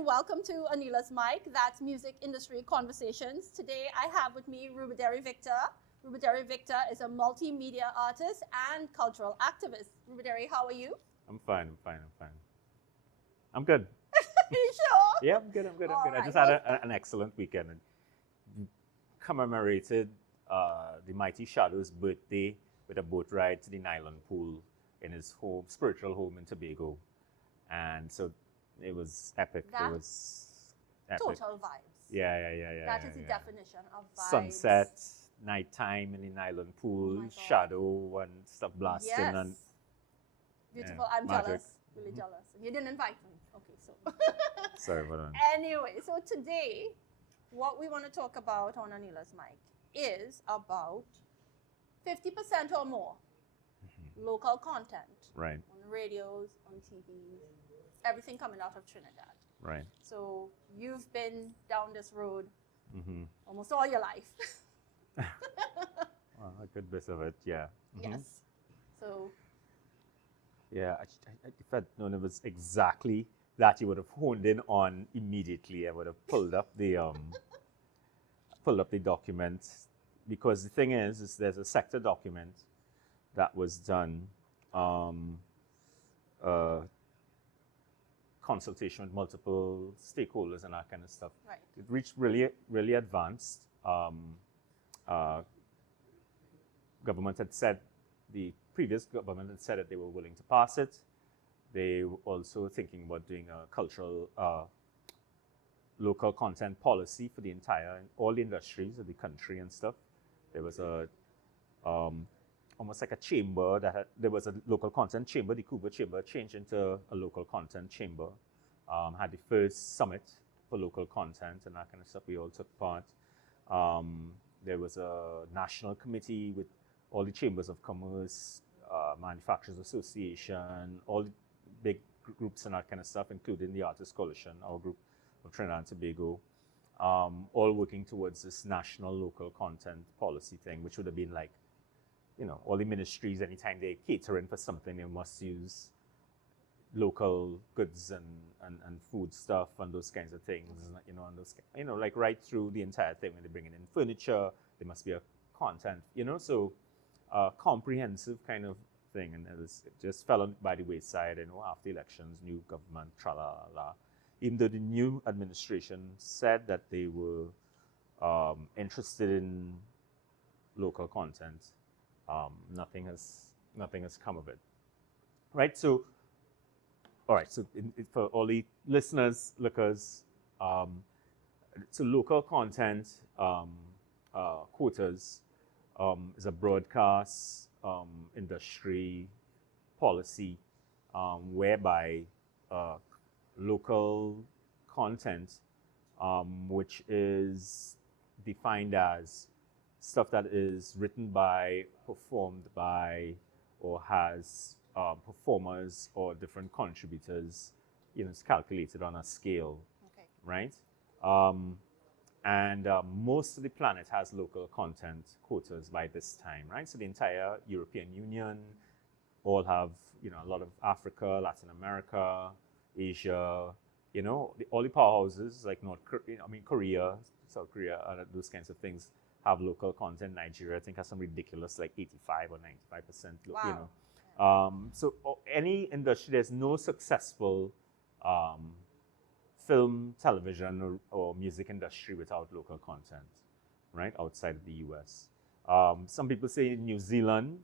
and welcome to Aneela's Mic, that's Music Industry Conversations. Today I have with me Rubadiri Victor. Rubadiri Victor is a multimedia artist and cultural activist. Rubadiri, how are you? I'm fine. I'm good. You sure? Yeah, I'm good. All I right, just had an excellent weekend and commemorated the Mighty Shadow's birthday with a boat ride to the Nylon Pool in his home, spiritual home in Tobago. And so it was epic. It was epic. Total vibes. Yeah. That is the definition of vibes. Sunset, nighttime in the Nylon Pool, Oh shadow and stuff blasting. Yes. And beautiful. yeah, I'm magic. jealous. Really jealous. You didn't invite me. Okay, so. Sorry about that. Anyway, so today, what we want to talk about on Aneela's Mic is about 50% or more local content. Right. On radios, on TVs, everything coming out of Trinidad. Right. So you've been down this road almost all your life. Well, a good bit of it, yeah. Yes. So. Yeah, if I'd known it was exactly that you would have honed in on immediately, I would have pulled up the document, because the thing is there's a sector document that was done, consultation with multiple stakeholders and that kind of stuff. Right. It reached really advanced. Government had said, the previous government had said that they were willing to pass it. They were also thinking about doing a cultural, local content policy for all the industries of the country and stuff. There was almost like a chamber there was a local content chamber. The Cuba chamber changed into a local content chamber. Had the first summit for local content and that kind of stuff. We all took part. There was a national committee with all the chambers of commerce, manufacturers association, all the big groups and that kind of stuff, including the Artists Coalition, our group of Trinidad and Tobago, all working towards this national local content policy thing, which would have been like, all the ministries, anytime they're catering for something, they must use local goods and food stuff and those kinds of things, and those, like right through the entire thing. When they're bringing in furniture, there must be a content, so comprehensive kind of thing, and it just fell by the wayside. After elections, new government, tra-la-la. Even though the new administration said that they were interested in local content, nothing has come of it. Right. So, all right. So for all the listeners, lookers, so local content quotas is a broadcast industry policy whereby local content, which is defined as stuff that is written by, performed by, or has performers or different contributors, it's calculated on a scale, Okay. right? And most of the planet has local content quotas by this time, right? So the entire European Union all have, a lot of Africa, Latin America, Asia, all the powerhouses like Korea, South Korea, those kinds of things have local content. Nigeria, I think, has some ridiculous like 85 or 95%. Wow. So any industry, there's no successful film, television, or music industry without local content, right, outside of the US. Some people say New Zealand,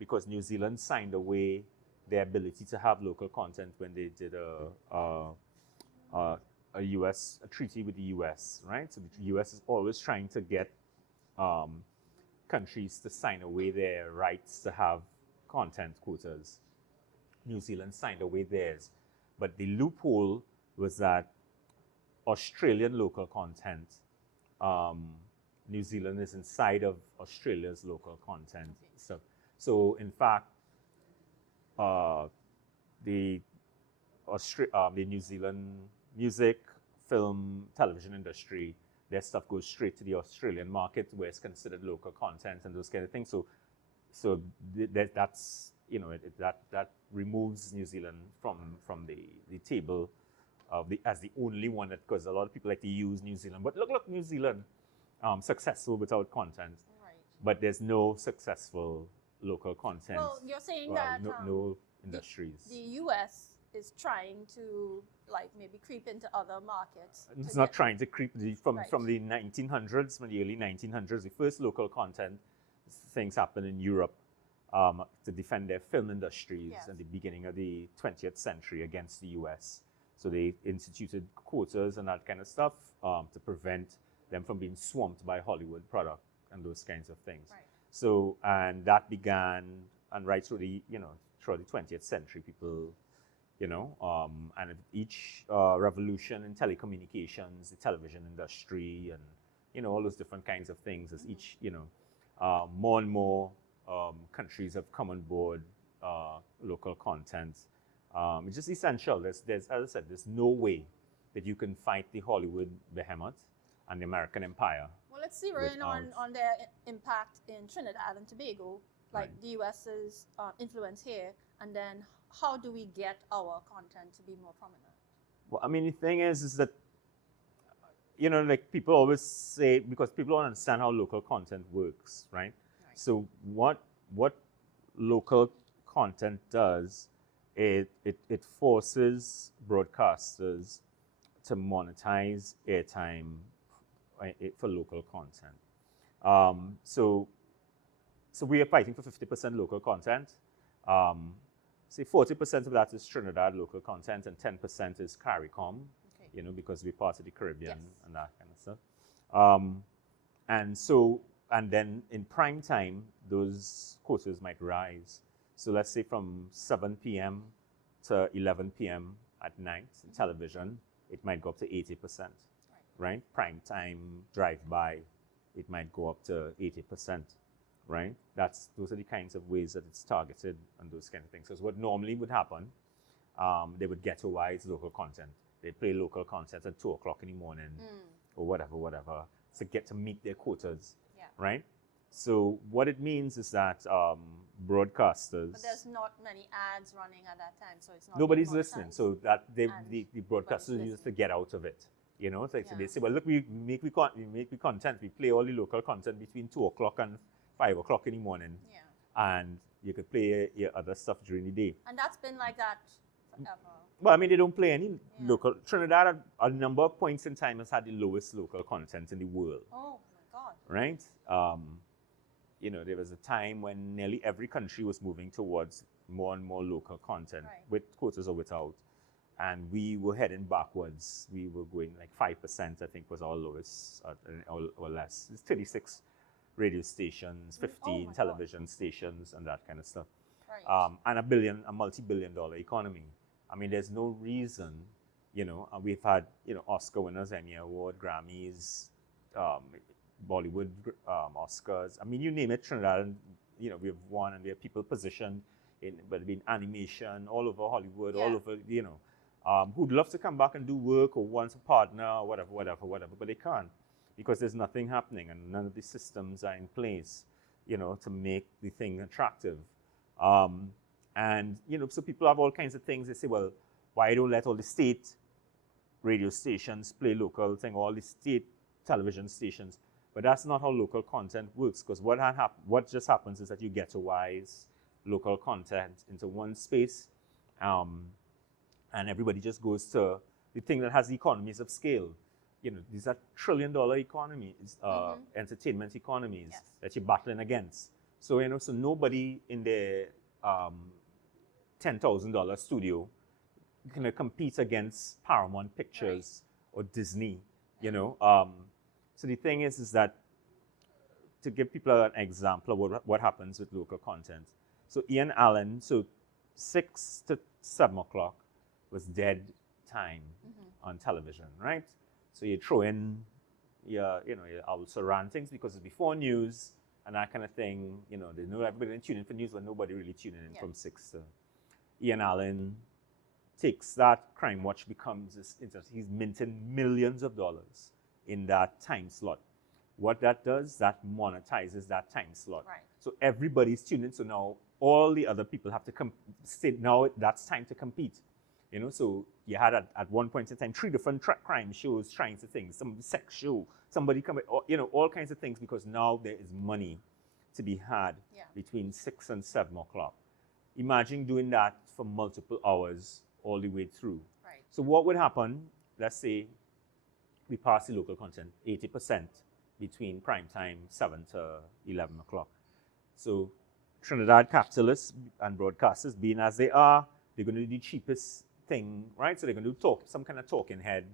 because New Zealand signed away their ability to have local content when they did a treaty with the US, right? So the US is always trying to get countries to sign away their rights to have content quotas. New Zealand signed away theirs, but the loophole was that Australian local content, New Zealand is inside of Australia's local content stuff. So in fact, the New Zealand music, film, television industry, their stuff goes straight to the Australian market where it's considered local content and those kind of things. So that's that removes New Zealand from the table as the only one, because a lot of people like to use New Zealand. But look, New Zealand, successful without content, Right. but there's no successful local content. Well, you're saying well, that no industries. the U.S. is trying to like maybe creep into other markets. It's not trying to creep from Right. from the 1900s, from the early 1900s. The first local content things happened in Europe to defend their film industries Yes. at the beginning of the 20th century against the U.S. So they instituted quotas and that kind of stuff to prevent them from being swamped by Hollywood product and those kinds of things. Right. So, and that began, and right through the, throughout the 20th century, people, and each revolution in telecommunications, the television industry, and, all those different kinds of things, as each, more and more countries have come on board local content. It's just essential. There's, as I said, there's no way that you can fight the Hollywood behemoth and the American empire. Well, let's zero in on their impact in Trinidad and Tobago, like Right. the US's influence here, and then how do we get our content to be more prominent? Well, I mean, the thing is that, like people always say, because people don't understand how local content works, right? So what local content does, it forces broadcasters to monetize airtime for local content. So we are fighting for 50% local content. Say 40% of that is Trinidad local content, and 10% is CARICOM, because we're part of the Caribbean and that kind of stuff. And then in prime time, those quotas might rise. So let's say from 7 p.m. to 11 p.m. at night in television, it might go up to 80%, right? Prime time, drive-by, it might go up to 80%, right? Those are the kinds of ways that it's targeted and those kinds of things. Because what normally would happen, they would ghettoize local content. They play local content at 2 o'clock in the morning or whatever, to meet their quotas, right? So what it means is that broadcasters... But there's not many ads running at that time, so it's not... Nobody's listening, so that the broadcasters use to get out of it. It's like, so they say, well, look, we make content, we play all the local content between 2 o'clock and 5 o'clock in the morning, and you could play your other stuff during the day. And that's been like that forever. Well, I mean, they don't play any local... Trinidad, at a number of points in time, has had the lowest local content in the world. Oh, my God. Right? There was a time when nearly every country was moving towards more and more local content, with quotas or without. And we were heading backwards. We were going like 5%, I think, was our lowest, or less. It's 36 radio stations, 15 television stations, and that kind of stuff. Right. And a multi-billion-dollar economy. I mean, there's no reason, we've had, Oscar winners, Emmy Award, Grammys, Bollywood Oscars. I mean, you name it, Trinidad, we've won, and there are people positioned whether it be in animation, all over Hollywood, all over, who'd love to come back and do work or want a partner or whatever, but they can't because there's nothing happening and none of the systems are in place, to make the thing attractive. And, so people have all kinds of things. They say, well, why don't let all the state radio stations play local thing, all the state television stations? But that's not how local content works, because what just happens is that you ghettoize local content into one space, and everybody just goes to the thing that has the economies of scale. These are trillion-dollar economies, entertainment economies that you're battling against. So, so nobody in their $10,000 studio can compete against Paramount Pictures or Disney, So the thing is that, to give people an example of what happens with local content. So Ian Allen, 6 to 7 o'clock was dead time on television, right? So you throw in your also rantings because it's before news and that kind of thing. They know everybody tune in for news, but nobody really tuning in from 6 to... Ian Allen takes that Crime Watch, he's minting millions of dollars in that time slot. What that does, that monetizes that time slot. Right. So everybody's tuning in. So now all the other people have to say, now that's time to compete. So you had at one point in time 3 different crime shows trying to things, some sex show, somebody coming, all kinds of things, because now there is money to be had between 6 and 7 o'clock. Imagine doing that for multiple hours all the way through. Right. So what would happen, let's say we pass the local content, 80% between prime time, 7 to 11 o'clock. So Trinidad capitalists and broadcasters, being as they are, they're going to do the cheapest thing, right? So they're going to do some kind of talking head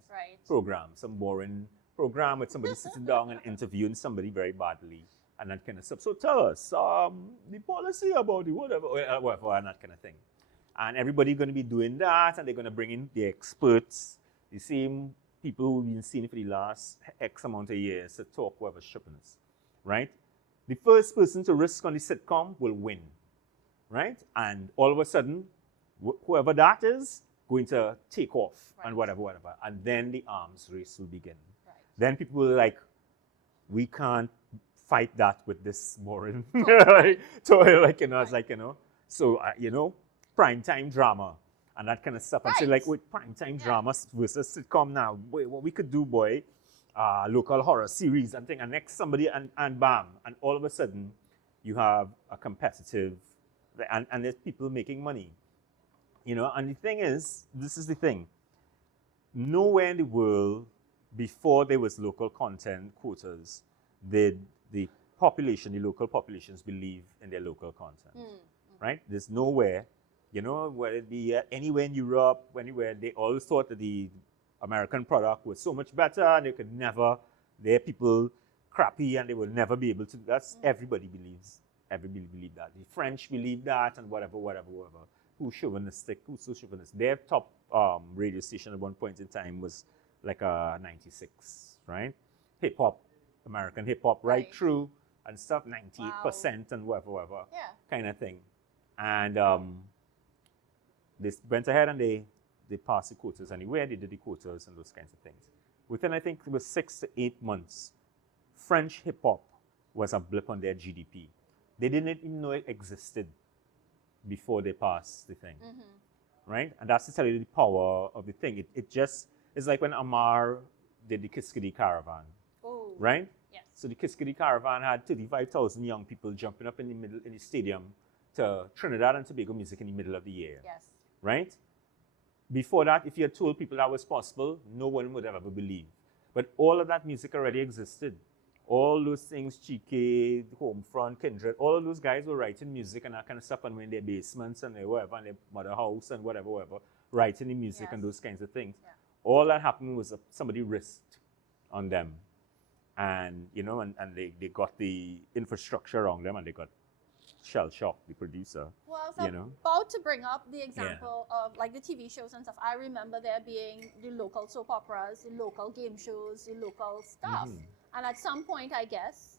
program, some boring program with somebody sitting down and interviewing somebody very badly and that kind of stuff. So tell us the policy about the whatever, and that kind of thing. And everybody's going to be doing that, and they're going to bring in the experts, the same people who've been seen for the last X amount of years to talk whatever shippings, right? The first person to risk on the sitcom will win, right? And all of a sudden, whoever that is, going to take off and whatever. And then the arms race will begin. Right. Then people will like, we can't fight that with this boring, So, primetime drama and that kind of stuff. And so like, with primetime drama versus sitcom now, boy, what we could do, boy, local horror series and thing, and next somebody, and bam, and all of a sudden, you have a competitive, and there's people making money. And the thing is, this is the thing, nowhere in the world before there was local content quotas did the local populations believe in their local content, right? There's nowhere, whether it be anywhere in Europe, anywhere, they always thought that the American product was so much better and they could never, their people crappy and they will never be able to, everybody believes that. The French believe that and whatever. Who's chauvinistic, who's so chauvinistic. Their top radio station at one point in time was like a 96, right? Hip-hop, American hip-hop, right through and stuff, 98% and whatever kind of thing. And they went ahead and they passed the quotas anyway. They did the quotas and those kinds of things. Within, I think, it was 6 to 8 months, French hip-hop was a blip on their GDP. They didn't even know it existed before they passed the thing, right? And that's to tell you the power of the thing. It just, it's like when Amar did the Kiskadee Caravan, right? Yes. So the Kiskadee Caravan had 35,000 young people jumping up in the stadium to Trinidad and Tobago music in the middle of the year, right? Before that, if you had told people that was possible, no one would have ever believed. But all of that music already existed. All those things, Chike, Homefront, Kindred, all of those guys were writing music and that kind of stuff, and in their basements and wherever, and their mother house and whatever, writing the music and those kinds of things. Yeah. All that happened was somebody risked on them. And, and they got the infrastructure around them, and they got shell shock, the producer. Well, I was about to bring up the example of like the TV shows and stuff. I remember there being the local soap operas, the local game shows, the local stuff. And at some point, I guess,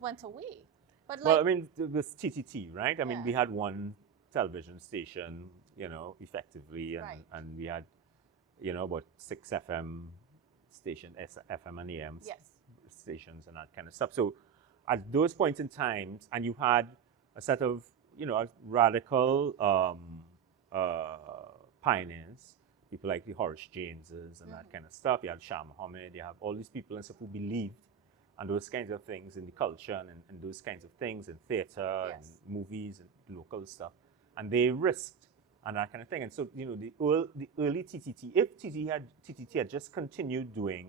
went away. But well, I mean, it was TTT, right? I mean, we had one television station, effectively, and we had, about 6 FM stations, FM and AM stations and that kind of stuff. So at those points in time, and you had a set of, radical pioneers, people like the Horace Jameses and that kind of stuff. You have Shah Muhammad, you have all these people and stuff who believed and those kinds of things in the culture and those kinds of things in theater and movies and local stuff. And they risked and that kind of thing. And so, the early TTT, if TTT had just continued doing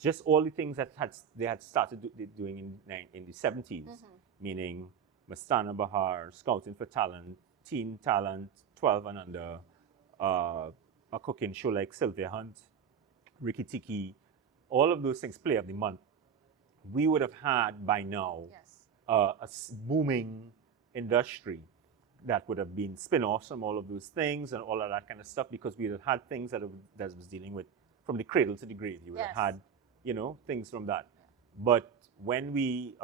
just all the things that they had started doing in the 70s, meaning Mastana Bahar, Scouting for Talent, Teen Talent, 12 and under, a cooking show like Sylvia Hunt, Ricky Tiki, all of those things, Play of the Month, we would have had by now a booming industry that would have been spin-offs from all of those things and all of that kind of stuff, because we would have had things that was dealing with from the cradle to the grave. You would have had, things from that. But when we,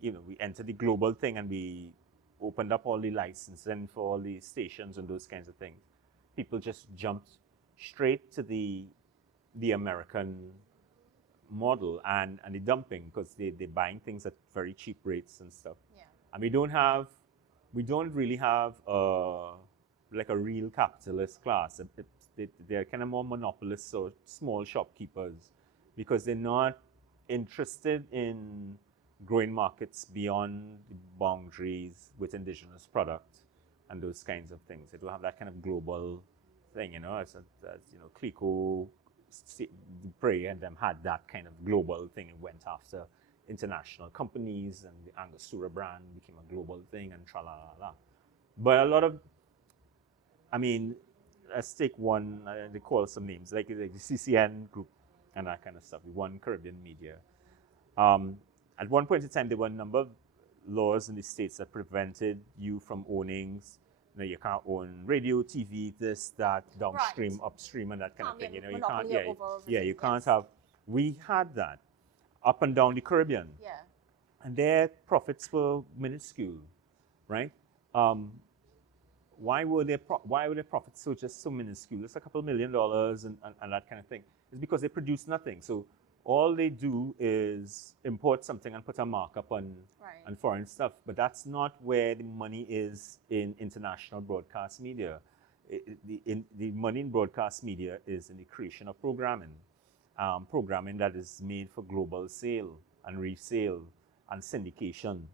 we entered the global thing and we opened up all the licensing for all the stations and those kinds of things, people just jumped straight to the American model and the dumping, because they're buying things at very cheap rates and stuff. And we don't really have a like a real capitalist class. They're kind of more monopolists or small shopkeepers because they're not interested in growing markets beyond the boundaries with indigenous product and those kinds of things. They don't have that kind of global thing, you know, as you know, Clico, Dupre and them had that kind of global thing and went after international companies, and the Angostura brand became a global thing and tra-la-la-la. But a lot of, I mean, let's take one, they call some names, like the CCN group and that kind of stuff, One Caribbean Media. At one point in time, there were a number of laws in the States that prevented you from owning, you know, you can't own radio, TV, this, that, downstream, Right. upstream, and that kind of thing. You know, you Monopoly can't, over you can't yes. have, we had that up and down the Caribbean. Yeah. And their profits were minuscule, right? Why were their profits so minuscule? It's a couple $1 million and that kind of thing. It's because they produce nothing. So all they do is import something and put a markup on foreign stuff. But that's not where the money is in international broadcast media. The money in broadcast media is in the creation of programming. Programming that is made for global sale and resale and syndication,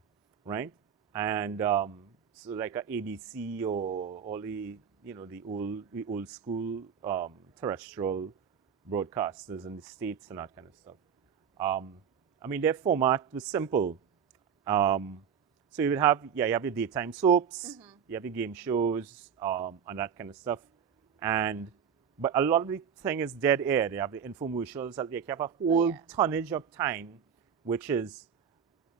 right? And so like a ABC or all the, you know, the old school terrestrial broadcasters in the States and that kind of stuff. I mean, their format was simple. So you would have, you have your daytime soaps, you have your game shows, and that kind of stuff. But a lot of the thing is dead air. They have the infomercials. They have a whole tonnage of time, which is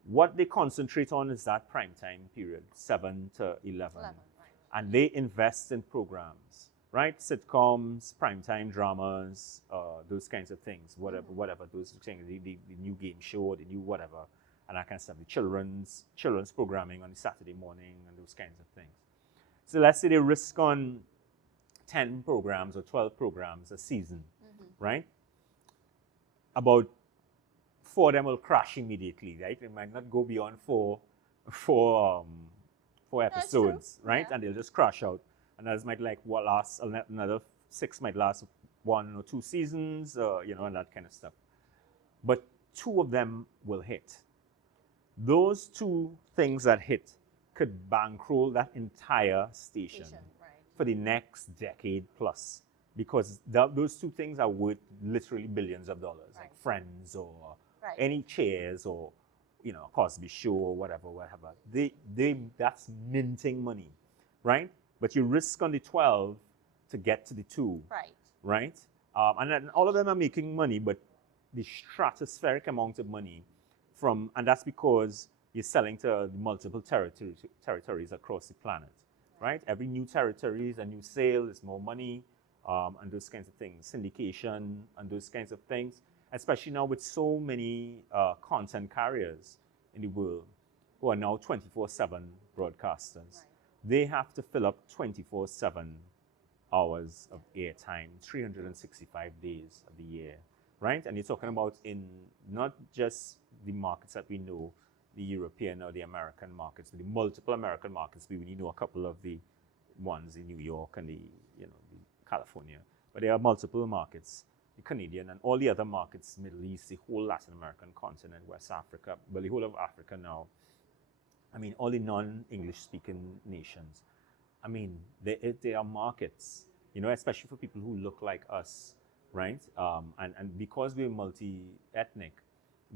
what they concentrate on is that prime time period, 7 to 11. Right. And they invest in programs, right? Sitcoms, primetime dramas, those kinds of things, whatever those things, the new game show, the new whatever, and that kind of stuff. The children's programming on the Saturday morning and those kinds of things. So let's say they risk on 10 programs or 12 programs a season, right? About 4 of them will crash immediately, right? They might not go beyond four episodes, right? Yeah. And they'll just crash out. And others might last another 6 might last 1 or 2 seasons, you know, and that kind of stuff. But 2 of them will hit. Those 2 things that hit could bankroll that entire station. For the next decade plus, because those 2 things are worth literally billions of dollars, like Friends or any Cheers or, you know, Cosby Show or whatever. That's minting money, right? But you risk on the 12 to get to the 2, right? And then all of them are making money, but the stratospheric amount of money and that's because you're selling to multiple territories across the planet. Right? Every new territory is a new sale, is more money, and those kinds of things. Syndication and those kinds of things, especially now with so many content carriers in the world who are now 24/7 broadcasters. They have to fill up 24/7 hours of airtime, 365 days of the year, right? And you're talking about in not just the markets that we know, the European or the American markets, the multiple American markets. We only know a couple of the ones in New York and the California, but there are multiple markets, the Canadian and all the other markets, Middle East, the whole Latin American continent, West Africa, well, the whole of Africa now. I mean, all the non-English speaking nations. I mean, they are markets, you know, especially for people who look like us, right? And because we're multi-ethnic,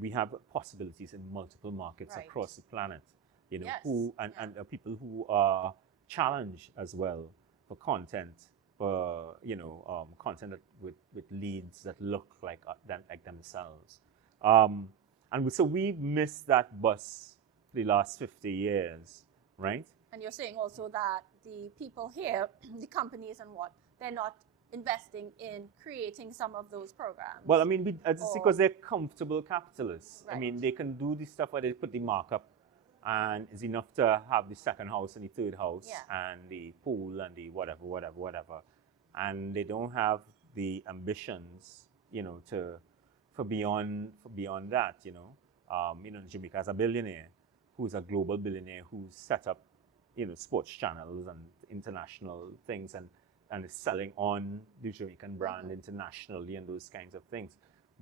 we have possibilities in multiple markets across the planet, you know, people who are challenged as well for content, for, you know, content with leads that look like themselves. And so we've missed that bus the last 50 years, right? And you're saying also that the people here, the companies and they're not investing in creating some of those programs. Well, I mean, it's because they're comfortable capitalists. I mean, they can do the stuff where they put the markup and it's enough to have the second house and the third house and the pool and the whatever. And they don't have the ambitions, you know, for beyond that, you know. You know, Jamaica has a billionaire who's a global billionaire who's set up sports channels and international things, and is selling on the Jamaican brand internationally and those kinds of things.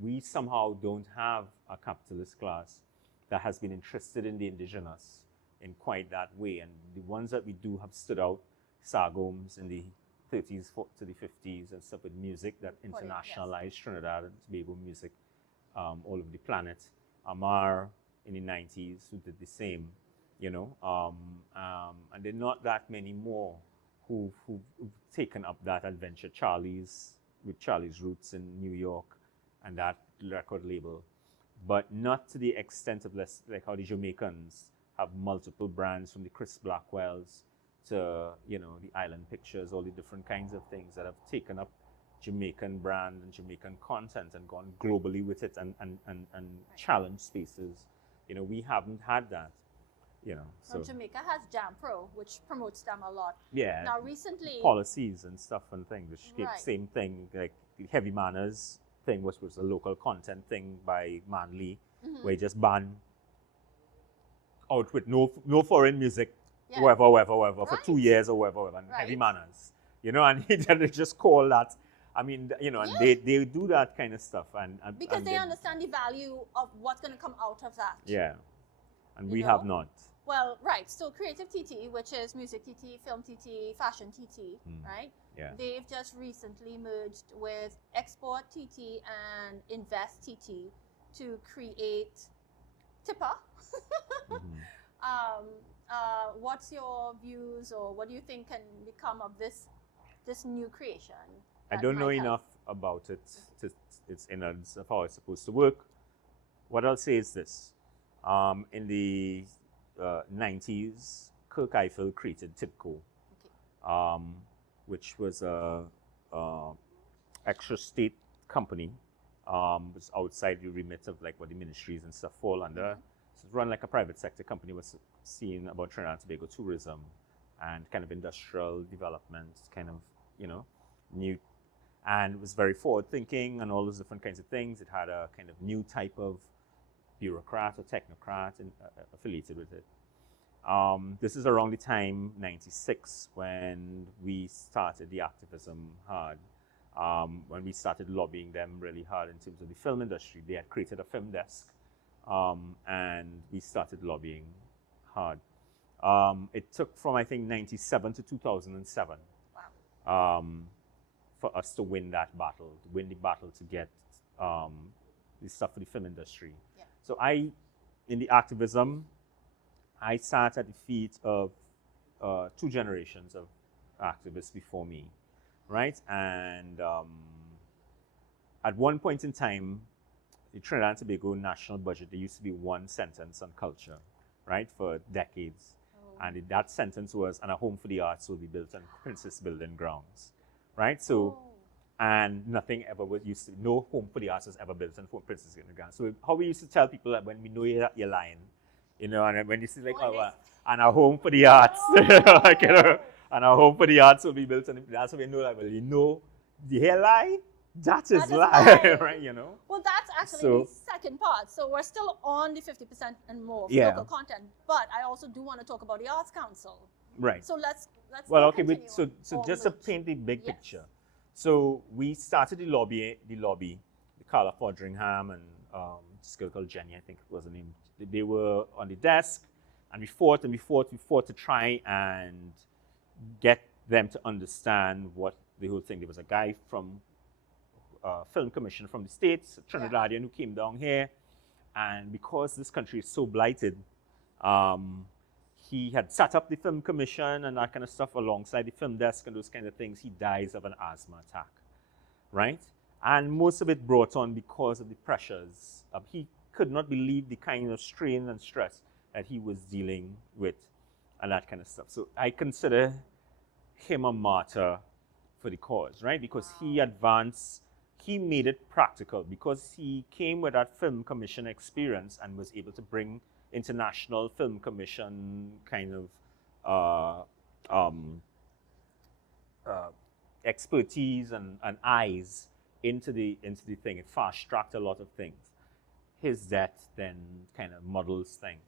We somehow don't have a capitalist class that has been interested in the indigenous in quite that way. And the ones that we do have stood out, Sargoms in the 30s to the 50s and stuff with music that internationalized Trinidad and Tobago music all over the planet. Amar in the 90s who did the same, and there are not that many more who've taken up that adventure. Charlie's roots in New York and that record label, but not to the extent of like how the Jamaicans have multiple brands, from the Chris Blackwells to the Island Pictures, all the different kinds of things that have taken up Jamaican brand and Jamaican content and gone globally with it and challenged spaces. We haven't had that. So Jamaica has Jam Pro, which promotes them a lot. Yeah. Now recently, policies and stuff and things, which same thing, like the Heavy Manners thing, which was a local content thing by Manley, where he just banned out with no foreign music, whatever, for 2 years or whatever, and Heavy Manners, and he just call that. I mean, and they do that kind of stuff, and because they understand the value of what's going to come out of that. Yeah, and we have not. Well, right. So Creative TT, which is Music TT, Film TT, Fashion TT, right? Yeah. They've just recently merged with Export TT and Invest TT to create Tipper. What's your views, or what do you think can become of this new creation? I don't know enough about it, its innards of how it's supposed to work. What I'll say is this. In the 90s, Kirk Eiffel created TIPCO, which was a extra state company. Was outside the remit of like what the ministries and stuff fall under. So it's run like a private sector company, was seeing about Trinidad and Tobago tourism and kind of industrial development, kind of, new, and it was very forward thinking and all those different kinds of things. It had a kind of new type of bureaucrat or technocrat affiliated with it. This is around the time, 96, when we started the activism hard, when we started lobbying them really hard in terms of the film industry. They had created a film desk, and we started lobbying hard. It took from, I think, 97 to 2007 for us to win that battle, to get the stuff for the film industry. Yeah. So in the activism, I sat at the feet of 2 generations of activists before me, right? And at one point in time, the Trinidad and Tobago national budget, there used to be 1 sentence on culture, right, for decades. And that sentence was, and a home for the arts will be built on Princess Building grounds, right? So, and nothing ever was used to, no home for the arts was ever built on Princess Building grounds. So how we used to tell people that when we know you're lying, and when you see like, and a home for the arts, and a home for the arts will be built on, that's how we know that, well, the hair lie, that is lie, right, Well, that's actually the second part. So we're still on the 50% and more for local content, but I also do want to talk about the Arts Council. Right. So let's well, okay, so just to paint the big picture. So we started the lobby, Carla Fodringham and this girl called Jenny, I think was her name. They were on the desk, and we fought to try and get them to understand what the whole thing. There was a guy from Film Commission from the States, a Trinidadian, who came down here, and because this country is so blighted, he had set up the Film Commission and that kind of stuff alongside the film desk and those kind of things. He dies of an asthma attack, right? And most of it brought on because of the pressures. He could not believe the kind of strain and stress that he was dealing with and that kind of stuff. So I consider him a martyr for the cause, right? Because he made it practical, because he came with that Film Commission experience and was able to bring international Film Commission kind of expertise and eyes into the thing. It fast-tracked a lot of things. His death then kind of muddles things.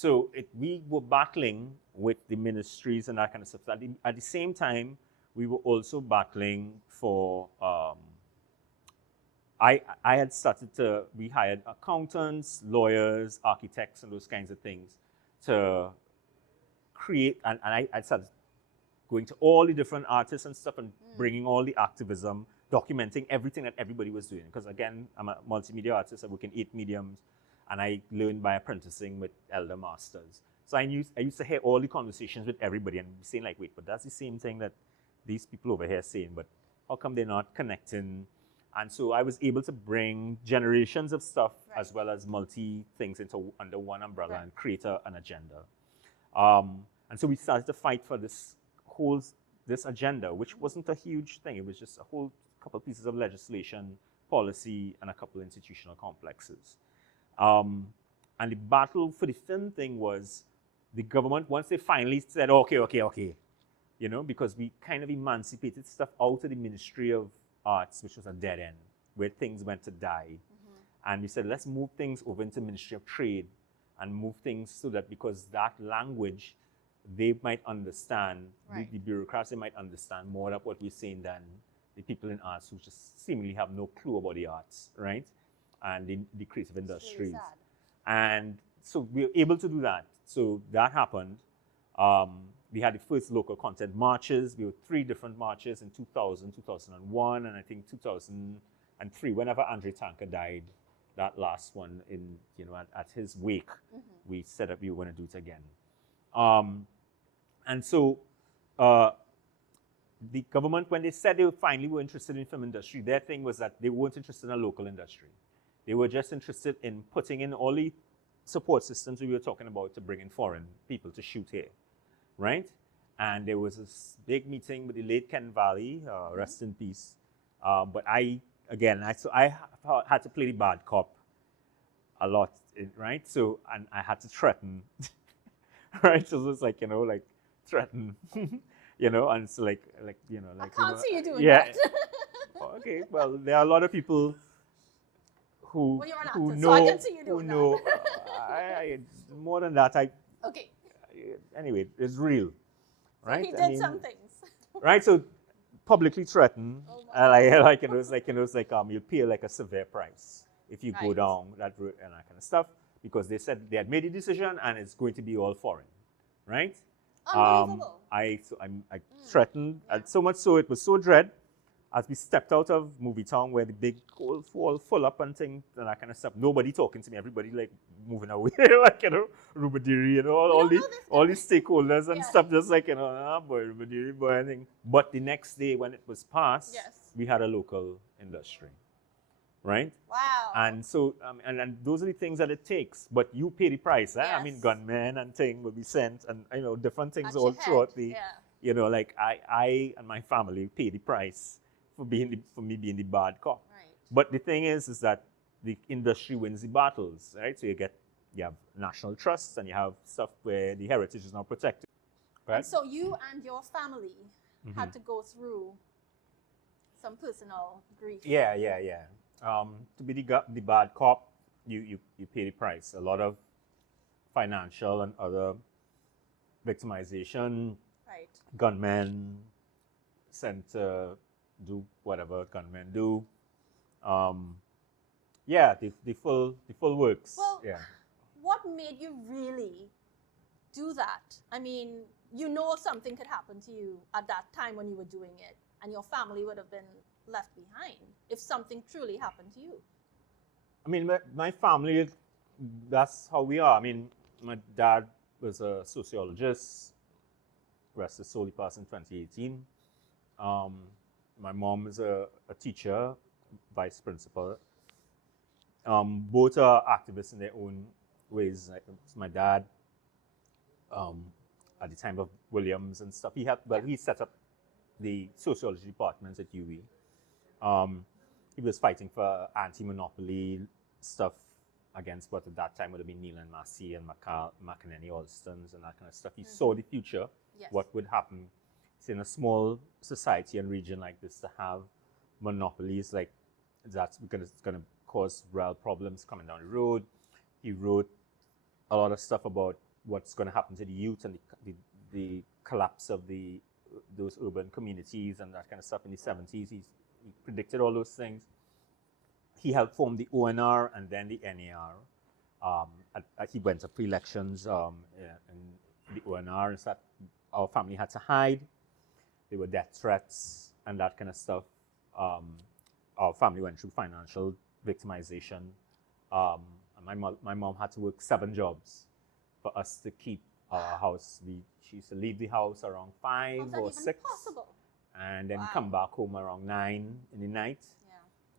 So we were battling with the ministries and that kind of stuff. At the same time, we were also battling for, I had started to, we hired accountants, lawyers, architects, and those kinds of things to create, and I started going to all the different artists and stuff and bringing all the activism, documenting everything that everybody was doing. Because again, I'm a multimedia artist, I work in 8 mediums, and I learned by apprenticing with elder masters. So I used to hear all the conversations with everybody and be saying like, wait, but that's the same thing that these people over here are saying, but how come they're not connecting? And so I was able to bring generations of stuff as well as multi things under one umbrella and create an agenda. And so we started to fight for this agenda, which wasn't a huge thing. It was just a whole couple pieces of legislation, policy, and a couple institutional complexes. And the battle for the film thing was the government, once they finally said, okay, you know, because we kind of emancipated stuff out of the Ministry of Arts, which was a dead end, where things went to die. And we said, let's move things over into Ministry of Trade and move things so that because that language, they might understand, the bureaucrats, they might understand more of what we're saying than the people in arts who just seemingly have no clue about the arts, right? And the creative industries. Really and so we were able to do that. So that happened. We had the first local content marches. We were 3 different marches in 2000, 2001, and I think 2003, whenever Andre Tanker died, that last one in, you know, at his wake, we said that we were going to do it again. And so the government, when they said they finally were interested in film industry, their thing was that they weren't interested in a local industry. They were just interested in putting in all the support systems we were talking about to bring in foreign people to shoot here, right? And there was this big meeting with the late Ken Valley, rest in peace. But I had to play the bad cop a lot, right? So, and I had to threaten, right? So it was like, you know, like threaten, you know, and it's like, you know, like. I can't see you doing that. Okay, well, there are a lot of people who know, know, so I can see you doing that. More than that, okay. Anyway, it's real, right? So he did some things. Right, so publicly threatened, like you'll pay like a severe price if you go down that route and that kind of stuff, because they said they had made a decision and it's going to be all foreign, right? Unbelievable. I threatened, and so much so it was so dread. As we stepped out of Movie Town, where the big wall full up and things and that kind of stuff, nobody talking to me, everybody like moving away, like, you know, Rubadiri, you know, all the stakeholders and stuff, just like, you know, boy, Rubadiri, boy, I think. But the next day when it was passed, we had a local industry, right? Wow. And so, and those are the things that it takes, but you pay the price. I mean, gunmen and things will be sent, and, you know, different things all throughout the, you know, like I and my family pay the price for me being the bad cop. Right. But the thing is that the industry wins the battles, right? So you have national trusts and you have stuff where the heritage is not protected. Right? And so you and your family had to go through some personal grief. Yeah. To be the bad cop, you pay the price. A lot of financial and other victimization. Right. Gunmen sent to do whatever gunmen do. The full works. Well, what made you really do that? I mean, you know something could happen to you at that time when you were doing it, and your family would have been left behind if something truly happened to you. I mean, my family, that's how we are. I mean, my dad was a sociologist, rest his soul, he passed in 2018. My mom is a teacher, vice principal. Both are activists in their own ways. Like my dad, at the time of Williams and stuff, he set up the sociology departments at UWI. He was fighting for anti-monopoly stuff against what at that time would have been Neil and Massey and McEnany Alstons and that kind of stuff. He saw the future, what would happen. It's in a small society and region like this to have monopolies like that's because it's going to cause real problems coming down the road. He wrote a lot of stuff about what's going to happen to the youth and the collapse of those urban communities and that kind of stuff in the 70s. He predicted all those things. He helped form the ONR and then the NAR. He went to pre-elections in the ONR and said our family had to hide. There were death threats and that kind of stuff. Our family went through financial victimization. And my mom had to work 7 jobs for us to keep our house. She used to leave the house around 5 or 6. Possible? And then come back home around 9 in the night.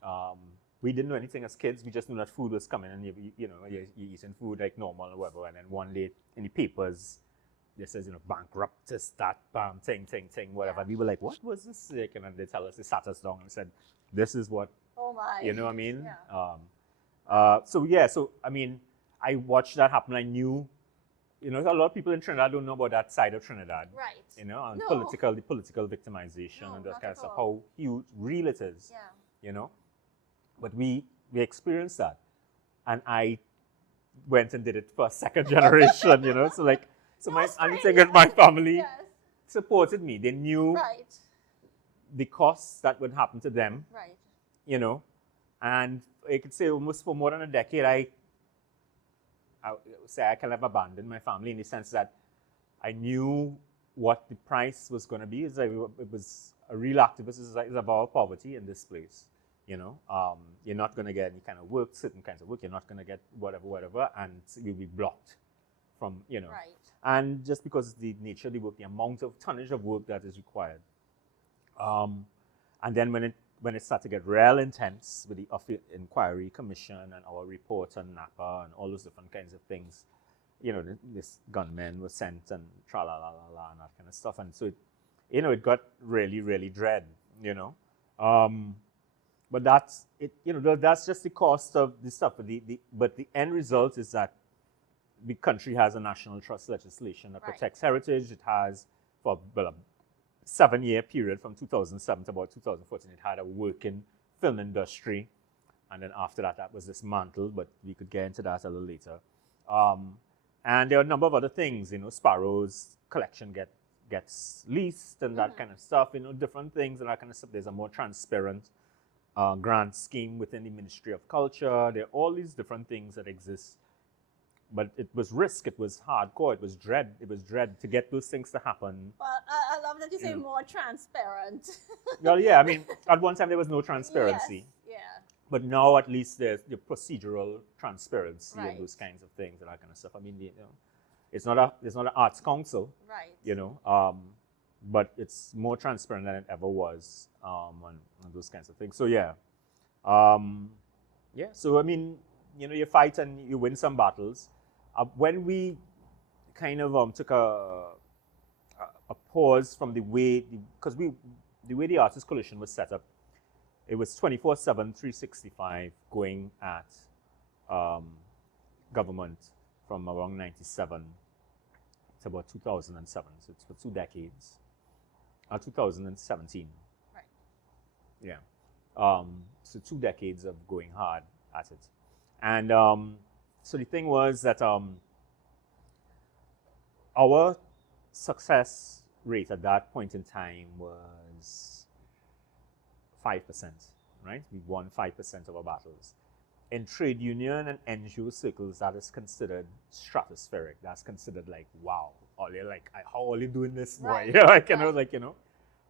Yeah. We didn't know anything as kids. We just knew that food was coming, and you're eating food like normal or whatever. And then one day in the papers, it says, bankruptist, that thing, whatever. Yeah. And we were like, what was this? And then they sat us down and said, this is what. Oh my. You know what I mean? Yeah. So I mean, I watched that happen. I knew, a lot of people in Trinidad don't know about that side of Trinidad. Right. And No. the political victimization No, and that not kind at of stuff, all. how huge, real it is. Yeah. But we experienced that. And I went and did it for a second generation, I'm thinking my family Yes. supported me. They knew Right. the costs that would happen to them, Right. And I could say almost for more than a decade, I would say I kind of abandoned my family in the sense that I knew what the price was going to be. It was a real activist is about poverty in this place. You're not going to get any kind of work, certain kinds of work. You're not going to get whatever, and you'll be blocked from, Right. And just because the nature of the work, the amount of tonnage of work that is required. And then when it started to get real intense with the Inquiry Commission and our report on Napa and all those different kinds of things, this gunmen was sent and tra-la-la-la-la and that kind of stuff. And so, it got really, really dread, But that's it. That's just the cost of the stuff. But the end result is that the country has a national trust legislation that protects heritage. It has, for a 7-year period from 2007 to about 2014, it had a working film industry. And then after that was dismantled, but we could get into that a little later. And there are a number of other things, Sparrow's collection gets leased and that kind of stuff, different things and that kind of stuff. There's a more transparent grant scheme within the Ministry of Culture. There are all these different things that exist. But it was risk, it was hardcore, it was dread to get those things to happen. Well, I love that you say more transparent. Well, yeah, I mean, at one time there was no transparency. Yes, yeah. But now at least there's the procedural transparency and Right. those kinds of things and that kind of stuff. I mean, it's not an arts council, Right. But it's more transparent than it ever was on those kinds of things. So yeah. So I mean, you fight and you win some battles. When we kind of took a pause from the way the Artists Coalition was set up, it was 24/7, 365 going at government from around 97 to about 2007. So it's for 2 decades. 2017. Right. Yeah. So 2 decades of going hard at it. And so the thing was that our success rate at that point in time was 5%, right? We won 5% of our battles. In trade union and NGO circles, that is considered stratospheric. That's considered like, wow, how are you doing this, boy? Right.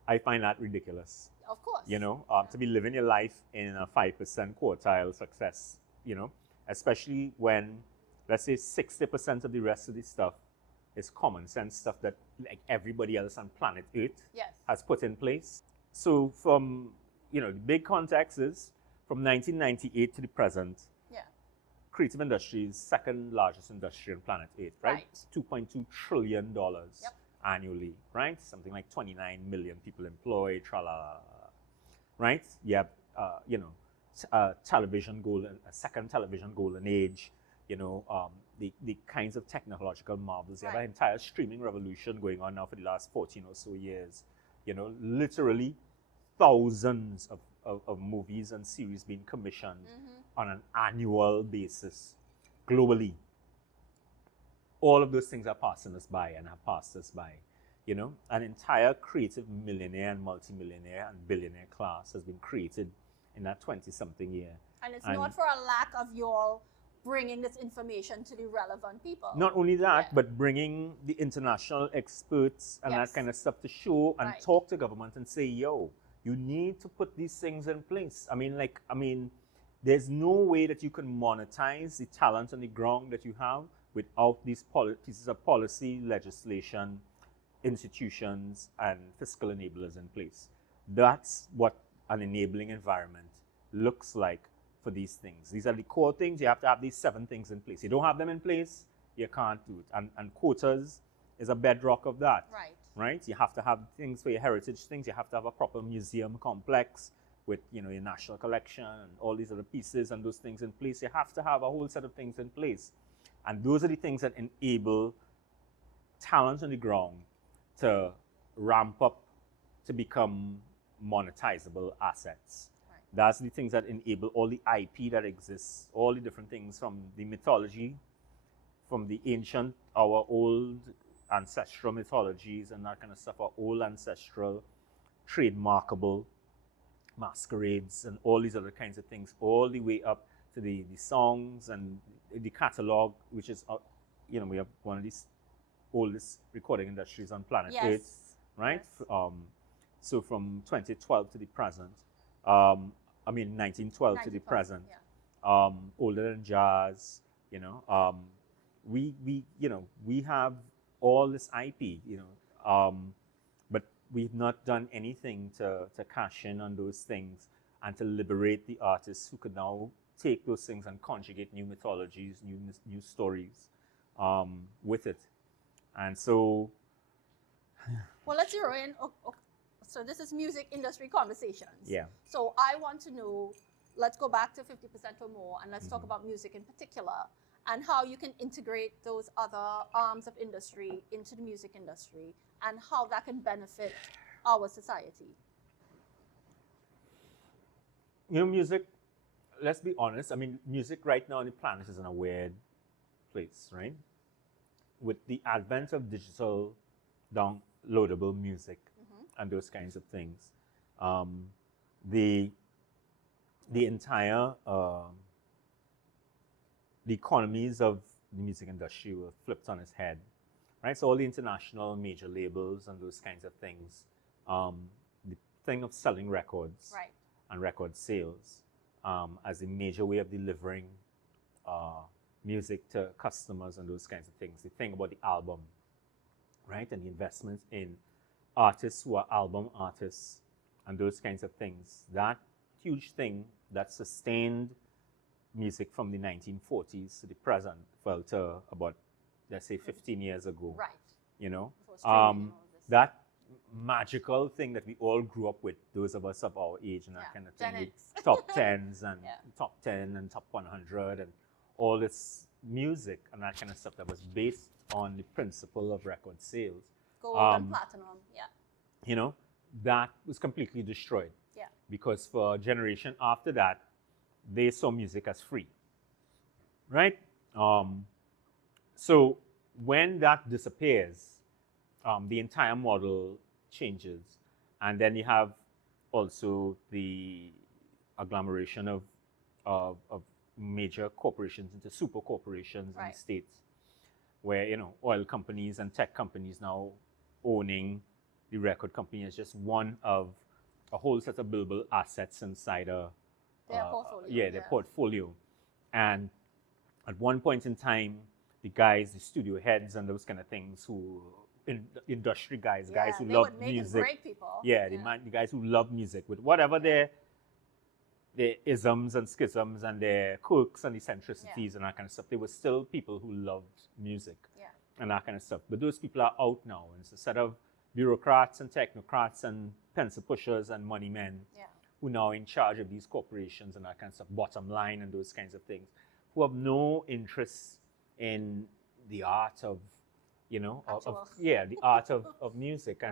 I find that ridiculous. Of course. To be living your life in a 5% quartile success, especially when, let's say, 60% of the rest of the stuff is common sense stuff that like everybody else on planet Earth has put in place. So from, the big context is from 1998 to the present, creative industry is second largest industry on planet Earth, right? It's $2.2 trillion annually, right? Something like 29 million people employed, right? You have, television golden, a second television golden age, the kinds of technological marvels. You have an entire streaming revolution going on now for the last 14 or so years. Literally thousands of movies and series being commissioned on an annual basis globally. all of those things are passing us by and have passed us by. You know, an entire creative millionaire and multimillionaire and billionaire class has been created in that 20-something year. And it's not for a lack of your bringing this information to the relevant people. Not only that, but bringing the international experts and that kind of stuff to show and talk to government and say, yo, you need to put these things in place. I mean, there's no way that you can monetize the talent on the ground that you have without these pieces of policy, legislation, institutions, and fiscal enablers in place. That's what an enabling environment looks like for these things. These are the core things. You have to have these 7 things in place. You don't have them in place, you can't do it. And quotas is a bedrock of that. Right? You have to have things for your heritage things. You have to have a proper museum complex with, you know, your national collection and all these other pieces and those things in place. You have to have a whole set of things in place. And those are the things that enable talent on the ground to ramp up to become monetizable assets. That's the things that enable all the IP that exists, all the different things from the mythology, from the ancient, our old ancestral mythologies and that kind of stuff, our old ancestral trademarkable masquerades and all these other kinds of things, all the way up to the songs and the catalog, which is, you know, we have one of these oldest recording industries on planet Earth, right? So from 2012 to the present, 1912 to the present, older than jazz, you know, we have all this IP, you know, but we've not done anything to cash in on those things and to liberate the artists who could now take those things and conjugate new mythologies, new stories with it. And so, well, let's zero in. So this is music industry conversations. Yeah. So I want to know, let's go back to 50% or more, and let's talk about music in particular, and how you can integrate those other arms of industry into the music industry, and how that can benefit our society. You know, music, let's be honest, I mean, music right now on the planet is in a weird place, right? With the advent of digital downloadable music and those kinds of things, the entire the economies of the music industry were flipped on its head, right? So all the international major labels and those kinds of things, the thing of selling records and record sales as a major way of delivering music to customers and those kinds of things. The thing about the album, right? And the investments in artists who are album artists and those kinds of things. That huge thing that sustained music from the 1940s to the present, well, to about, let's say, 15 years ago. Right. You know? That magical thing that we all grew up with, those of us of our age and that kind of thing. Top 10s and top 10 and top 100 and all this music and that kind of stuff that was based on the principle of record sales. Gold and platinum, You know, that was completely destroyed. Yeah. Because for a generation after that, they saw music as free. Right? So when that disappears, the entire model changes. And then you have also the agglomeration of major corporations into super corporations in the States, where, you know, oil companies and tech companies now owning the record company is just one of a whole set of billable assets inside their portfolio. Their portfolio. And at one point in time, the guys, the studio heads and those kind of things who, industry guys who love music. Great people. The guys who love music with whatever their isms and schisms and their quirks and eccentricities and that kind of stuff. They were still people who loved music and that kind of stuff. But those people are out now. And it's a set of bureaucrats and technocrats and pencil pushers and money men who now are in charge of these corporations and that kind of stuff, bottom line and those kinds of things, who have no interest in the art of, you know, the art of music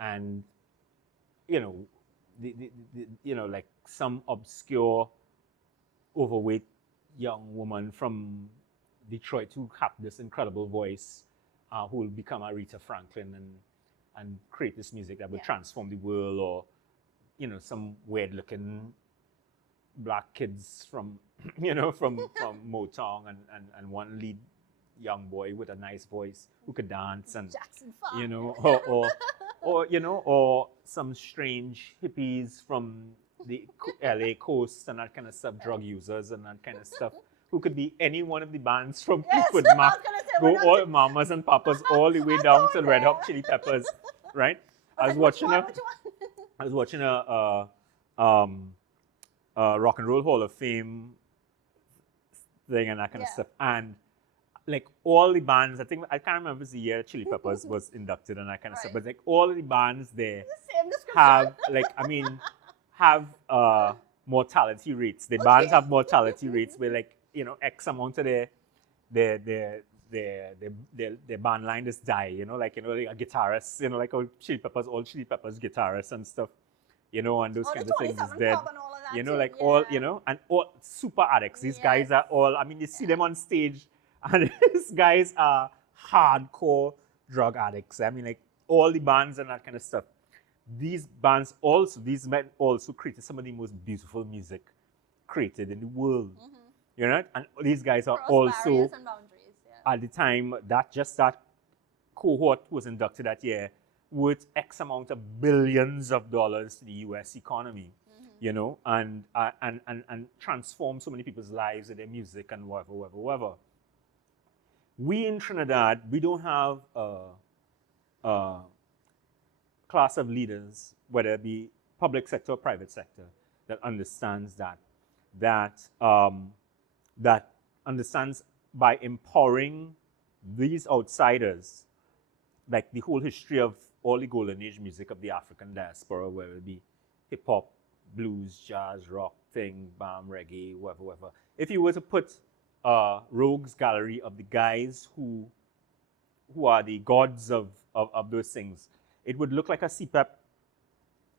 and you know, the like some obscure overweight young woman from Detroit who have this incredible voice, who will become Aretha Franklin and create this music that will transform the world, or some weird looking black kids from from Motown, and one lead young boy with a nice voice who could dance, and Jackson 5. or some strange hippies from the LA coast and that kind of stuff, drug users and that kind of stuff, who could be any one of the bands from Fleetwood Mac, go all Mamas and Papas all the way down to Red Hot Chili Peppers, right? I was watching a Rock and Roll Hall of Fame thing and that kind of stuff, and like all the bands, I can't remember if it's the year Chili Peppers was inducted and that kind of stuff, but like all of the bands there have have mortality rates. The bands have mortality rates where like X amount of their band line just die. Like a guitarist, like all Chili Peppers guitarists and stuff, and those kinds of things is dead. All and all super addicts. These guys are all. You see them on stage. And these guys are hardcore drug addicts. Like all the bands and that kind of stuff. These men also created some of the most beautiful music created in the world. Mm-hmm. And these guys are also, at the time, that cohort was inducted that year, worth X amount of billions of dollars to the U.S. economy. Mm-hmm. And transformed so many people's lives with their music and whatever. We in Trinidad, we don't have a class of leaders, whether it be public sector or private sector, that understands that understands by empowering these outsiders, like the whole history of all the golden age music of the African diaspora, whether it be hip hop, blues, jazz, rock, thing, bam, reggae, whatever. If you were to put rogues gallery of the guys who are the gods of those things, it would look like a CPAP.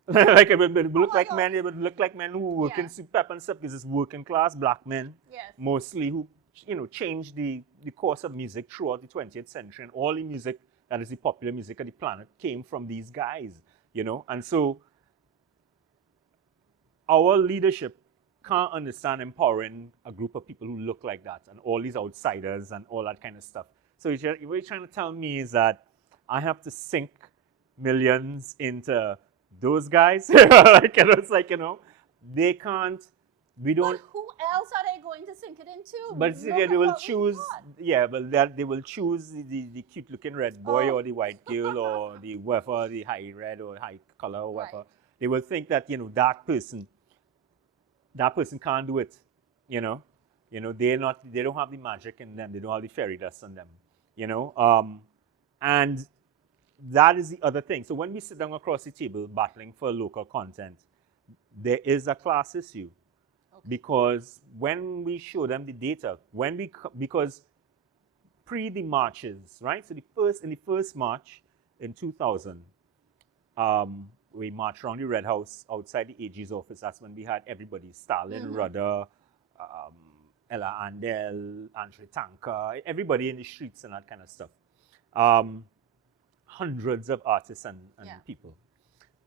Like it would look like men. It would look like men who work in CPAP and stuff, because it's working class black men, mostly, who changed the course of music throughout the 20th century, and all the music that is the popular music of the planet came from these guys, and so our leadership can't understand empowering a group of people who look like that and all these outsiders and all that kind of stuff. So what you're trying to tell me is that I have to sink millions into those guys? It's like, they can't, we don't. But who else are they going to sink it into? But see, they will choose, they will choose the cute looking red boy or the white girl or the whatever, the high red or high color or whatever. Right. They will think that, that person can't do it, they don't have the magic in them, they don't have the fairy dust on them, and that is the other thing. So when we sit down across the table battling for local content, there is a class issue, because when we show them the data, because pre the marches, right? So in the first march in 2000, we marched around the Red House outside the AG's office. That's when we had everybody, Stalin, Rudder, Ella Andel, Andre Tanka, everybody in the streets and that kind of stuff. Hundreds of artists and people.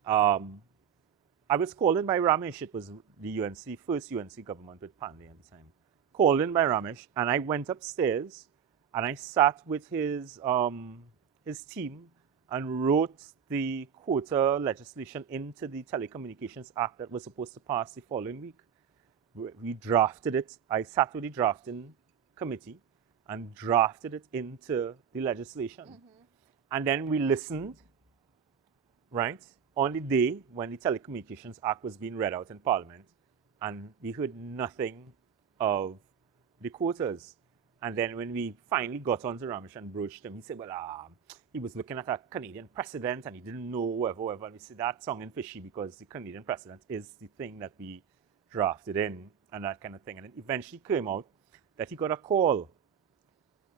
I was called in by Ramesh. It was the first UNC government with Pandey at the time. Called in by Ramesh, and I went upstairs and I sat with his team and wrote the quota legislation into the Telecommunications Act that was supposed to pass the following week. We drafted it. I sat with the drafting committee and drafted it into the legislation. Mm-hmm. And then we listened, right, on the day when the Telecommunications Act was being read out in Parliament, and we heard nothing of the quotas. And then when we finally got onto Ramesh and broached him, he said, well, he was looking at a Canadian precedent and he didn't know whatever. And we said, that's song and fishy, because the Canadian precedent is the thing that we drafted in and that kind of thing. And it eventually came out that he got a call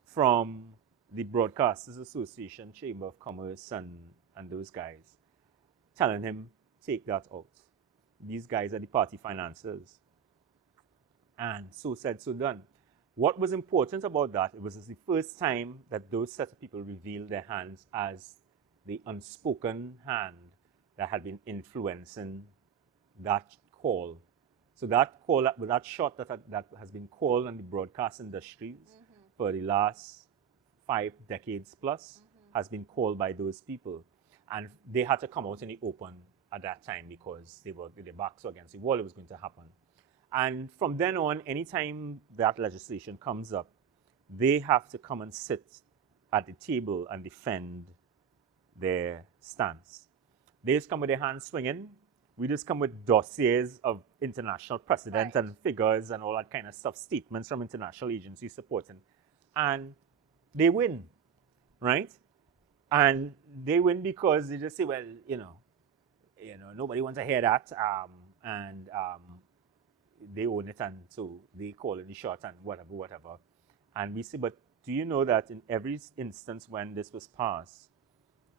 from the Broadcasters Association, Chamber of Commerce, and those guys, telling him, take that out. These guys are the party financiers. And so said, so done. What was important about that, it was the first time that those set of people revealed their hands as the unspoken hand that had been influencing that call. So that call, that shot that has been called in the broadcast industries for the last 5 decades plus has been called by those people. And they had to come out in the open at that time because their backs were against the wall, it was going to happen. And from then on, anytime that legislation comes up, they have to come and sit at the table and defend their stance. They just come with their hands swinging. We just come with dossiers of international precedent and figures and all that kind of stuff, statements from international agencies supporting. And they win, right? And they win because they just say, well, nobody wants to hear that. They own it, and so they call it the shot and whatever. And we say, but do you know that in every instance when this was passed,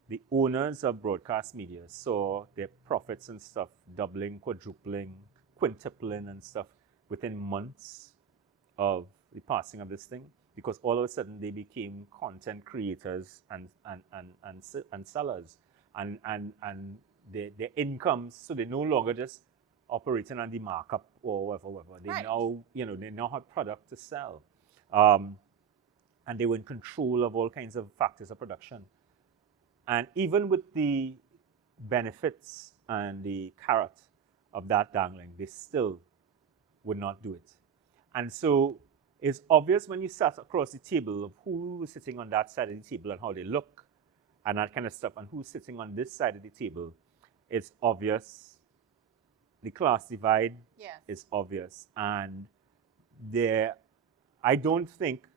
the owners of broadcast media saw their profits and stuff doubling, quadrupling, quintupling and stuff within months of the passing of this thing? Because all of a sudden they became content creators and sellers, and their incomes, so they no longer just operating on the markup or whatever. They now have product to sell, and they were in control of all kinds of factors of production. And even with the benefits and the carrot of that dangling, they still would not do it. And so it's obvious when you sat across the table of who was sitting on that side of the table and how they look and that kind of stuff, and who's sitting on this side of the table. It's obvious. The class divide is obvious. And I don't think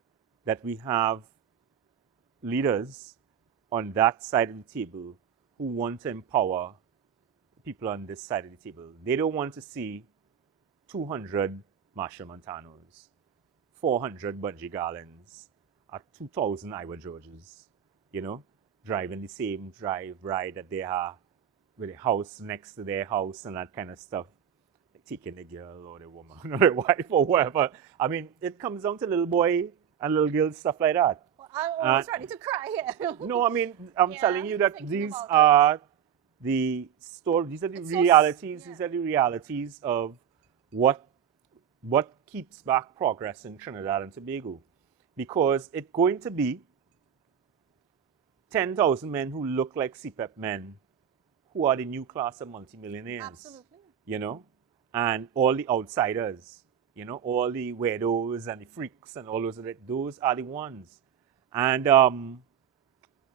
that we have leaders on that side of the table who want to empower people on this side of the table. They don't want to see 200 Marshall Montanos, 400 Bungie Garlands, 2,000 Iowa Georges, driving the same ride that they are with a house next to their house and that kind of stuff, like taking the girl or the woman or the wife or whatever. I mean, it comes down to little boy and little girl stuff like that. Well, I'm almost ready to cry here. No, I mean, I'm telling you that these are the story. These are the realities. These are the realities of what keeps back progress in Trinidad and Tobago, because it's going to be 10,000 men who look like CPEP men, who are the new class of multimillionaires. Absolutely. And all the outsiders, all the weirdos and the freaks and all those are the ones. And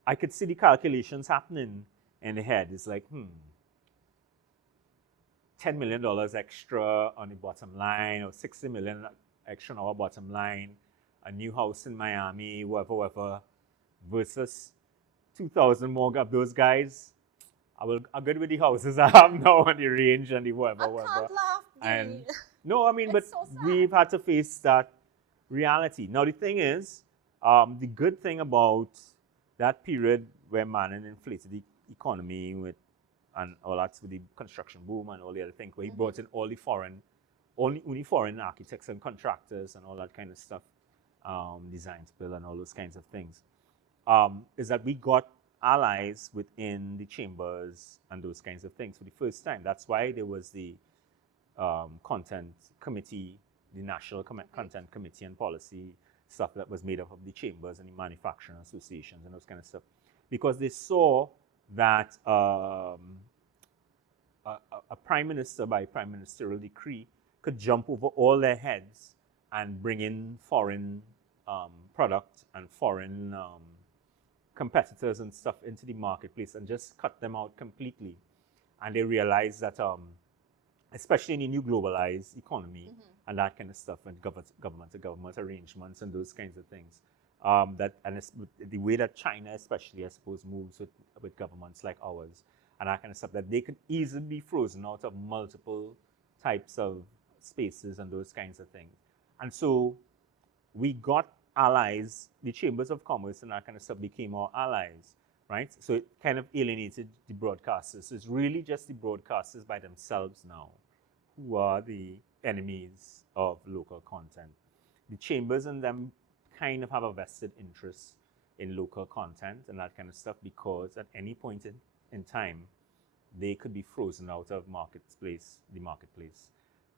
I could see the calculations happening in the head. It's like, $10 million extra on the bottom line, or $60 million extra on our bottom line, a new house in Miami, whatever, versus 2,000 more of those guys. I'm good with the houses I have now and the range and the whatever. I can't laugh. No, I mean, but so we've had to face that reality. Now, the thing is, the good thing about that period where Manning inflated the economy and all that with the construction boom and all the other things, where he brought in all the foreign architects and contractors and all that kind of stuff, design spill and all those kinds of things, is that we got allies within the chambers and those kinds of things for the first time. That's why there was the content committee, the National Content Committee and Policy stuff that was made up of the chambers and the manufacturing associations and those kind of stuff, because they saw that a prime minister by prime ministerial decree could jump over all their heads and bring in foreign product and foreign competitors and stuff into the marketplace and just cut them out completely. And they realized that, especially in a new globalized economy and that kind of stuff, and government-to-government arrangements and those kinds of things, the way that China especially, I suppose, moves with governments like ours and that kind of stuff, that they could easily be frozen out of multiple types of spaces and those kinds of things. And so we got allies. The chambers of commerce and that kind of stuff became our allies, right? So it kind of alienated the broadcasters. So it's really just the broadcasters by themselves now who are the enemies of local content. the chambers and them kind of have a vested interest in local content and that kind of stuff, because at any point in time, they could be frozen out of the marketplace.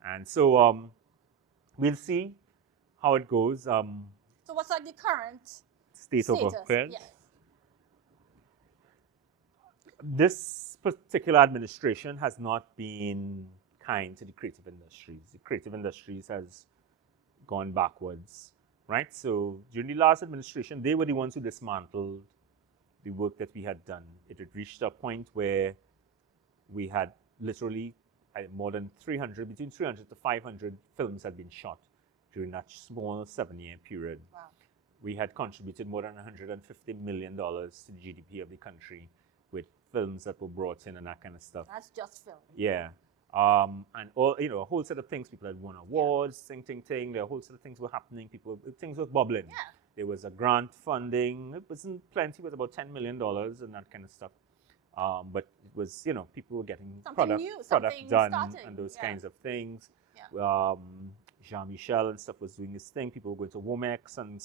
And so we'll see how it goes. So what's like the current state of status? affairs? Yes. This particular administration has not been kind to the creative industries. The creative industries has gone backwards, right? So during the last administration, they were the ones who dismantled the work that we had done. It had reached a point where we had literally more than 300, between 300 to 500 films had been shot during that small 7-year period. Wow. We had contributed more than $150 million to the GDP of the country with films that were brought in and that kind of stuff. That's just film. Yeah. And all, a whole set of things. People had won awards, thing. There a whole set of things were happening. Things were bubbling. Yeah. There was a grant funding. It wasn't plenty. It was about $10 million and that kind of stuff. But it was, people were getting product done starting. and those Yeah. kinds of things. Yeah. Jean-Michel and stuff was doing his thing. People were going to Womex and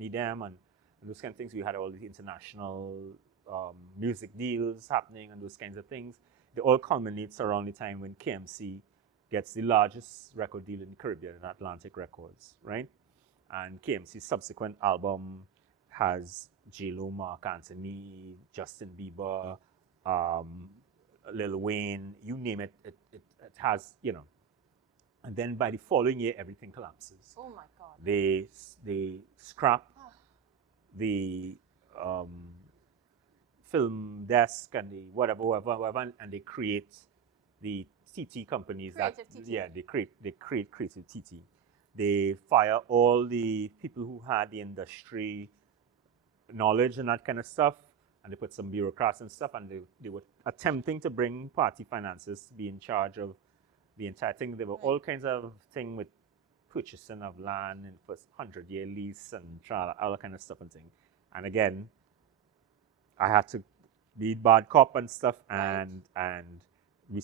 NEDM and those kind of things. We had all the international music deals happening and those kinds of things. It all culminates around the time when KMC gets the largest record deal in the Caribbean, in Atlantic Records, right? And KMC's subsequent album has J-Lo, Mark Anthony, Justin Bieber, Lil Wayne, you name it, it has, And then by the following year, everything collapses. Oh my God. They scrap the film desk and the whatever, and they create the TT companies. Creative TT. Yeah, they create Creative TT. They fire all the people who had the industry knowledge and that kind of stuff, and they put some bureaucrats and stuff, and they were attempting to bring party finances to be in charge of the entire thing. There were all kinds of things with purchasing of land and first 100-year lease and all that kind of stuff and thing. And again, I had to be bad cop and stuff, and we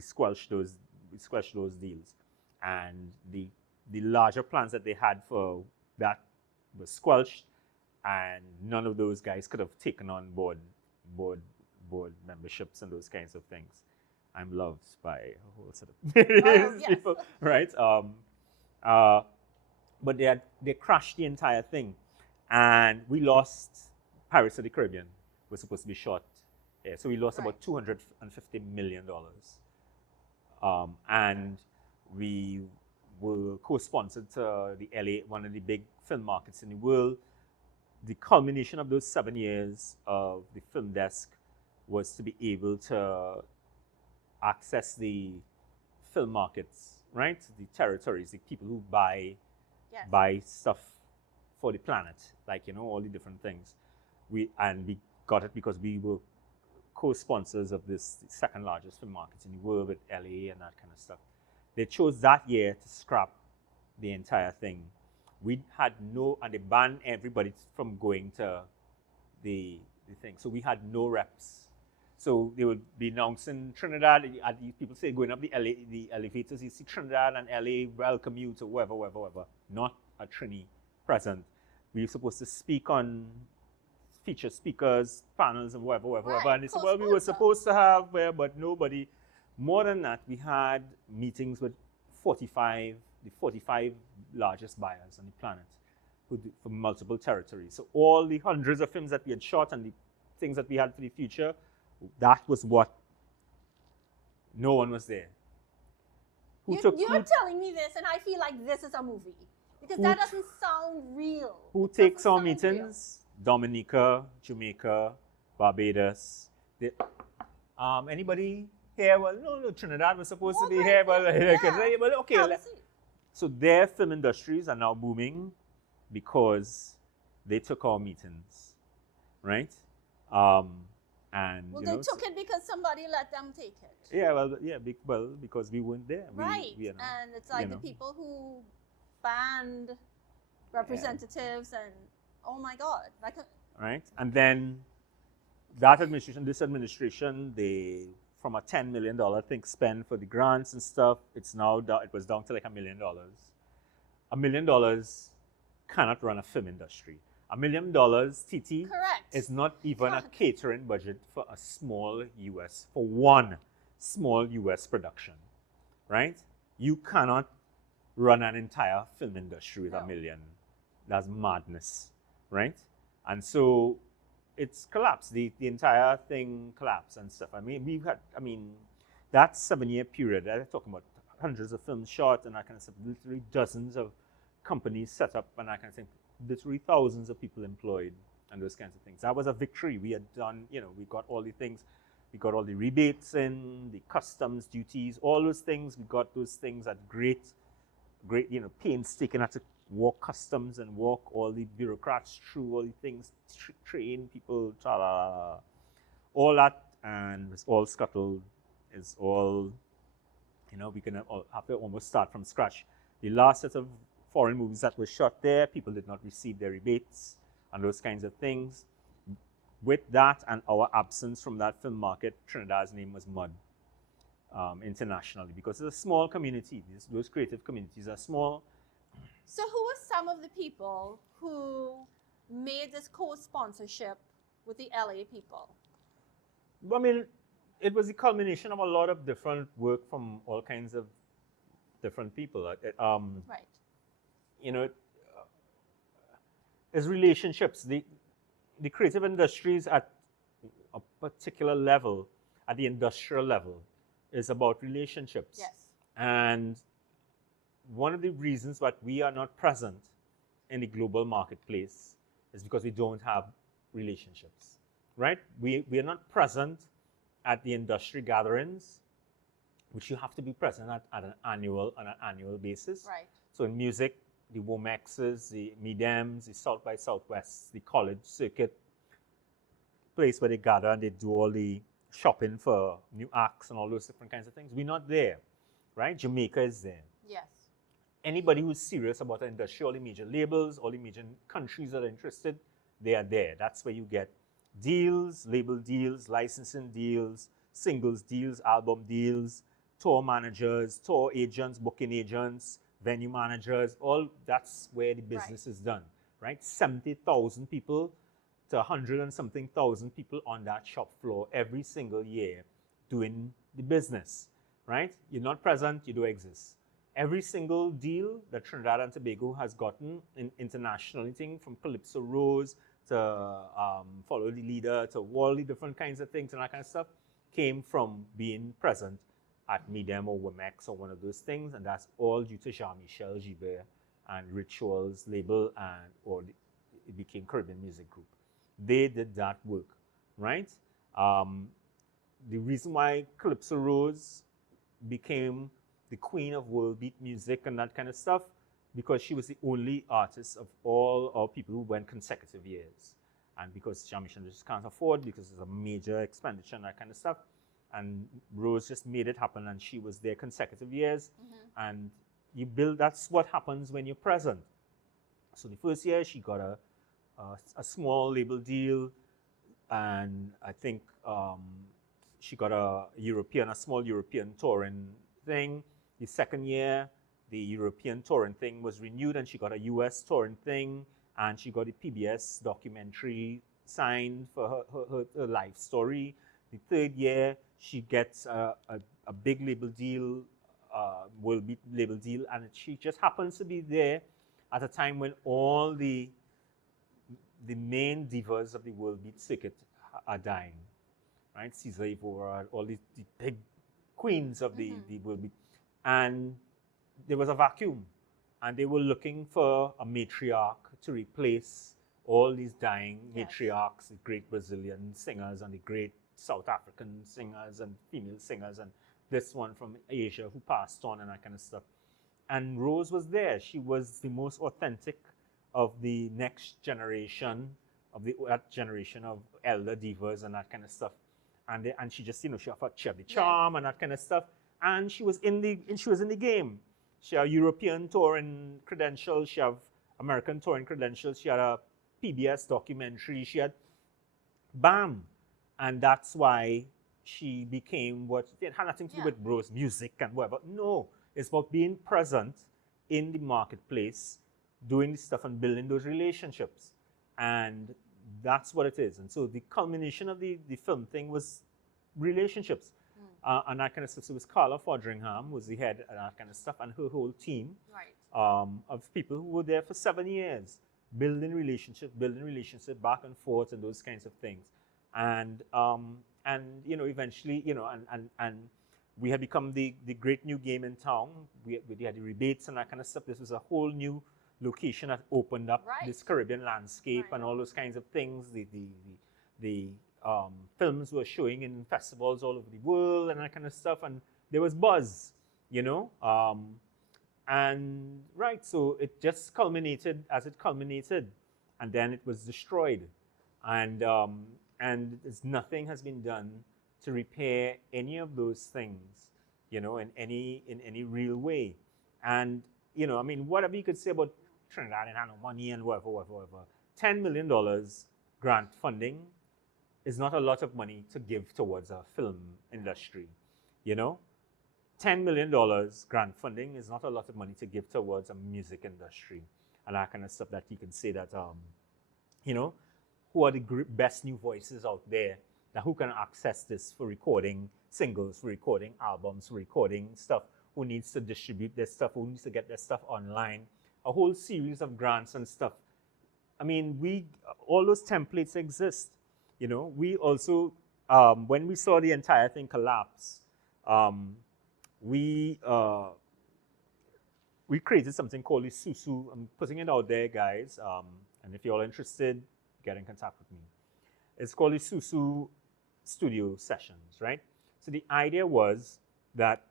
squelched those deals, and the larger plans that they had for that was squelched, and none of those guys could have taken on board memberships and those kinds of things. I'm loved by a whole set of people, right? But they crashed the entire thing, and we lost Pirates of the Caribbean. Was supposed to be shot, so we lost about $250 million, and we were co-sponsored to the LA, one of the big film markets in the world. The culmination of those 7 years of the film desk was to be able to access the film markets, right? The territories, the people who buy stuff for the planet, like all the different things. We got it because we were co-sponsors of this second largest film market in the world with LA and that kind of stuff. They chose that year to scrap the entire thing. We had and they banned everybody from going to the thing. So we had no reps. So they would be announcing Trinidad. People say going up the elevators, you see Trinidad and LA welcome you to wherever. Not a Trini present. We were supposed to speak on feature speakers, panels, and whatever. And they said, well, we were supposed to have, but nobody. More than that, we had meetings with the 45 largest buyers on the planet from multiple territories. So all the hundreds of films that we had shot and the things that we had for the future, that was what. No one was there. You're telling me this, and I feel like this is a movie. Because that doesn't sound real. Who takes our meetings? Dominica, Jamaica, Barbados. Anybody here? Well, no, Trinidad was supposed to be here. Well, okay. So their film industries are now booming because they took our meetings, right? They took it because somebody let them take it. Yeah, because we weren't there. Right, and it's like the people who banned representatives and oh my God, right? And then this administration, they from a $10 million thing spend for the grants and stuff, it was down to like $1 million. $1 million cannot run a film industry. $1 million, TT, Correct. is not even a catering budget for a small US, for one small US production, right? You cannot run an entire film industry with $1 million. That's madness, right? And so it's collapsed. The entire thing collapsed and stuff. I mean, that 7-year period, they're talking about hundreds of films shot and that kind of stuff, literally dozens of companies set up and that kind of thing, literally thousands of people employed and those kinds of things. That was a victory. We had done, we got all the things, we got all the rebates in, the customs duties, all those things. We got those things at great, painstaking. Had to walk customs and walk all the bureaucrats through all the things, train people, all that, and it's all scuttled. It's all, we can have to almost start from scratch. The last set of foreign movies that were shot there, people did not receive their rebates and those kinds of things. With that and our absence from that film market, Trinidad's name was mud internationally because it's a small community. Those creative communities are small. So who were some of the people who made this co-sponsorship with the LA people? I mean, it was the culmination of a lot of different work from all kinds of different people. Right. It's relationships. The creative industries at a particular level, at the industrial level, is about relationships. Yes. And one of the reasons that we are not present in the global marketplace is because we don't have relationships, right? We are not present at the industry gatherings, which you have to be present at on an annual basis. Right. So in music, the WOMEXs, the MEDEMs, the South by Southwest, the college circuit, place where they gather and they do all the shopping for new acts and all those different kinds of things. We're not there, right? Jamaica is there. Yes. Anybody who's serious about the industry, all the major labels, all the major countries that are interested, they are there. That's where you get deals, label deals, licensing deals, singles deals, album deals, tour managers, tour agents, booking agents, venue managers, all that's where the business is done, right? 70,000 people to 100 and something thousand people on that shop floor every single year doing the business, right? You're not present, you don't exist. Every single deal that Trinidad and Tobago has gotten in internationally, from Calypso Rose to Follow the Leader to all the different kinds of things and that kind of stuff came from being present at MEDEM or WOMEX or one of those things, and that's all due to Jean-Michel Gibert and Ritual's label it became Caribbean Music Group. They did that work, right? The reason why Calypso Rose became the queen of world beat music and that kind of stuff, because she was the only artist of all our people who went consecutive years. And because Jean-Michel just can't afford, because it's a major expenditure and that kind of stuff, and Rose just made it happen, and she was there consecutive years. Mm-hmm. And you build, that's what happens when you're present. So the first year she got a small label deal, and I think she got a small European touring thing. The second year, the European touring thing was renewed, and she got a US touring thing, and she got a PBS documentary signed for her life story. The third year, she gets a big label deal, world beat label deal, and she just happens to be there at a time when all the main divas of the world beat circuit are dying, right? Cesar Evora, all the big queens of the world beat. And there was a vacuum, and they were looking for a matriarch to replace all these dying matriarchs, the great Brazilian singers and the great South African singers and female singers, and this one from Asia who passed on and that kind of stuff. And Rose was there. She was the most authentic of the next generation, that generation of elder divas and that kind of stuff. And she just, she had the charm and that kind of stuff. And she was in the game. She had European touring credentials. She had American touring credentials. She had a PBS documentary. She had, bam. And that's why she became what, it had nothing to do with Rose music and whatever. No, it's about being present in the marketplace, doing this stuff and building those relationships. And that's what it is. And so the culmination of the film thing was relationships. And that kind of stuff. So it was Carla Fodringham was the head and that kind of stuff, and her whole team of people who were there for 7 years, building relationship back and forth and those kinds of things. And you know, eventually, you know, and we had become the great new game in town. We had the rebates and that kind of stuff. This was a whole new location that opened up this Caribbean landscape and all those kinds of things. The films were showing in festivals all over the world and that kind of stuff, and there was buzz, you know. And so it just culminated as it culminated, and then it was destroyed, and nothing has been done to repair any of those things, you know, in any real way. And you know, I mean, whatever you could say about Trinidad and had no money and whatever. $10 million grant funding is not a lot of money to give towards a film industry, you know. $10 million grant funding is not a lot of money to give towards a music industry and that kind of stuff, that you can say that, you know, who are the best new voices out there, that who can access this for recording singles, for recording albums, for recording stuff, who needs to distribute their stuff, who needs to get their stuff online, a whole series of grants and stuff. I mean, all those templates exist. You know, we also, when we saw the entire thing collapse, we created something called the Sou Sou. I'm putting it out there, guys. And if you're all interested, get in contact with me. It's called the Sou Sou Studio Sessions, right? So the idea was that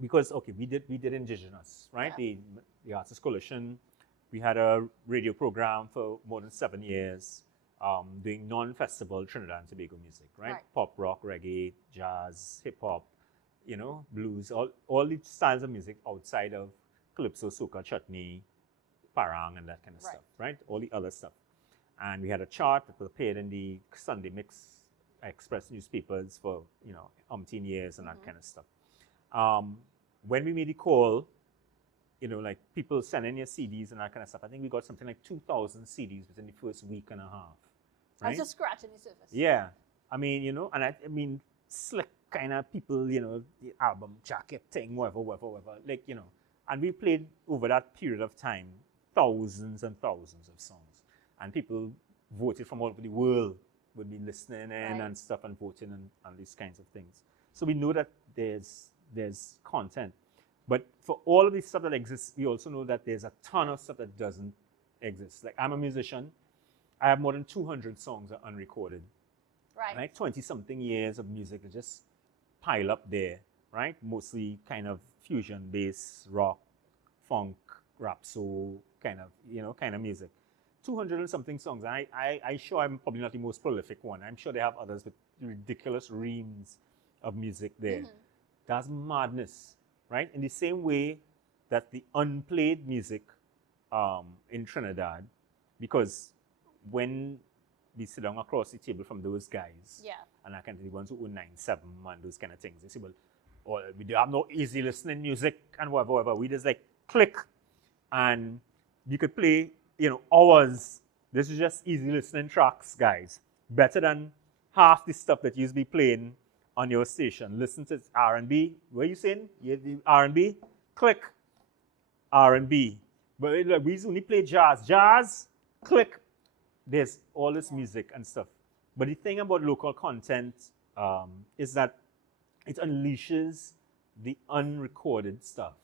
because, okay, we did indigenous, right? Yeah. The Artists Coalition, we had a radio program for more than 7 years, doing non-festival Trinidad and Tobago music, right? Pop, rock, reggae, jazz, hip hop, you know, blues, all the styles of music outside of calypso, soca, chutney, parang, and that kind of stuff, right? All the other stuff. And we had a chart that appeared in the Sunday Mix Express newspapers for, you know, umpteen years and that kind of stuff. When we made the call, you know, like people sending their CDs and that kind of stuff, I think we got something like 2,000 CDs within the first week and a half. Right? That's just scratching the surface. Yeah. I mean, you know, and I mean, slick kind of people, you know, the album jacket thing, whatever. Like, you know, and we played over that period of time thousands and thousands of songs. And people voted from all over the world, would be listening in and stuff and voting and these kinds of things. So we know that there's content. But for all of the stuff that exists, we also know that there's a ton of stuff that doesn't exist. Like, I'm a musician. I have more than 200 songs that are unrecorded. Right? 20-something years of music that just pile up there, right? Mostly kind of fusion, bass, rock, funk, rap, soul, kind of music. 200 and something songs. I'm sure I'm probably not the most prolific one. I'm sure they have others with ridiculous reams of music there. That's madness, right? In the same way that the unplayed music in Trinidad, because when we sit down across the table from those guys, and I can tell the ones who own 9/7 and those kind of things, they say, well, we do have no easy listening music and whatever. We just like click, and you could play, you know, hours. This is just easy listening tracks, guys. Better than half the stuff that you used to be playing on your station. Listen to R&B. What are you saying? You the R&B? Click. R&B. But like, we only play jazz. Jazz? Click. There's all this music and stuff. But the thing about local content is that it unleashes the unrecorded stuff,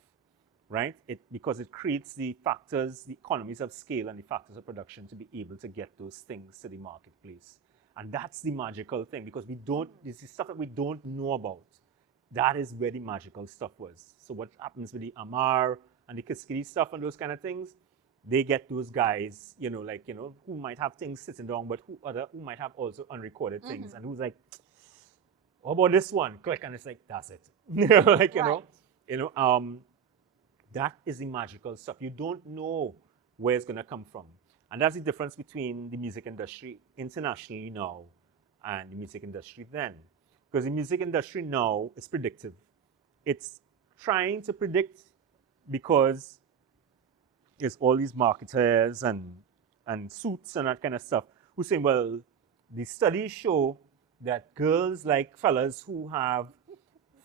right? Because it creates the factors, the economies of scale and the factors of production to be able to get those things to the marketplace. And that's the magical thing, because this is stuff that we don't know about. That is where the magical stuff was. So what happens with the Amar and the Kiskidi stuff and those kind of things, they get those guys, you know, like, you know, who might have things sitting down, but who might have also unrecorded things, and who's like, what about this one? Click, and it's like, that's it. Like, you know, that is the magical stuff. You don't know where it's going to come from. And that's the difference between the music industry internationally now and the music industry then. Because the music industry now is predictive. It's trying to predict because is all these marketers and suits and that kind of stuff who say, well, the studies show that girls like fellas who have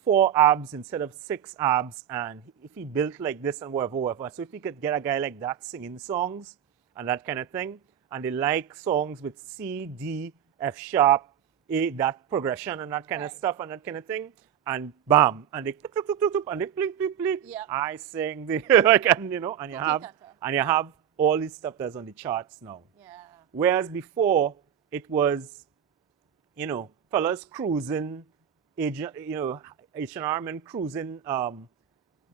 4 abs instead of 6 abs, and if he built like this and whatever. So if you could get a guy like that singing songs and that kind of thing, and they like songs with C, D, F sharp, A, that progression and that kind of stuff and that kind of thing, and bam, and they and they plick, plick, plick. Yep. I sing the like, and you have all this stuff that's on the charts now. Yeah. Whereas before it was, fellas cruising, H&R men cruising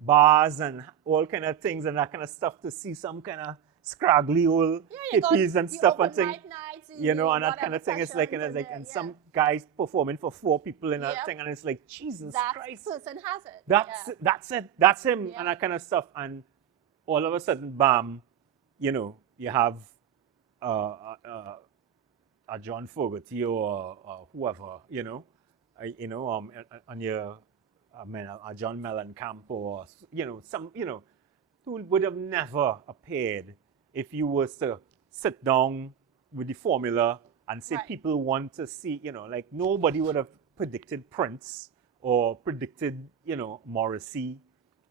bars and all kind of things and that kind of stuff to see some kind of scraggly old hippies and stuff and things. And that kind of thing. It's like, and some guys performing for 4 people in that thing, and it's like, Jesus Christ. That person has it. That's it. That's him, and that kind of stuff. And all of a sudden, bam, you have a John Fogerty or whoever, on your a John Mellencamp or some who would have never appeared if you was to sit down with the formula and say people want to see, like nobody would have predicted Prince or predicted, Morrissey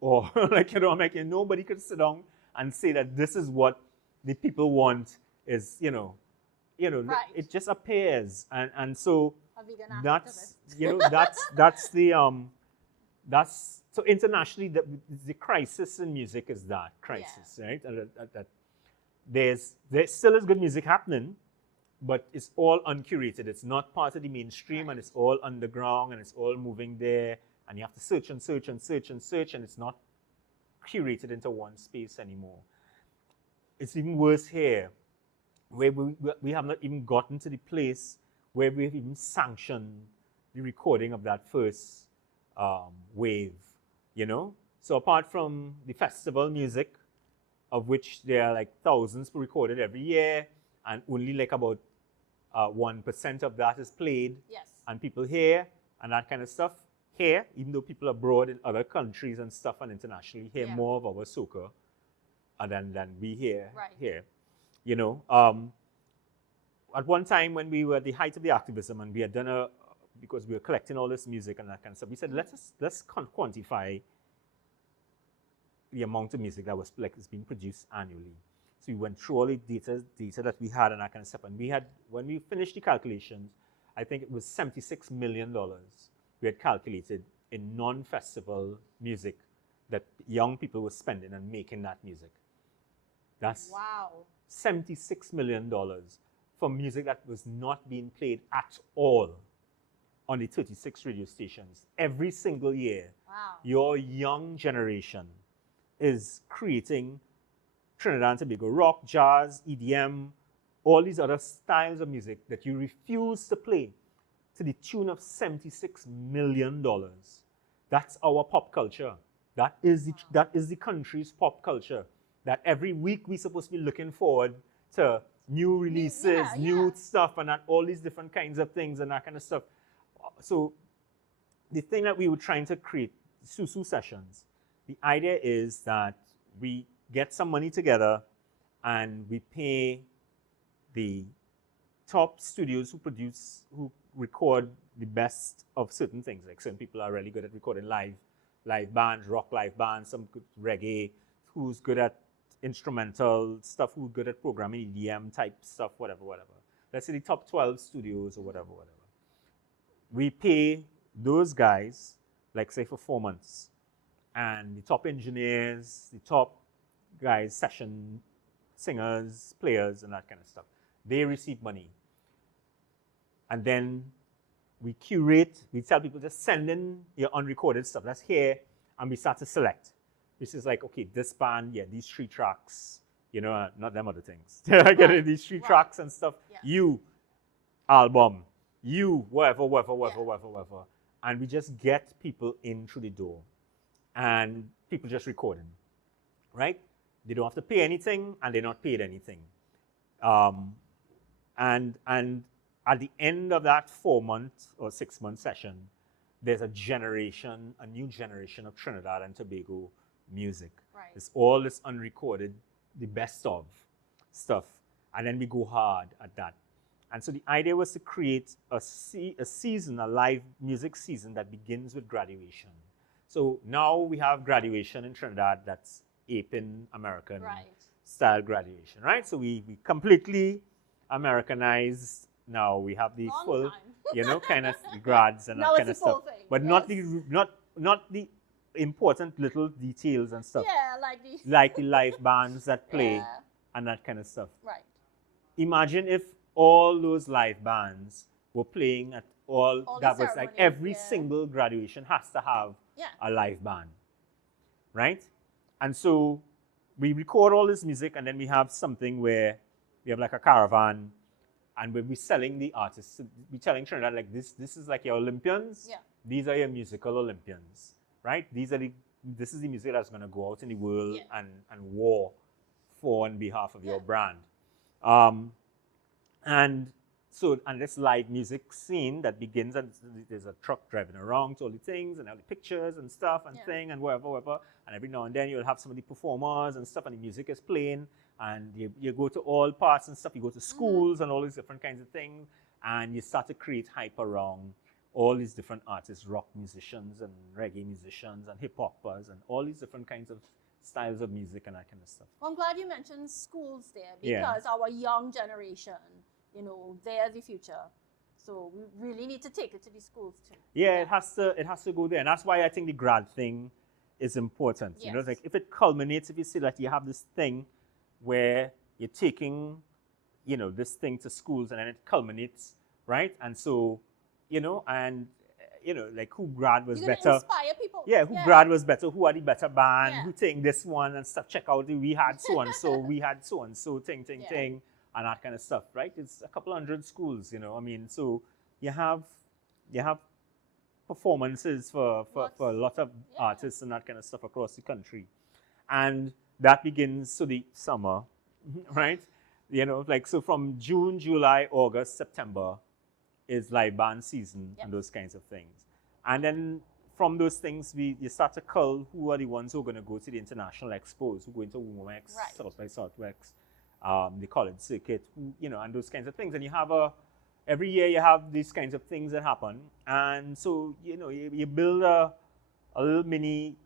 or nobody could sit down and say that this is what the people want is, it just appears. And so that's so internationally the crisis in music is that crisis, right? That there still is good music happening, but it's all uncurated. It's not part of the mainstream, and it's all underground, and it's all moving there, and you have to search and search and search and search, and it's not curated into one space anymore. It's even worse here, where we have not even gotten to the place where we've even sanctioned the recording of that first wave, So apart from the festival music, of which there are like thousands recorded every year, and only like about 1% of that is played, and people hear, and that kind of stuff. Here, even though people abroad in other countries and stuff and internationally hear more of our soca than we hear here. At one time when we were at the height of the activism and we had done because we were collecting all this music and that kind of stuff, we said, let's quantify the amount of music that was is being produced annually. So we went through all the data that we had and that kind of stuff. And when we finished the calculations, I think it was $76 million we had calculated in non-festival music that young people were spending and making that music. That's $76 million for music that was not being played at all on the 36 radio stations. Every single year, your young generation is creating Trinidad and Tobago rock, jazz, EDM, all these other styles of music that you refuse to play to the tune of $76 million. That's our pop culture. That is the country's pop culture. That every week we're supposed to be looking forward to new releases, new stuff, and all these different kinds of things and that kind of stuff. So the thing that we were trying to create, Sou Sou Sessions, the idea is that we get some money together and we pay the top studios who record the best of certain things. Like certain people are really good at recording live bands, rock live bands, some good reggae, who's good at instrumental stuff, who's good at programming EDM type stuff, whatever. Let's say the top 12 studios or whatever. We pay those guys, like say for 4 months, and the top engineers, the top guys, session singers, players, and that kind of stuff. They receive money. And then we curate, we tell people just send in your unrecorded stuff. That's here, and we start to select. This is like, okay, this band, these 3 tracks, not them other things. These 3 tracks and stuff. Yeah. You, album, you, whatever. And we just get people in through the door. And people just recording, right? They don't have to pay anything, and they're not paid anything. And at the end of that 4-month or 6-month session, there's a new generation of Trinidad and Tobago music. Right. It's all this unrecorded the best of stuff, and then we go hard at that. And so the idea was to create a season, a live music season that begins with graduation. So now we have graduation in Trinidad that's aping American style graduation, right? So we completely Americanized. Now we have the full, kind of grads and that kind of stuff. Thing, but not the important little details and stuff. Yeah, like the live bands that play and that kind of stuff. Right. Imagine if all those live bands were playing at all that was like every single graduation has to have a live band, right? And so we record all this music, and then we have something where we have like a caravan, and we're selling the artists. We're telling Trinidad like this is like your Olympians. Yeah. These are your musical Olympians, right? This is the music that's going to go out in the world and war for on behalf of your brand. And this live music scene that begins, and there's a truck driving around to all the things and all the pictures and stuff and thing and whatever. And every now and then you'll have some of the performers and stuff, and the music is playing. And you go to all parts and stuff. You go to schools and all these different kinds of things, and you start to create hype around all these different artists, rock musicians and reggae musicians and hip hoppers and all these different kinds of styles of music and that kind of stuff. Well, I'm glad you mentioned schools there, because our young generation, they're the future. So we really need to take it to the schools too. Yeah, it has to go there. And that's why I think the grad thing is important. Yes. Like if it culminates, if you see that you have this thing where you're taking, this thing to schools, and then it culminates, right? And so, like who grad was better. Inspire people. Yeah, who grad was better, who are the better band, who take this one and stuff, check out we had so-and-so, we had so-and-so, ting, and that kind of stuff, right? It's a couple hundred schools, so you have performances for a lot of artists and that kind of stuff across the country. And that begins the summer, right? So from June, July, August, September is live band season and those kinds of things. And then from those things, you start to cull who are the ones who are going to go to the international expos, who go into WOMEX, South by Southwest, the college circuit, and those kinds of things. And you have every year you have these kinds of things that happen. And so, you build a little mini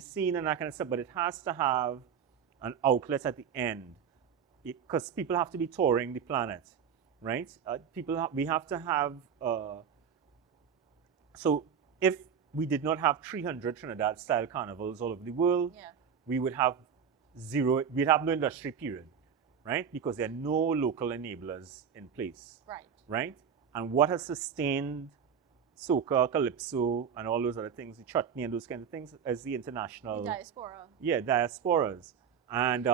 scene and that kind of stuff, but it has to have an outlet at the end, because people have to be touring the planet, right? We have to have, so if we did not have 300 Trinidad style carnivals all over the world, we would have we'd have no industry period, right? Because there are no local enablers in place, right? And what has sustained soca, calypso, and all those other things, the chutney and those kinds of things, as the international diaspora. Yeah, diasporas. And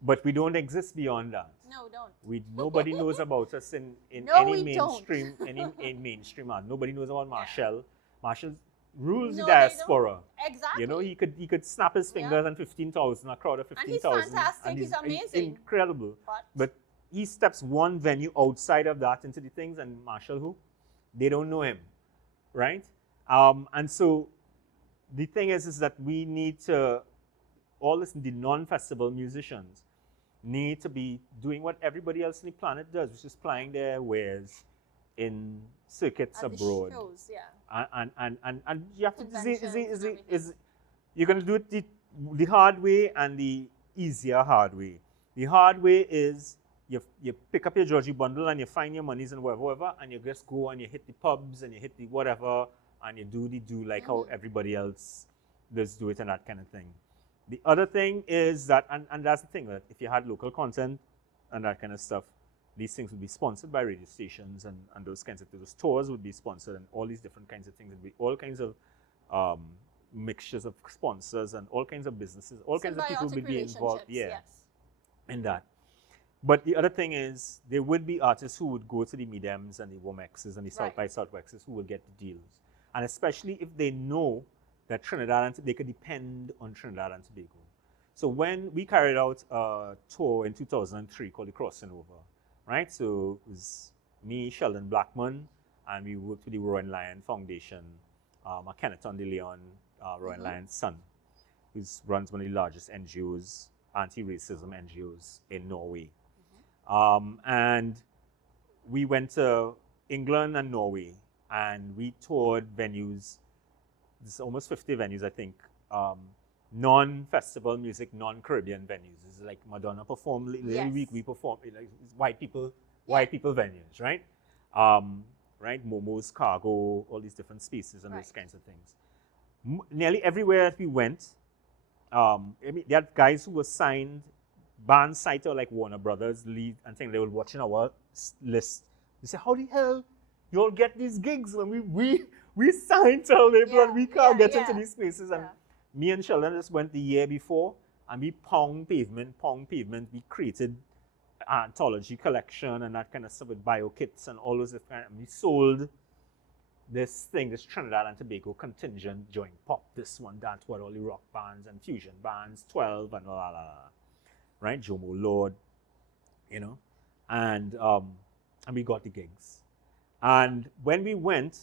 but we don't exist beyond that. No, don't. Nobody knows about us in No, any we mainstream in mainstream art. Nobody knows about Marshall. Marshall rules No, the diaspora. Exactly. He could snap his fingers and 15,000, a crowd of 15,000. And he's fantastic. He's amazing. Incredible. But he steps one venue outside of that into the things, and Marshall, who? They don't know him, right? And so the thing is that we need to, the non-festival musicians need to be doing what everybody else on the planet does, which is playing their wares in circuits abroad. Shows, and you have to you're going to do it the hard way and the easier hard way. The hard way is you pick up your Georgie bundle and you find your monies and whatever, and you just go and you hit the pubs and you hit the whatever, and you do like how everybody else does do it and that kind of thing. The other thing is that, and that's the thing, that if you had local content and that kind of stuff, these things would be sponsored by radio stations, and those kinds of things. Those tours would be sponsored, and all these different kinds of things. Would be all kinds of mixtures of sponsors and all kinds of businesses, all kinds of people would be involved in that. But the other thing is, there would be artists who would go to the Mediums and the WOMEXs and the South by Southwexes who will get the deals. And especially if they know that they could depend on Trinidad and Tobago. So when we carried out a tour in 2003 called the Crossing Over, right? So it was me, Sheldon Blackman, and we worked with the Rowan Lion Foundation, Kenneth de Leon, Rowan Lion's son. who runs one of the largest NGOs, anti-racism NGOs in Norway. And we went to England and Norway, and we toured venues. There's almost 50 venues, I think. Non-festival music, non-Caribbean venues. It's like Madonna performed every week. We perform like white people venues, right? Right, Momo's, Cargo, all these different spaces and those kinds of things. Nearly everywhere that we went, I mean, there are guys who were signed, bands cited like Warner Brothers, Lead, and things. They were watching our list. They say, "How the hell you all get these gigs when we signed to a label and we can't get into these spaces?" And me and Sheldon just went the year before, and we pound pavement. We created an anthology collection and that kind of stuff with bio kits and all those different. And we sold this Trinidad and Tobago contingent joint pop, this one, that, what, all the rock bands and fusion bands, 12 and la la la, right? Jomo Lord, you know, and we got the gigs. And when we went,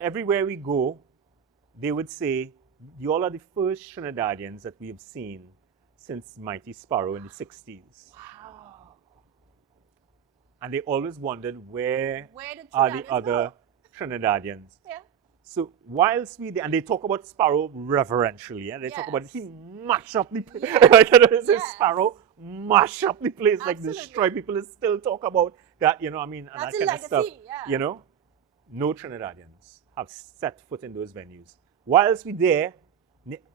everywhere we go, they would say, "You all are the first Trinidadians that we have seen since Mighty Sparrow in the 60s. Wow. And they always wondered, where are the other Trinidadians? Yeah. So whilst we did, and they talk about Sparrow reverentially, and they talk about he mash up the place. Like, say Sparrow mash up the place, like destroy people. They still talk about that, you know. I mean, and that's that kind legacy, of stuff. You know, no Trinidadians have set foot in those venues. Whilst we there,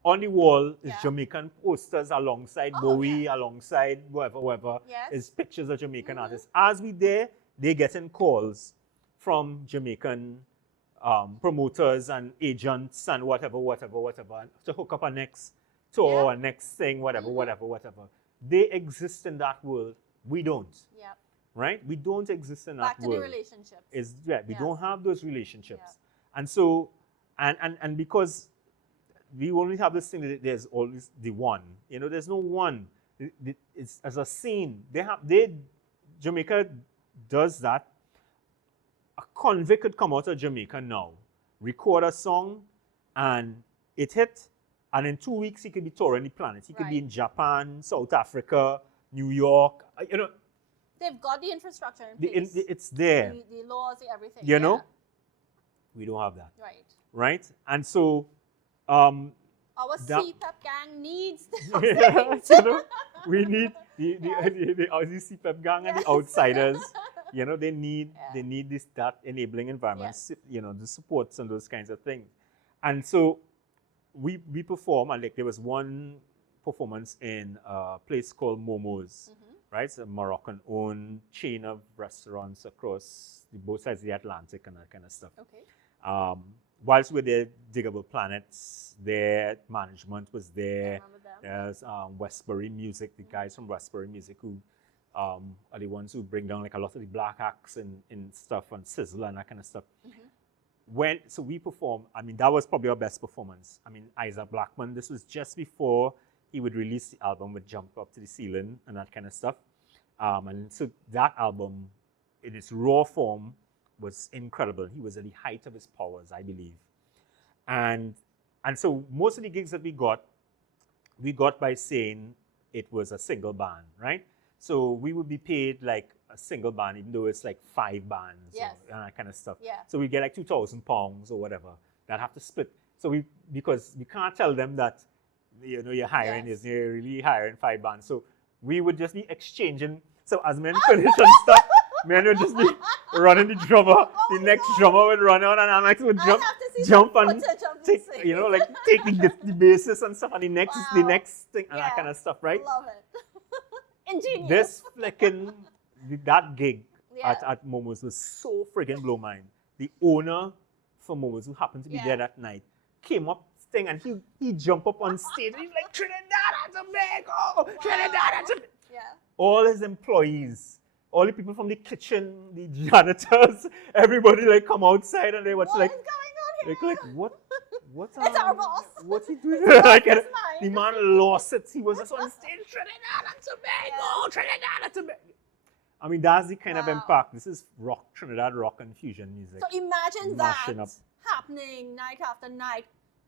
on the wall is Jamaican posters alongside Bowie, alongside whoever. Is pictures of Jamaican artists. As we there, they getting calls from Jamaican promoters and agents and whatever, to hook up a next tour, a next thing, whatever. They exist in that world. We don't. Yep. Right? We don't exist in that world. Back to the relationships. We don't have those relationships. And so, and because we only have this thing that there's always the one. You know, there's no one. It's as a scene. Jamaica does that. A convict could come out of Jamaica now, record a song, and it hit, and in 2 weeks he could be touring the planet. He could be in Japan, South Africa, New York. You know, they've got the infrastructure in place. It's there. The laws, everything. You know, we don't have that. Right. And so, our CPAP gang needs those things. You know, we need the Aussie CPAP gang and the outsiders. You know, they need that enabling environment, you know, the supports and those kinds of things. And so we perform, and like there was one performance in a place called Momo's, right? It's a Moroccan-owned chain of restaurants across both sides of the Atlantic and that kind of stuff. Okay. Whilst we were there, Diggable Planets, their management was there. There's Westbury Music, the guys from Westbury Music who are the ones who bring down like a lot of the black acts and stuff and Sizzle and that kind of stuff. So we performed, I mean, that was probably our best performance. I mean, Isaac Blackman, this was just before he would release the album with Jump Up to the Ceiling and that kind of stuff. And so that album, in its raw form, was incredible. He was at the height of his powers, I believe. And so most of the gigs that we got by saying it was a single band, right? So we would be paid like a single band, even though it's like 5 bands and that kind of stuff. So we get like £2,000 or whatever that have to split. So because we can't tell them that, you know, you're hiring is you're really hiring 5 bands. So we would just be exchanging. So as men finish and stuff, men would just be running the drummer. The next drummer would run on, and Alex would jump and take, you know, like take the basis and stuff, and the next thing and that kind of stuff, right? Love it. Ingenious. This that gig at Momo's was so friggin' blow mind. The owner for Momo's, who happened to be there that night, came up and he jumped up on stage and he's like, Trinidad and Tobago, Trinidad and Tobago. All his employees, all the people from the kitchen, the janitors, everybody like come outside and they watch like, what is going on here? Like what's it's our boss. What's he doing? Like, the man lost it. He was just on stage, Trinidad and Tobago, Trinidad and Tobago. I mean, that's the kind of impact. This is rock, Trinidad rock and fusion music. So imagine that happening night after night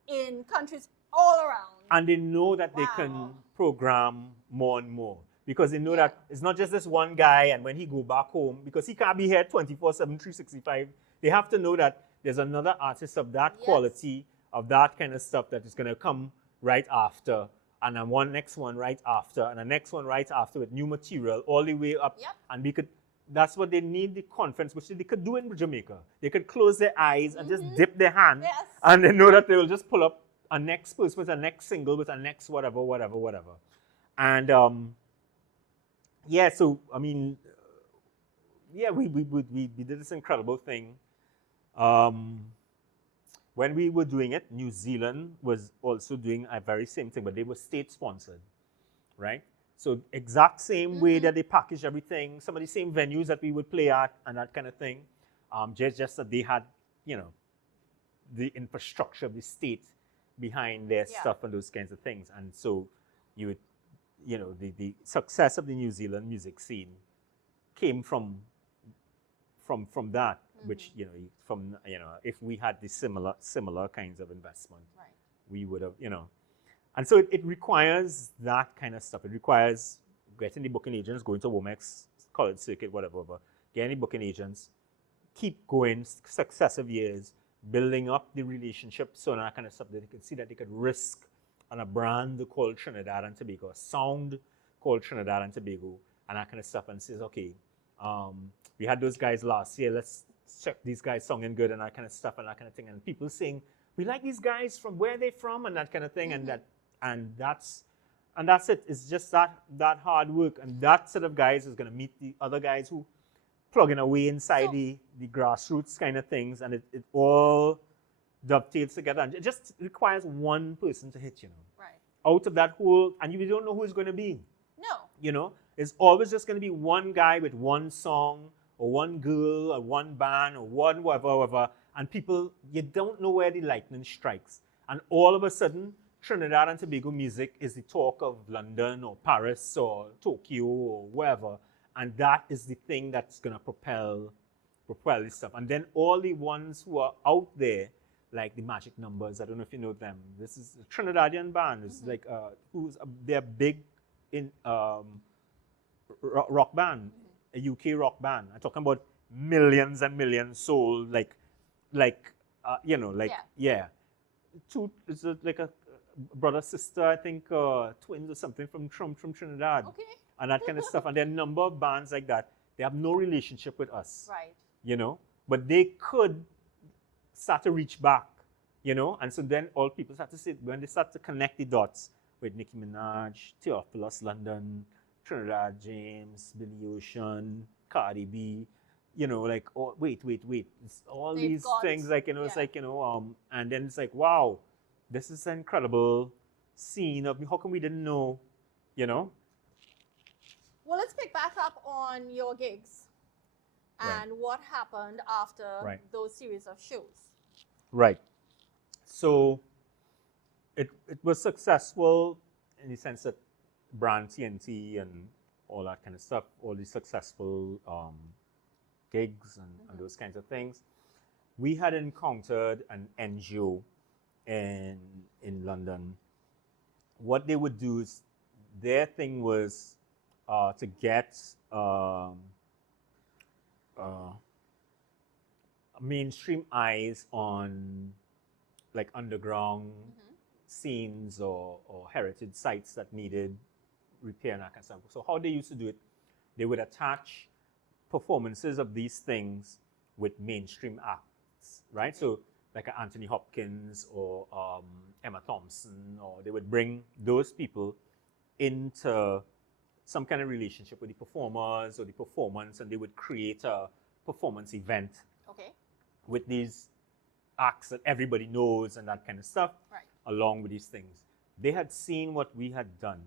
in countries all around. And they know that they can Wow. program more and more. Because they know Yeah. that it's not just this one guy, and when he go back home, because he can't be here 24/7, 365, they have to know that there's another artist of that Yes. quality, of that kind of stuff that is going to come right after, and then next one right after, and the next one right after with new material all the way up. Yep. And we could, that's what they need, the conference, which they could do in Jamaica. They could close their eyes and just dip their hand, Yes. and they know that they will just pull up a next person with a next single, with a next whatever. And yeah, so I mean, yeah, we did this incredible thing. When we were doing it, New Zealand was also doing a very same thing, but they were state sponsored, right? So exact same way that they package everything, some of the same venues that we would play at and that kind of thing. Just that they had, you know, the infrastructure of the state behind their stuff and those kinds of things. And so you would, you know, the success of the New Zealand music scene came from that, which, you know, if we had the similar kinds of investment, Right. we would have, you know. And so it requires that kind of stuff. It requires getting the booking agents, going to Womex, college circuit, whatever, getting the booking agents, keep going successive years, building up the relationship, so that kind of stuff, that they could see that they could risk on a brand called Trinidad and Tobago, a sound called Trinidad and Tobago, and that kind of stuff, and says, okay, we had those guys last year, let's check these guys singing good and that kind of stuff and that kind of thing, and people saying, we like these guys from where they're from and that kind of thing, and that's it. It's just that hard work, and that set of guys is going to meet the other guys who plugging away inside the grassroots kind of things, and it all dovetails together, and it just requires one person to hit, you know. Right. Out of that whole, and you don't know who it's going to be. No. You know, it's always just going to be one guy with one song, or one girl, or one band, or one whatever, and people, you don't know where the lightning strikes. And all of a sudden, Trinidad and Tobago music is the talk of London, or Paris, or Tokyo, or wherever. And that is the thing that's going to propel this stuff. And then all the ones who are out there, like the Magic Numbers, I don't know if you know them. This is a Trinidadian band. It's like, they're big in rock band, a UK rock band. I'm talking about millions and millions sold, it's like a brother, sister, I think, twins or something from Trinidad. Okay. And that kind of stuff. And there are a number of bands like that. They have no relationship with us. Right. You know? But they could start to reach back, you know? And so then all people start to say, when they start to connect the dots with Nicki Minaj, Theophilus London, Trinidad James, Billy Ocean, Cardi B, you know, like, oh, wait. It's all these things, like, you know, it's like, you know, and then it's like, wow, this is an incredible scene of, how come we didn't know, you know? Well, let's pick back up on your gigs and what happened after those series of shows. Right. So it was successful in the sense that brand TNT and all that kind of stuff, all the successful gigs and those kinds of things. We had encountered an NGO in London. What they would do is, their thing was to get mainstream eyes on like underground scenes or heritage sites that needed repair and that kind of stuff. So how they used to do it, they would attach performances of these things with mainstream acts, right? So like Anthony Hopkins or Emma Thompson, or they would bring those people into some kind of relationship with the performers or the performance, and they would create a performance event with these acts that everybody knows and that kind of stuff, along with these things. They had seen what we had done,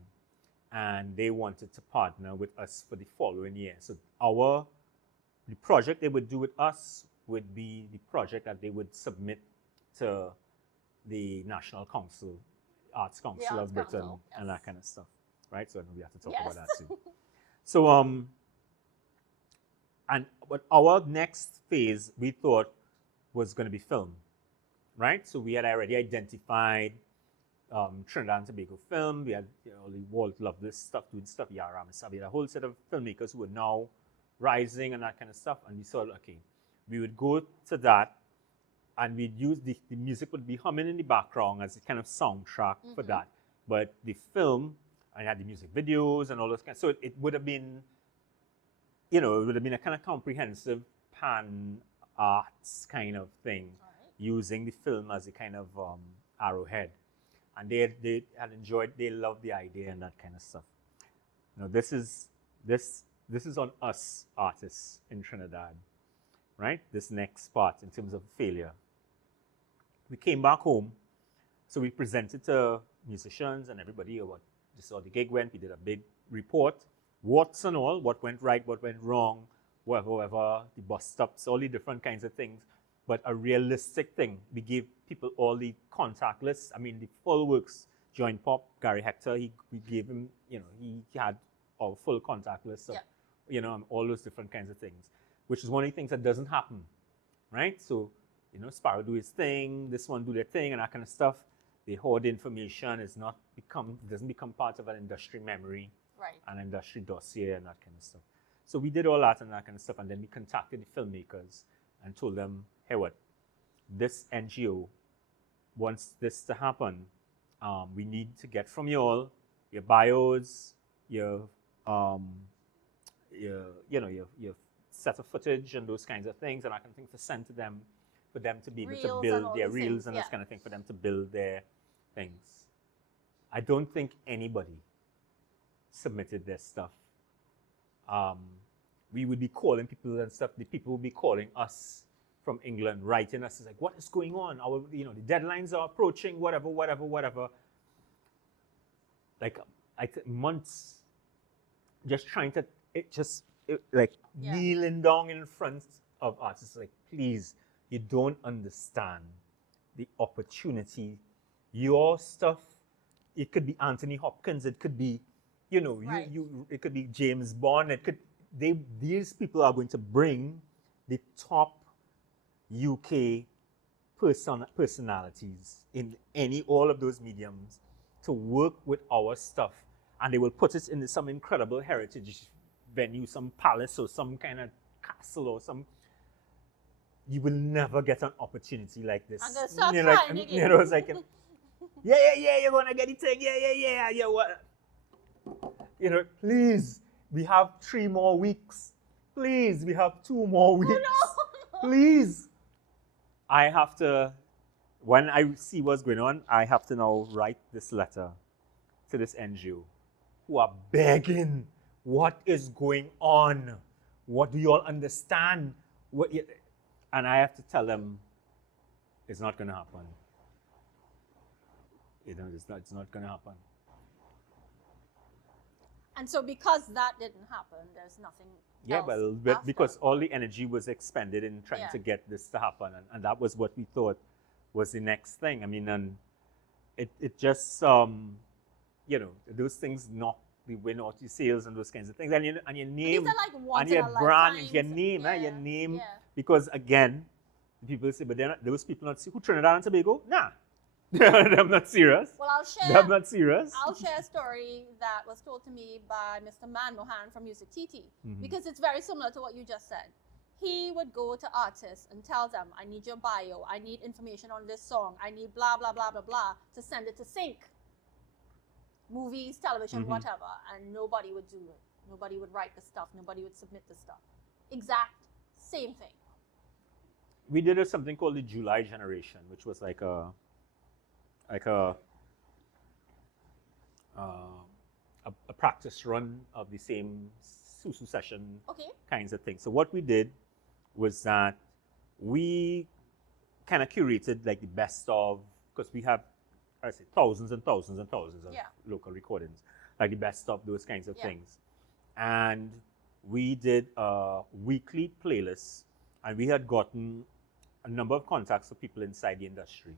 and they wanted to partner with us for the following year. So the project they would do with us would be the project that they would submit to the National Council, Arts Council of Britain, and that kind of stuff, right? So we have to talk about that too. So, but our next phase, we thought, was going to be film, right? So we had already identified Trinidad and Tobago film. We had Walt loved this stuff, doing stuff. Yaram and Sabi, a whole set of filmmakers who were now rising and that kind of stuff. And we saw, okay, we would go to that, and we'd use the music would be humming in the background as a kind of soundtrack for that. But the film, I had the music videos and all those kinds. So it would have been, it would have been a kind of comprehensive pan arts kind of thing, using the film as a kind of arrowhead. And they had enjoyed, they loved the idea and that kind of stuff. This is on us artists in Trinidad, right? This next part in terms of failure. We came back home, so we presented to musicians and everybody about just how the gig went. We did a big report, what's and all, what went right, what went wrong, whatever, the bus stops, all the different kinds of things. But a realistic thing. We gave people all the contact lists. I mean, the full works. Joint Pop, Gary Hector, we gave him, he had our full contact list of, all those different kinds of things, which is one of the things that doesn't happen, right? So, Sparrow do his thing, this one do their thing, and that kind of stuff. The hoard information doesn't become part of an industry memory, an industry dossier, and that kind of stuff. So we did all that and that kind of stuff, and then we contacted the filmmakers and told them, hey, this NGO wants this to happen. We need to get from you all your bios, your set of footage and those kinds of things, and I can think to send to them for them to be able to build their reels and this kind of thing, for them to build their things. I don't think anybody submitted their stuff. We would be calling people and stuff. The people would be calling us from England, writing us, like, what is going on? The deadlines are approaching, whatever. Like, months just trying to, kneeling down in front of artists, like, please, you don't understand the opportunity. Your stuff, it could be Anthony Hopkins, it could be, it could be James Bond, these people are going to bring the top UK personalities in all of those mediums to work with our stuff, and they will put it in some incredible heritage venue, some palace or some kind of castle or some. You will never get an opportunity like this. I'm gonna start crying again. It's like, you're gonna get it, yeah, what? Please, we have 3 more weeks. Please, we have 2 more weeks. Oh, no. Please. I have to, when I see what's going on, I have to now write this letter to this NGO who are begging, what is going on? What do you all understand? And I have to tell them, it's not going to happen. It's not going to happen. And so because that didn't happen, there's nothing else because all the energy was expended in trying to get this to happen. And that was what we thought was the next thing. I mean, and it just, those things knock the wind out your sails and those kinds of things. And your name, these are like and your brand, your name. Because again, people say, but those people not who Trinidad and Tobago? Nah. They're not serious. Well, They're not serious. I'll share a story that was told to me by Mr. Manmohan from Music TT, because it's very similar to what you just said. He would go to artists and tell them, I need your bio, I need information on this song, I need blah, blah, blah, blah, blah, to send it to sync. Movies, television, whatever, and nobody would do it. Nobody would write the stuff, nobody would submit the stuff. Exact same thing. We did something called the July Generation, which was like a practice run of the same Sou Sou Session kinds of things. So what we did was that we kind of curated like the best of, because we have, I say, thousands and thousands and thousands of local recordings, like the best of those kinds of things. And we did a weekly playlist, and we had gotten a number of contacts of people inside the industry.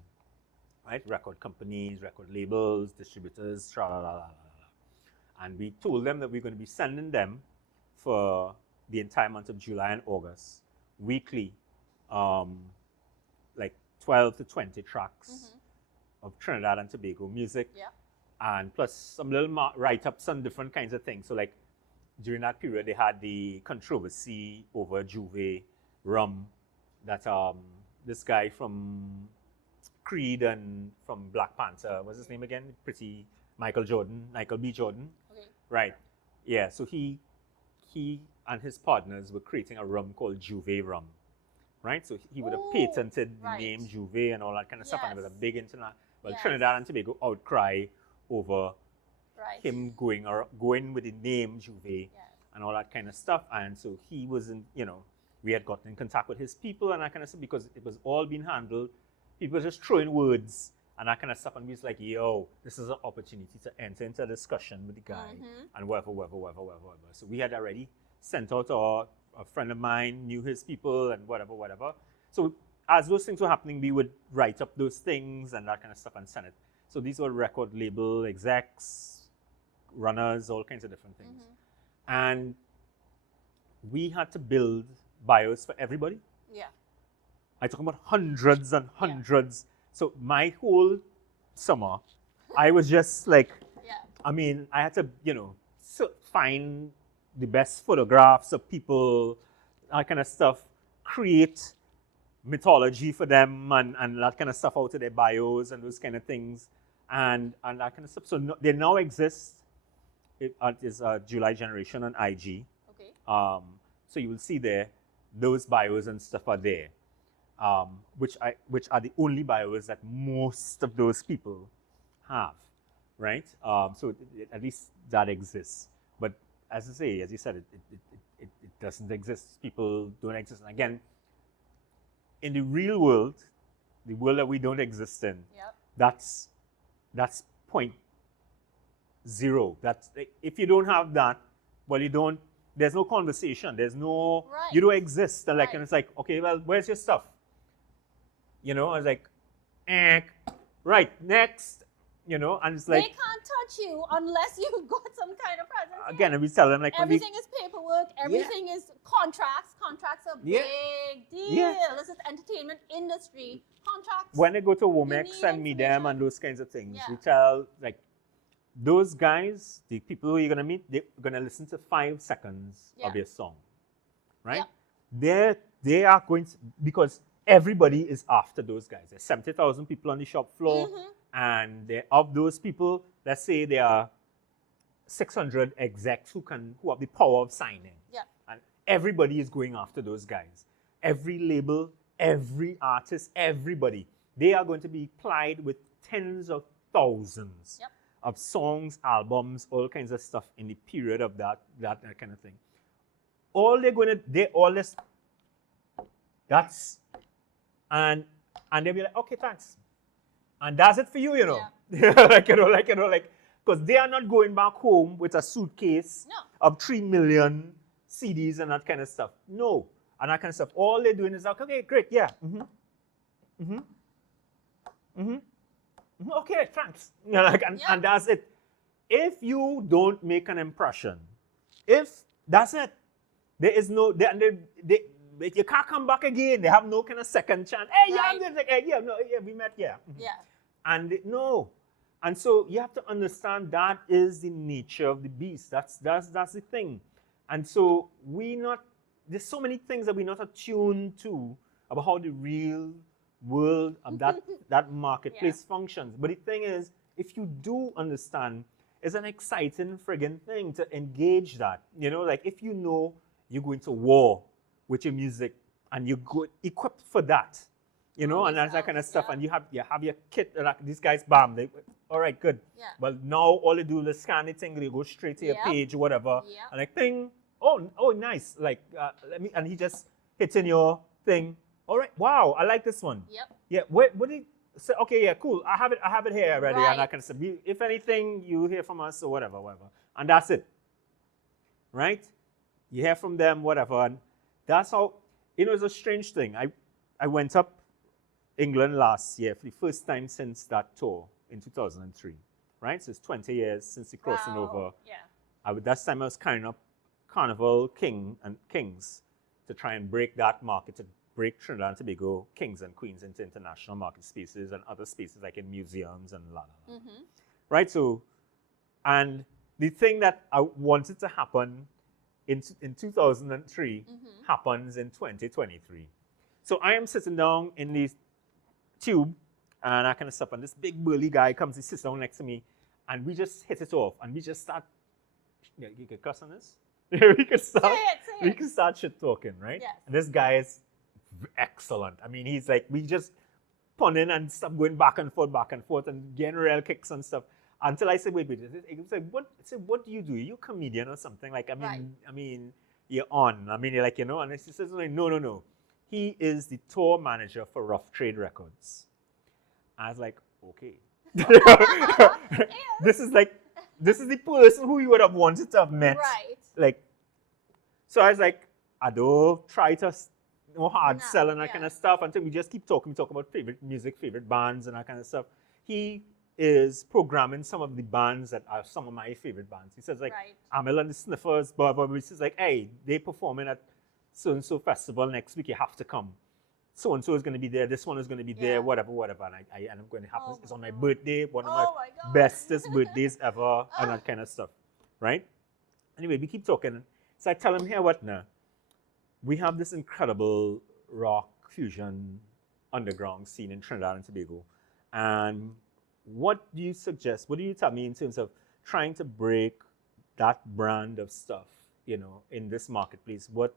Right? Record companies, record labels, distributors, and we told them that we're going to be sending them for the entire month of July and August, weekly, like 12 to 20 tracks of Trinidad and Tobago music. Yeah. And plus some little write-ups on different kinds of things. So like during that period, they had the controversy over Juve rum that this guy from Creed and from Black Panther, what's his name again? Pretty Michael B. Jordan. Okay. Right. Yeah. So he and his partners were creating a rum called Juve rum. Right. So he would have patented the name Juve and all that kind of stuff, and it was a big internet. Well, Trinidad and Tobago outcry over him going with the name Juve and all that kind of stuff. And so he wasn't, we had gotten in contact with his people and that kind of stuff because it was all being handled. People were just throwing words and that kind of stuff. And we was like, yo, this is an opportunity to enter into a discussion with the guy and whatever. So we had already sent out a friend of mine, knew his people and whatever. So as those things were happening, we would write up those things and that kind of stuff and send it. So these were record label execs, runners, all kinds of different things. And we had to build bios for everybody. Yeah. I talk about hundreds and hundreds. So my whole summer, I was just like, I mean, I had to, find the best photographs of people, that kind of stuff, create mythology for them and that kind of stuff out of their bios and those kind of things and that kind of stuff. So they now exist. It is a July generation on IG. Okay. So you will see there, those bios and stuff are there, which are the only bios that most of those people have, right? So at least that exists. But as you said, it doesn't exist. People don't exist. And again, in the real world, the world that we don't exist in, that's point zero. That's if you don't have that, well, there's no conversation. There's no, you don't exist. And and it's like, okay, well, where's your stuff? I was like, right, next, and it's like. They can't touch you unless you've got some kind of presence. Again, and we tell them like. Everything is paperwork. Everything is contracts. Contracts are big deal. This is entertainment industry. Contracts. When they go to Womex and Medium and those kinds of things, we tell like, those guys, the people who you're going to meet, they're going to listen to 5 seconds of your song, right? They are going to, because everybody is after those guys. There's 70,000 people on the shop floor, and of those people, let's say there are 600 execs who have the power of signing. And everybody is going after those guys. Every label, every artist, everybody. They are going to be plied with tens of thousands of songs, albums, all kinds of stuff in the period of that kind of thing. All they're going to, and they'll be like, okay, thanks. And that's it for you, because they are not going back home with a suitcase of 3 million CDs and that kind of stuff. No. And that kind of stuff. All they're doing is like, okay, great, okay, thanks. And that's it. If you don't make an impression, that's it. There is no, you can't come back again. They have no kind of second chance. Hey, we met, And no. And so you have to understand that is the nature of the beast. That's the thing. And so there's so many things that we're not attuned to about how the real world of that marketplace functions. But the thing is, if you do understand, it's an exciting friggin' thing to engage that. Like if you're going to war with your music and you're good equipped for that, and that's that kind of stuff, and you have your kit, like these guys, bam, all right, good. Well, now all they do is scan the thing, they go straight to your page or whatever, and like, ping, oh, nice, like, and he just hits in your thing. All right, wow, I like this one. Yeah, what did he say? Okay, yeah, cool, I have it here already, and that kind of stuff. If anything, you hear from us or whatever, and that's it, right? You hear from them, whatever, and that's how, it's a strange thing. I went up England last year for the first time since that tour in 2003, right? So it's 20 years since the crossing over. That time I was carrying up Carnival Kings to try and break that market, to break Trinidad and Tobago kings and queens into international market spaces and other spaces like in museums and la la la. Right? So, and the thing that I wanted to happen in 2003 happens in 2023. So I am sitting down in the tube and I kind of stuff, and this big burly guy comes, he sits down next to me, and we just hit it off, and we just start. Yeah, you could cuss on this. we could start. Say it. We could start shit talking, right? Yes. And this guy is excellent. I mean, he's like, we just punning and stuff, going back and forth, and getting real kicks and stuff. Until I said, wait. He was like, what? I said, what do you do? Are you a comedian or something? Like, I mean, you're on. I mean, you're like, and he says, like, no. He is the tour manager for Rough Trade Records. I was like, okay. This is the person who you would have wanted to have met. Right. Like, so I was like, I don't try to hard sell and that kind of stuff until we just keep talking. We talk about favorite music, favorite bands and that kind of stuff. He is programming some of the bands that are some of my favorite bands. He says like, Aneela and the Sniffers, but he says like, hey, they performing at so-and-so festival next week, you have to come. So-and-so is going to be there, this one is going to be there, whatever. And I'm going to happen. It's on my birthday, one of my bestest birthdays ever, and that kind of stuff, right? Anyway, we keep talking. So I tell him, here, what now? We have this incredible rock fusion underground scene in Trinidad and Tobago. And what do you suggest? What do you tell me in terms of trying to break that brand of stuff, in this marketplace? What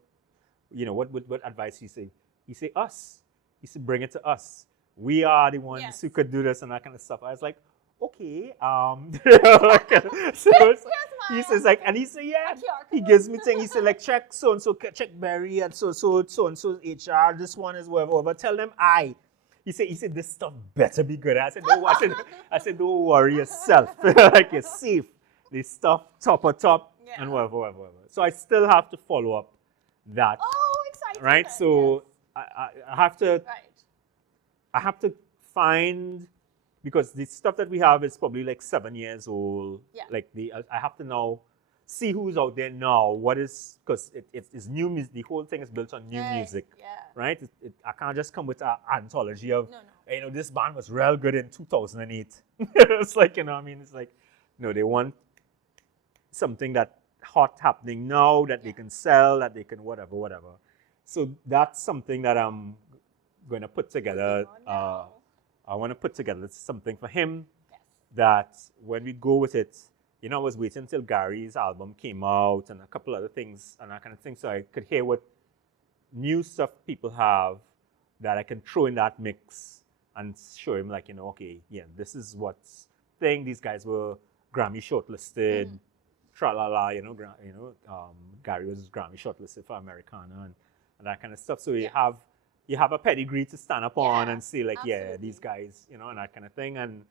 advice you say? You say us. You say bring it to us. We are the ones who could do this and that kind of stuff. I was like, okay. So he says like, and he said, yeah. He gives me thing. He said like, check so and so, check Barry and so and so HR. This one is whatever. Tell them I. He said this stuff better be good. I said, no. I said, don't worry yourself. Like you're safe. This stuff top and whatever. So I still have to follow up that. Oh, exciting. Right. So I have to. Right. I have to find, because the stuff that we have is probably like 7 years old. Yeah. Like I have to now see who's out there now. What is, because it's new music. The whole thing is built on new music. Yeah. Right. I can't just come with an anthology of this band was real good in 2008. It's like it's like no, they want something that hot happening now that they can sell, that they can whatever. So that's something that I'm going to put together. I want to put together something for him that when we go with it, I was waiting until Gary's album came out and a couple other things and that kind of thing, so I could hear what new stuff people have that I can throw in that mix and show him like, okay, this is what's thing. These guys were Grammy shortlisted, tra-la-la, Gary was Grammy shortlisted for Americana and that kind of stuff. So you have a pedigree to stand up on and say like, these guys, and that kind of thing, and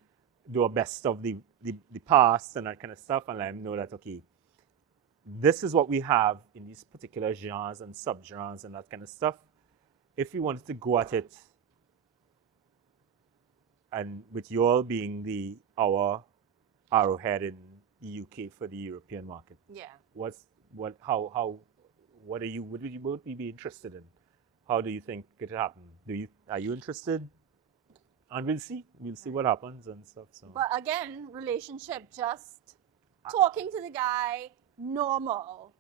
do a best of the past and that kind of stuff, and let them know that, okay, this is what we have in these particular genres and subgenres and that kind of stuff. If we wanted to go at it, and with you all being our arrowhead in the UK for the European market, what would you both be interested in? How do you think it could happen? Are you interested? And we'll see what happens and stuff. So, but again, relationship, just talking to the guy, normal.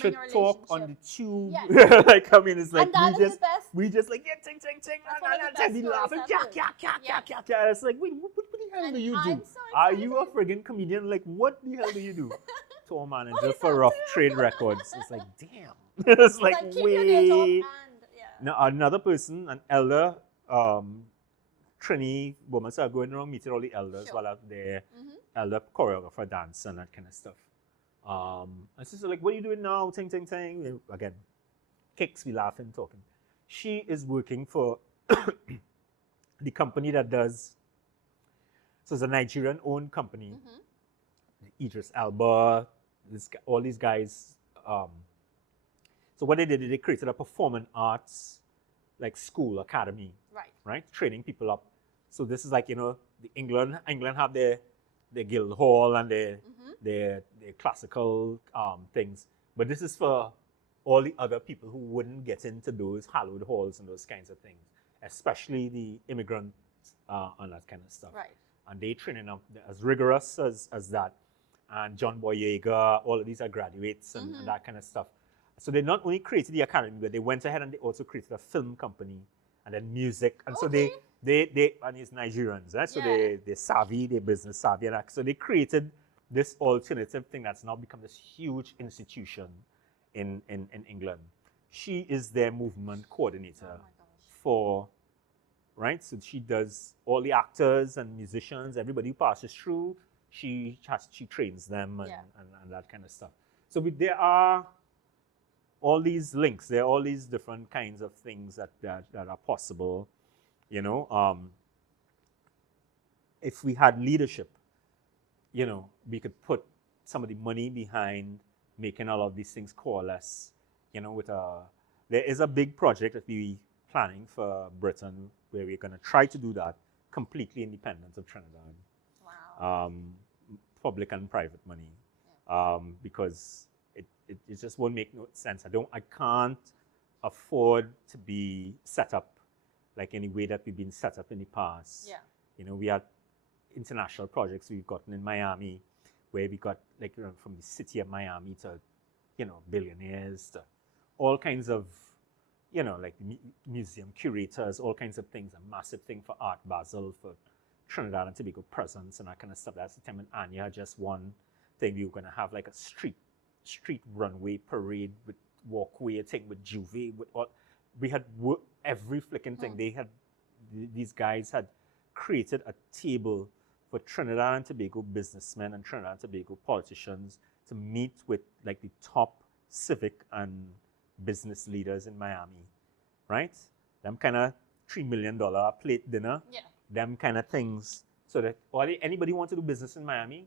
Should a talk on the tube. Yes. Like it's like we just like ting, and we laughing, yeah. It's like, wait, what the hell do you do? Are you a friggin' comedian? Like, what the hell do you do? Tour manager for Rough Trade Records. It's like, damn. It's like wait. Now another person, an elder, Trini woman, so I'm going around meeting all the elders while out there, elder choreographer, dancer, and that kind of stuff. And she's like, what are you doing now? Ting. Again, kicks, we laughing, talking. She is working for the company that does, so it's a Nigerian-owned company. Idris Elba, all these guys. So what they did, they created a performing arts like school, academy, right? Training people up. So this is like, the England have their Guildhall and their classical things. But this is for all the other people who wouldn't get into those hallowed halls and those kinds of things, especially the immigrants and that kind of stuff. Right. And they training up as rigorous as that. And John Boyega, all of these are graduates and that kind of stuff. So they not only created the academy, but they went ahead and they also created a film company and then music. And so they and it's Nigerians, right? So they're savvy, they're business savvy. And so they created this alternative thing that's now become this huge institution in England. She is their movement coordinator for, right? So she does all the actors and musicians, everybody who passes through, she trains them and that kind of stuff. So there are all these links, there are all these different kinds of things that are possible, you know. If we had leadership, you know, we could put some of the money behind making all of these things coalesce, you know, there is a big project that we're planning for Britain where we're going to try to do that completely independent of Trinidad. Wow. Public and private money, because it just won't make no sense. I can't afford to be set up like any way that we've been set up in the past. Yeah. You know, we had international projects we've gotten in Miami, where we got like, you know, from the city of Miami to, you know, billionaires to all kinds of, you know, like museum curators, all kinds of things. A massive thing for Art Basel, for Trinidad and Tobago presence and that kind of stuff. That's the time when Anya just one thing. We were going to have like a street runway parade with walkway thing with Juve, with all. We had every flicking thing. They had, these guys had created a table for Trinidad and Tobago businessmen and Trinidad and Tobago politicians to meet with like the top civic and business leaders in Miami, right? Them kind of $3 million plate dinner. Yeah. Them kind of things, so that anybody who wants to do business in Miami,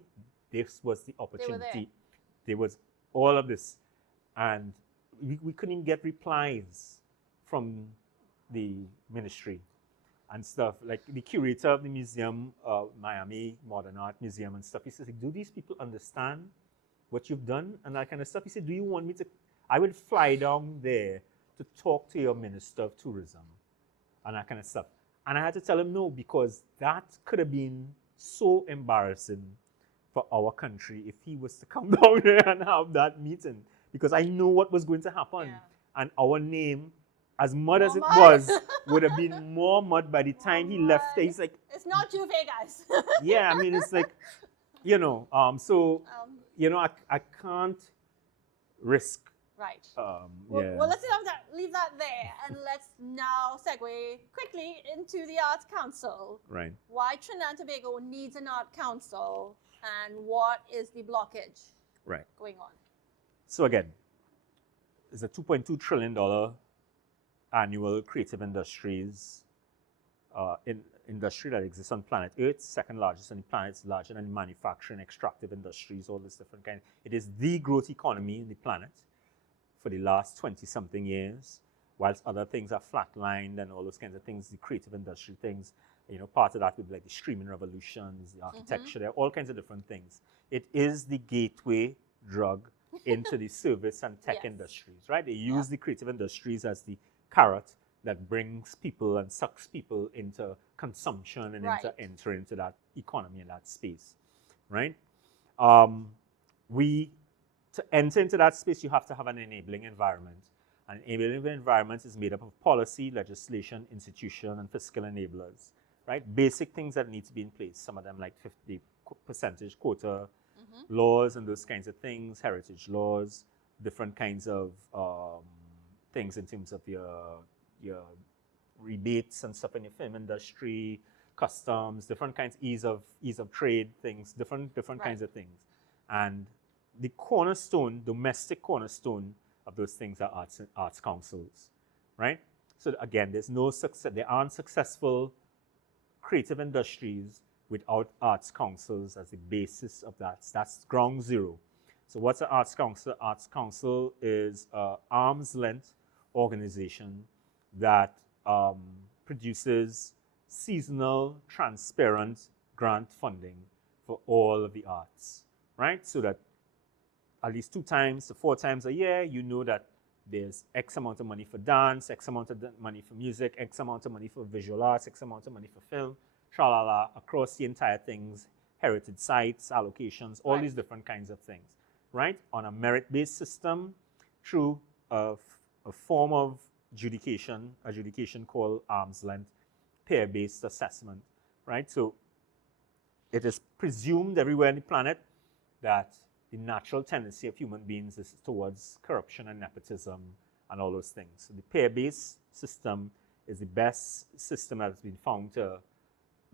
this was the opportunity. There was all of this, and we couldn't even get replies from the ministry and stuff. Like the curator of the museum, Miami Modern Art Museum and stuff, he says, do these people understand what you've done and that kind of stuff? He said, do you want me to? I would fly down there to talk to your minister of tourism and that kind of stuff. And I had to tell him no, because that could have been so embarrassing for our country if he was to come down there and have that meeting, because I know what was going to happen. And our name, as mud as it was, would have been more mud by the time he left. He's like, it's not Juve, guys. yeah, I mean, it's like, you know, you know, I can't risk. Right. Yeah. Well, let's leave that there, and let's now segue quickly into the Arts Council. Right. Why Trinidad and Tobago needs an Art Council, and what is the blockage going on? So again, it's a $2.2 trillion annual creative industries industry that exists on planet Earth, second largest on the planet, it's larger than manufacturing, extractive industries, all this different kind. It is the growth economy in the planet for the last 20-something years, whilst other things are flatlined and all those kinds of things, the creative industry things, you know, part of that would be like the streaming revolutions, the architecture, there are all kinds of different things. It is the gateway drug into the service and tech industries, right? They use the creative industries as the carrot that brings people and sucks people into consumption and enter into that economy and that space, right? To enter into that space, you have to have an enabling environment. An enabling environment is made up of policy, legislation, institution, and fiscal enablers, right? Basic things that need to be in place. Some of them like 50% quota laws and those kinds of things, heritage laws, different kinds of things in terms of your rebates and stuff in the film industry, customs, different kinds, ease of trade things, different kinds of things. And the cornerstone, domestic cornerstone of those things are arts councils, right? So again, there's no success. There aren't successful creative industries without arts councils as the basis of that. That's ground zero. So what's an arts council? Arts council is an arm's length organization that produces seasonal, transparent grant funding for all of the arts, right? So that at least 2 times to 4 times a year, you know that There's X amount of money for dance, X amount of money for music, X amount of money for visual arts, X amount of money for film, tralala, across the entire things, heritage sites, allocations, all these different kinds of things, right? On a merit-based system through a form of adjudication called arm's length, peer-based assessment, right? So it is presumed everywhere on the planet that the natural tendency of human beings is towards corruption and nepotism and all those things. So the peer-based system is the best system that has been found to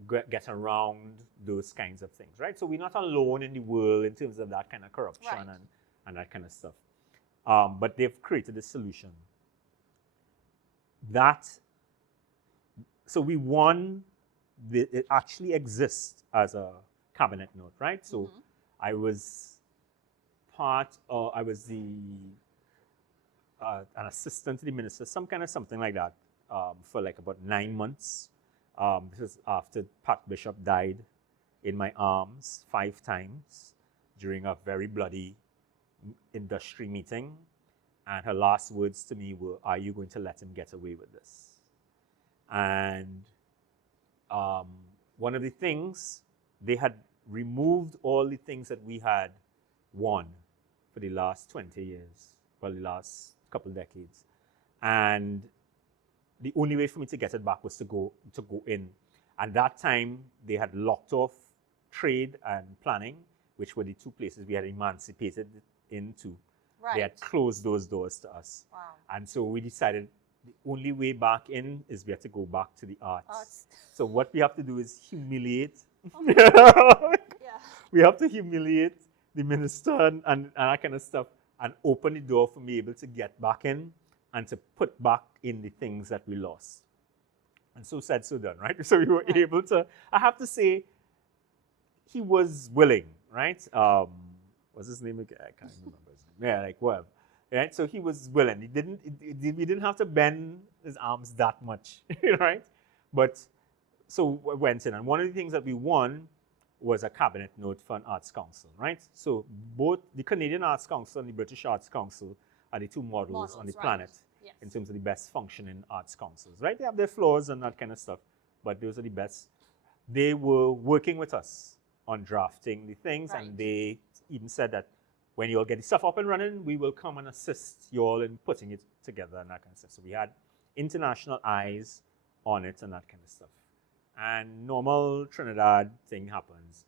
get around those kinds of things, right? So we're not alone in the world in terms of that kind of corruption and that kind of stuff. But they've created a solution. So we won, it actually exists as a cabinet note, right? So I was an assistant to the minister, something like that, for like about 9 months. This is after Pat Bishop died in my arms 5 times during a very bloody industry meeting. And her last words to me were, "Are you going to let him get away with this?" And one of the things, they had removed all the things that we had won for the last 20 years, well, the last couple of decades. And the only way for me to get it back was to go in. And that time, they had locked off trade and planning, which were the 2 places we had emancipated into. They had closed those doors to us. Wow. And so we decided the only way back in is we have to go back to the arts. So what we have to do is humiliate. We have to humiliate the minister and that kind of stuff and open the door for me able to get back in and to put back in the things that we lost. And so said, so done, right? So we were able to, I have to say, he was willing, right? What's his name again? I can't remember his name. Yeah, like whatever. Right? So he was willing. We didn't have to bend his arms that much, right? But so we went in, and one of the things that we won was a cabinet note for an arts council, right? So both the Canadian Arts Council and the British Arts Council are the 2 models on the planet in terms of the best functioning arts councils, right? They have their flaws and that kind of stuff, but those are the best. They were working with us on drafting the things, and they even said that when you all get the stuff up and running, we will come and assist you all in putting it together and that kind of stuff. So we had international eyes on it and that kind of stuff. And normal Trinidad thing happens.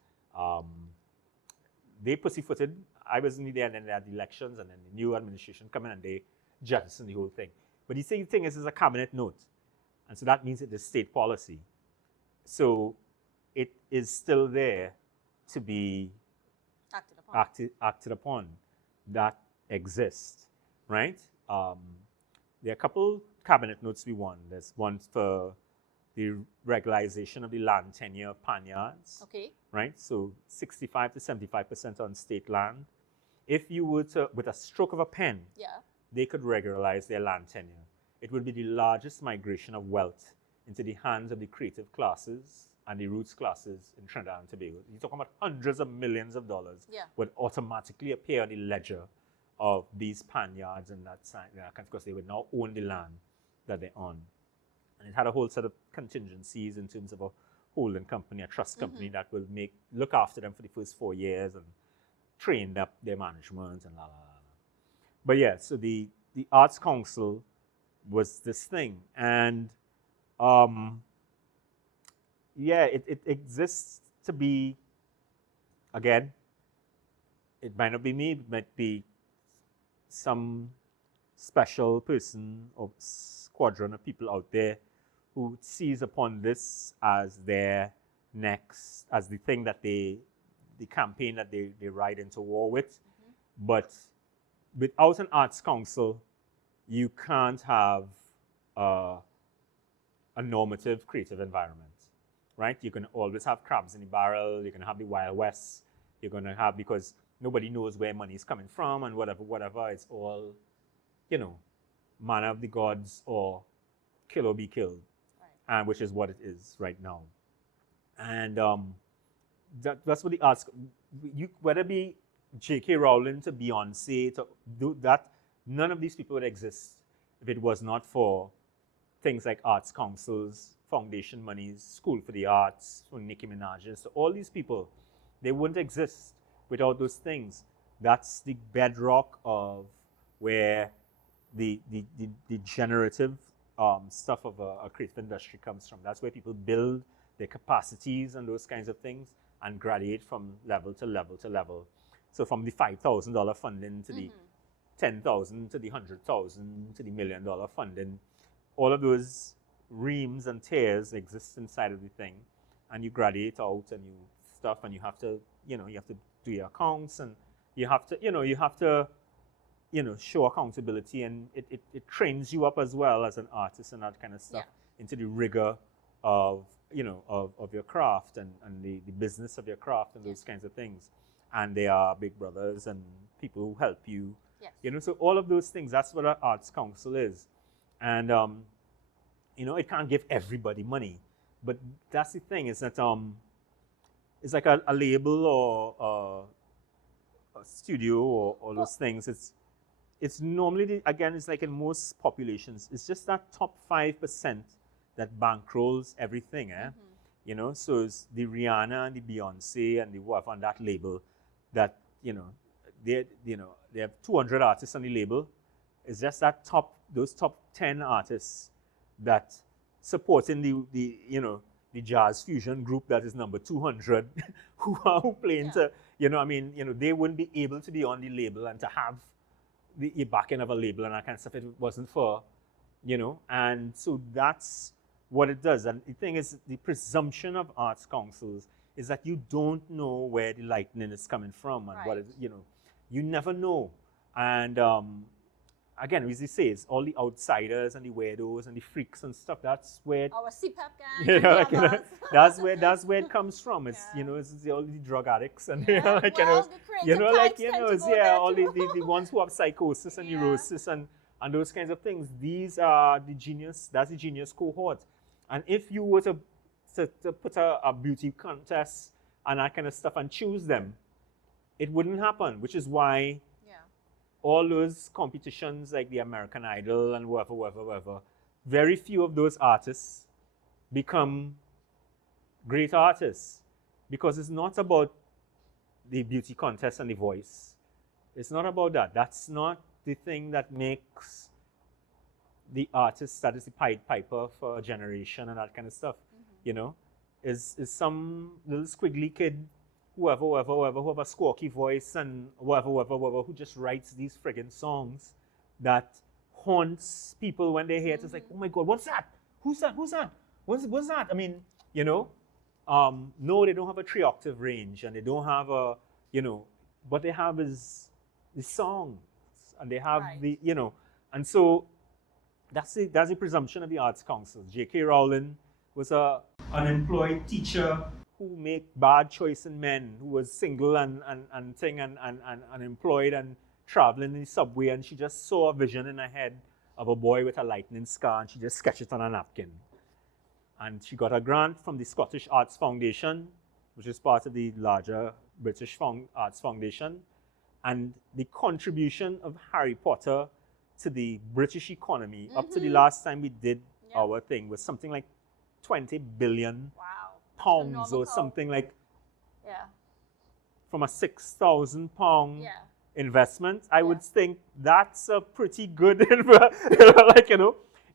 They pussyfooted. I wasn't there, and then they had the elections, and then the new administration come in and they jettisoned the whole thing. But the thing is, it's a cabinet note. And so that means it is state policy. So it is still there to be acted upon. That exists, right? There are a couple cabinet notes we won. There's one for the regularization of the land tenure of panyards, right? So 65 to 75% on state land. If you were to, with a stroke of a pen, they could regularize their land tenure. It would be the largest migration of wealth into the hands of the creative classes and the roots classes in Trinidad and Tobago. You're talking about hundreds of millions of dollars would automatically appear on the ledger of these panyards and that side, because they would now own the land that they're on. And it had a whole set of contingencies in terms of a holding company, a trust company that will look after them for the first 4 years and trained up their management and la la la. But yeah, so the Arts Council was this thing, and it exists to be, again, it might not be me, it might be some special person or squadron of people out there who sees upon this as their next, as the thing that the campaign that they ride into war with. But without an arts council, you can't have a normative creative environment, right? You're going to always have crabs in the barrel. You're going to have the Wild West. You're going to have, because nobody knows where money is coming from and whatever. It's all, manner of the gods or kill or be killed, which is what it is right now. And that's what the arts, whether it be J.K. Rowling to Beyonce, to do that, none of these people would exist if it was not for things like arts councils, foundation monies, School for the Arts, for Nicki Minaj's. So all these people, they wouldn't exist without those things. That's the bedrock of where the generative stuff of a creative industry comes from. That's where people build their capacities and those kinds of things and graduate from level to level to level. So from the $5,000 funding to the $10,000 to the $100,000 to the $1 million funding, all of those reams and tears exist inside of the thing, and you graduate out and you stuff, and you have to do your accounts, and you have to show accountability, and it trains you up as well as an artist and that kind of stuff into the rigor of your craft and the business of your craft and those kinds of things. And they are big brothers and people who help you. Yes. So all of those things, that's what an arts council is. And it can't give everybody money, but that's the thing, is that it's like a label or a studio or those things. It's normally, again, it's like in most populations, it's just that top 5% that bankrolls everything. So it's the Rihanna and the Beyonce and the whatever on that label that, they have 200 artists on the label. It's just that those top 10 artists that supporting the jazz fusion group that is number 200 who are playing to, they wouldn't be able to be on the label and to have the backing of a label and that kind of stuff if it wasn't for, and so that's what it does. And the thing is, the presumption of arts councils is that you don't know where the lightning is coming from and what is, you never know. And again, as you say, it's all the outsiders and the weirdos and the freaks and stuff. That's where our CPAP gang. That's where it comes from. It's it's all the drug addicts and all the ones who have psychosis and neurosis and those kinds of things. These are the genius. That's the genius cohort. And if you were to put a beauty contest and that kind of stuff and choose them, it wouldn't happen. Which is why all those competitions like the American Idol and whatever, very few of those artists become great artists, because it's not about the beauty contest and the voice. It's not about that. That's not the thing that makes the artist that is the Pied Piper for a generation and that kind of stuff. Is some little squiggly kid, whoever, who have a squawky voice and whoever, who just writes these friggin' songs that haunts people when they hear it. It's like, oh my God, what's that? Who's that? What's that? I mean, no, they don't have a 3-octave range, and they don't have what they have is the songs, and they have and so that's the presumption of the Arts Council. J.K. Rowling was an unemployed teacher who made bad choice in men, who was single and unemployed and traveling in the subway, and she just saw a vision in her head of a boy with a lightning scar, and she just sketched it on a napkin. And she got a grant from the Scottish Arts Foundation, which is part of the larger British Arts Foundation. And the contribution of Harry Potter to the British economy up to the last time we did our thing was something like 20 billion pounds or something like, from a £6,000 investment. I would think that's a pretty good,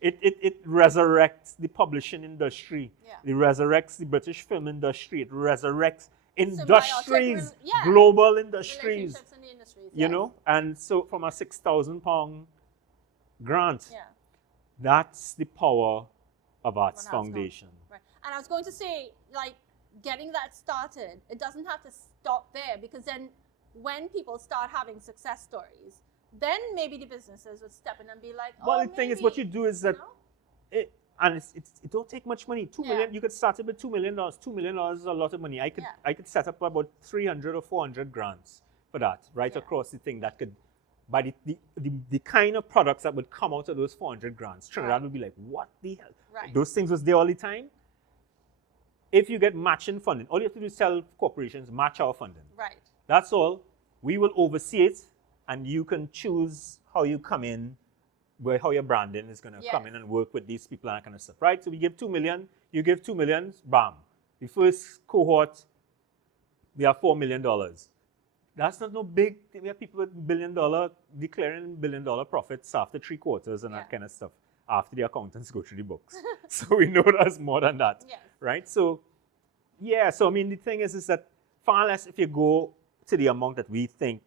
it resurrects the publishing industry. It resurrects the British film industry. It resurrects industries, global industries, and so from a £6,000 grant, that's the power of Arts Foundation. Right. And I was going to say, like, getting that started, it doesn't have to stop there, because then when people start having success stories, then maybe the businesses would step in and be like, well, the thing is, what you do is that, it don't take much money. $2 million, you could start it with $2 million. $2 million is a lot of money. I could set up about 300 or 400 grants for that, right across the thing that could, by the kind of products that would come out of those 400 grants, Trinidad would be like, what the hell? Right. Those things was there all the time. If you get matching funding, all you have to do is tell corporations, match our funding. Right. That's all. We will oversee it, and you can choose how you come in, how your branding is going to come in and work with these people and that kind of stuff, right? So we give 2 million, you give 2 million, bam. The first cohort, we have $4 million. That's not no big, we have people with $1 billion, declaring $1 billion profits after 3 quarters and that kind of stuff, after the accountants go through the books. So we know that's more than that, right? So, so I mean, the thing is that far less if you go to the amount that we think,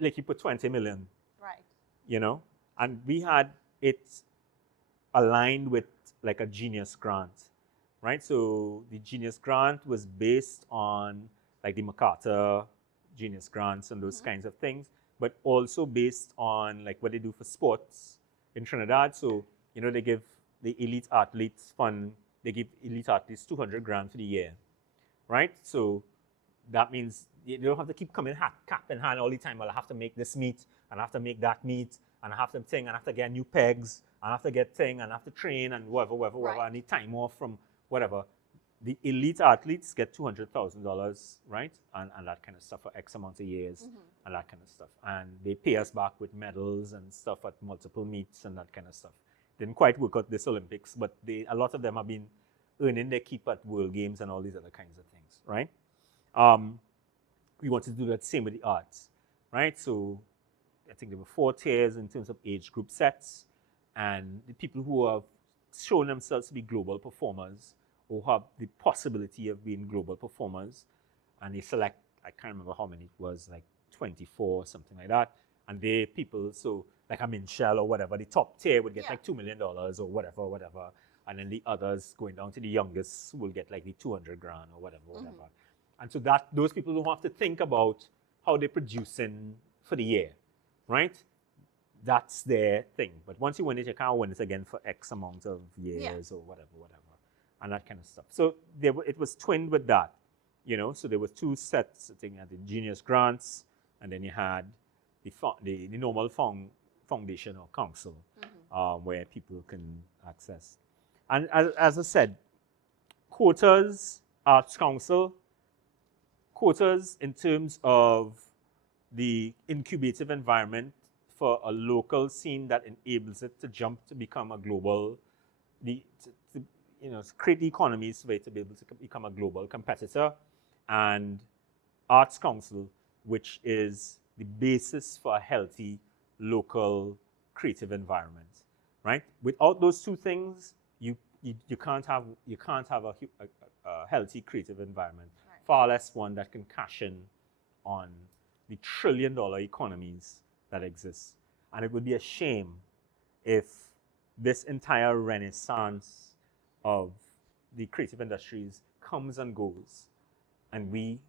like you put 20 million, right? You know, and we had it aligned with like a Genius grant, right? So the Genius grant was based on like the MacArthur Genius grants and those kinds of things, but also based on like what they do for sports in Trinidad. So, you know, they give the elite athletes fund, they give elite athletes 200 grand for the year, right? So that means you don't have to keep coming cap in hand all the time. Well, I have to make this meet, and I have to make that meet, and I have to thing, and I have to get new pegs, and I have to get thing, and I have to train, and whatever. I need time off from whatever. The elite athletes get $200,000, right? And that kind of stuff for X amount of years, and that kind of stuff. And they pay us back with medals and stuff at multiple meets and that kind of stuff. Didn't quite work out this Olympics, but a lot of them have been earning their keep at World Games and all these other kinds of things, right? We wanted to do that same with the arts, right? So I think there were 4 tiers in terms of age group sets, and the people who have shown themselves to be global performers or have the possibility of being global performers, and they select, I can't remember how many it was, like 24, something like that, and they people, so like I'm in Shell or whatever, the top tier would get like $2 million or whatever, and then the others going down to the youngest will get like the 200 grand or whatever. And so that those people don't have to think about how they're producing for the year, right? That's their thing. But once you win it, you can't win it again for X amount of years or whatever, and that kind of stuff. So it was twinned with that, you know. So there was 2 sets. I think you had the Genius grants, and then you had the normal foundation or council, where people can access. And as I said, quotas, Arts Council, quotas in terms of the incubative environment for a local scene that enables it to jump to become a global, create the economies for it to be able to become a global competitor, and Arts Council, which is the basis for a healthy local creative environment, right? Without those 2 things, you can't have a healthy creative environment. Far less one that can cash in on the trillion-dollar economies that exist. And it would be a shame if this entire renaissance of the creative industries comes and goes, and we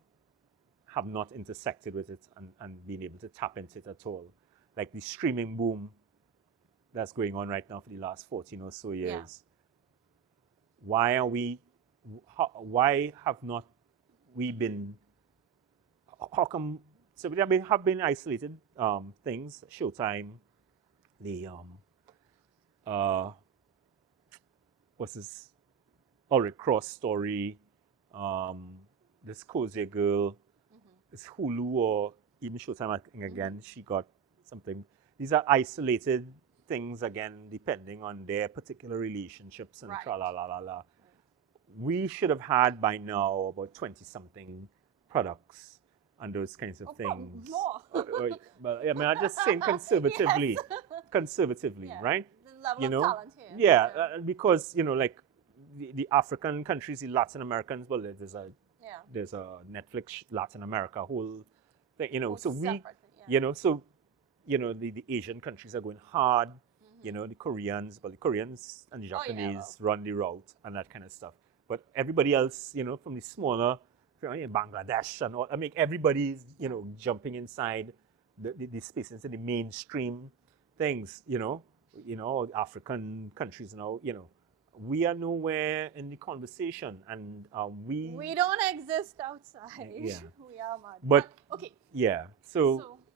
have not intersected with it and been able to tap into it at all. Like the streaming boom that's going on right now for the last 14 or so years. Why have not we been, how come, so we have been isolated things, Showtime, the, what's this, Ulrich Cross story, this Cozy Girl, this Hulu, or even Showtime, I think again, she got something. These are isolated things, again, depending on their particular relationships and tra-la-la-la-la. We should have had by now about 20-something products and those kinds of things. More. But I mean, I'm just saying conservatively, right? The level of talent here. Because, like the African countries, the Latin Americans, well, there's a Netflix Latin America whole thing, so we, the Asian countries are going hard, the Koreans and the Japanese run the route and that kind of stuff. But everybody else, from the smaller, Bangladesh and all, I mean, everybody's, jumping inside the space, into the mainstream things, African countries now, we are nowhere in the conversation, and we don't exist outside. We are mad. But okay.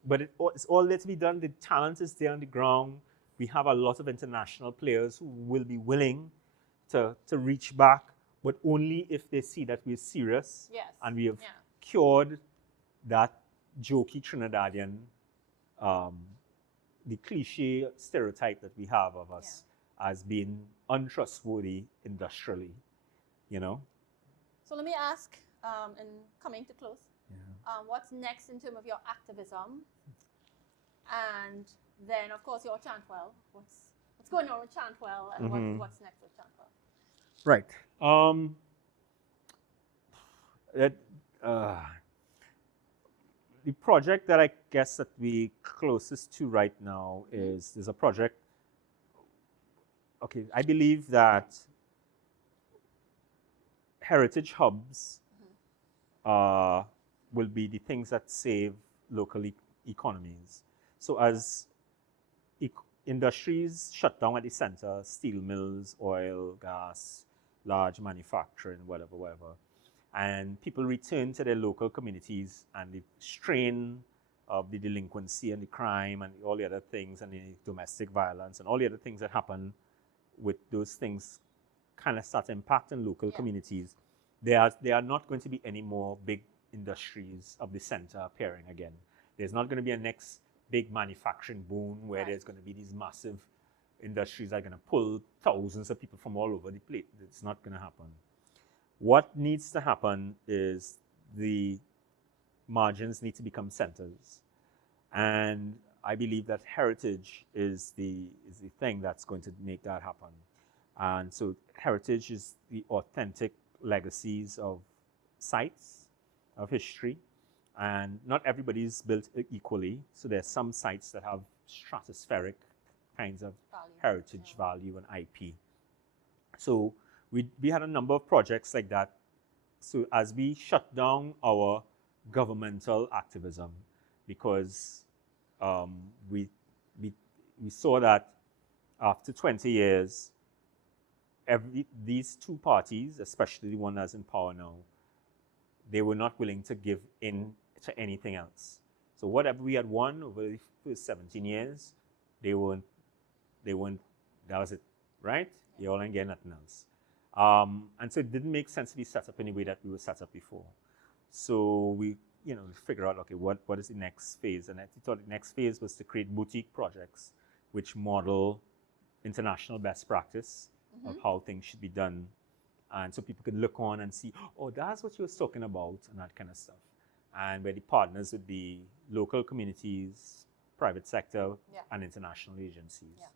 But it's all there to be done. The talent is there on the ground. We have a lot of international players who will be willing to reach back, but only if they see that we're serious and we have cured that jokey Trinidadian the cliche stereotype that we have of us as being untrustworthy industrially, you know. So let me ask, and coming to close, what's next in terms of your activism? And then, of course, your Chantwell. What's going on with Chantwell, and what's next with Chantwell? Right. The project that I guess that we closest to right now is a project. Okay, I believe that heritage hubs will be the things that save local economies. So as industries shut down at the center, steel mills, oil, gas, large manufacturing, whatever, and people return to their local communities, and the strain of the delinquency and the crime and all the other things and the domestic violence and all the other things that happen with those things kind of start impacting local communities. There are not going to be any more big industries of the center appearing again. There's not going to be a next big manufacturing boom where there's going to be these massive industries that are going to pull thousands of people from all over the place. It's not going to happen. What needs to happen is the margins need to become centers. And I believe that heritage is the thing that's going to make that happen. And so heritage is the authentic legacies of sites, of history. And not everybody's built equally. So there's some sites that have stratospheric kinds of heritage value and IP. So we had a number of projects like that. So as we shut down our governmental activism, because we saw that after 20 years, these two parties, especially the one that's in power now, they were not willing to give in to anything else. So whatever we had won over the first 17 years, they weren't, that was it, right? You all ain't getting nothing else. And so it didn't make sense to be set up in the way that we were set up before. So we, figure out, okay, what is the next phase? And I thought the next phase was to create boutique projects which model international best practice of how things should be done. And so people could look on and see, oh, that's what you were talking about, and that kind of stuff. And where the partners would be local communities, private sector, and international agencies. Yeah.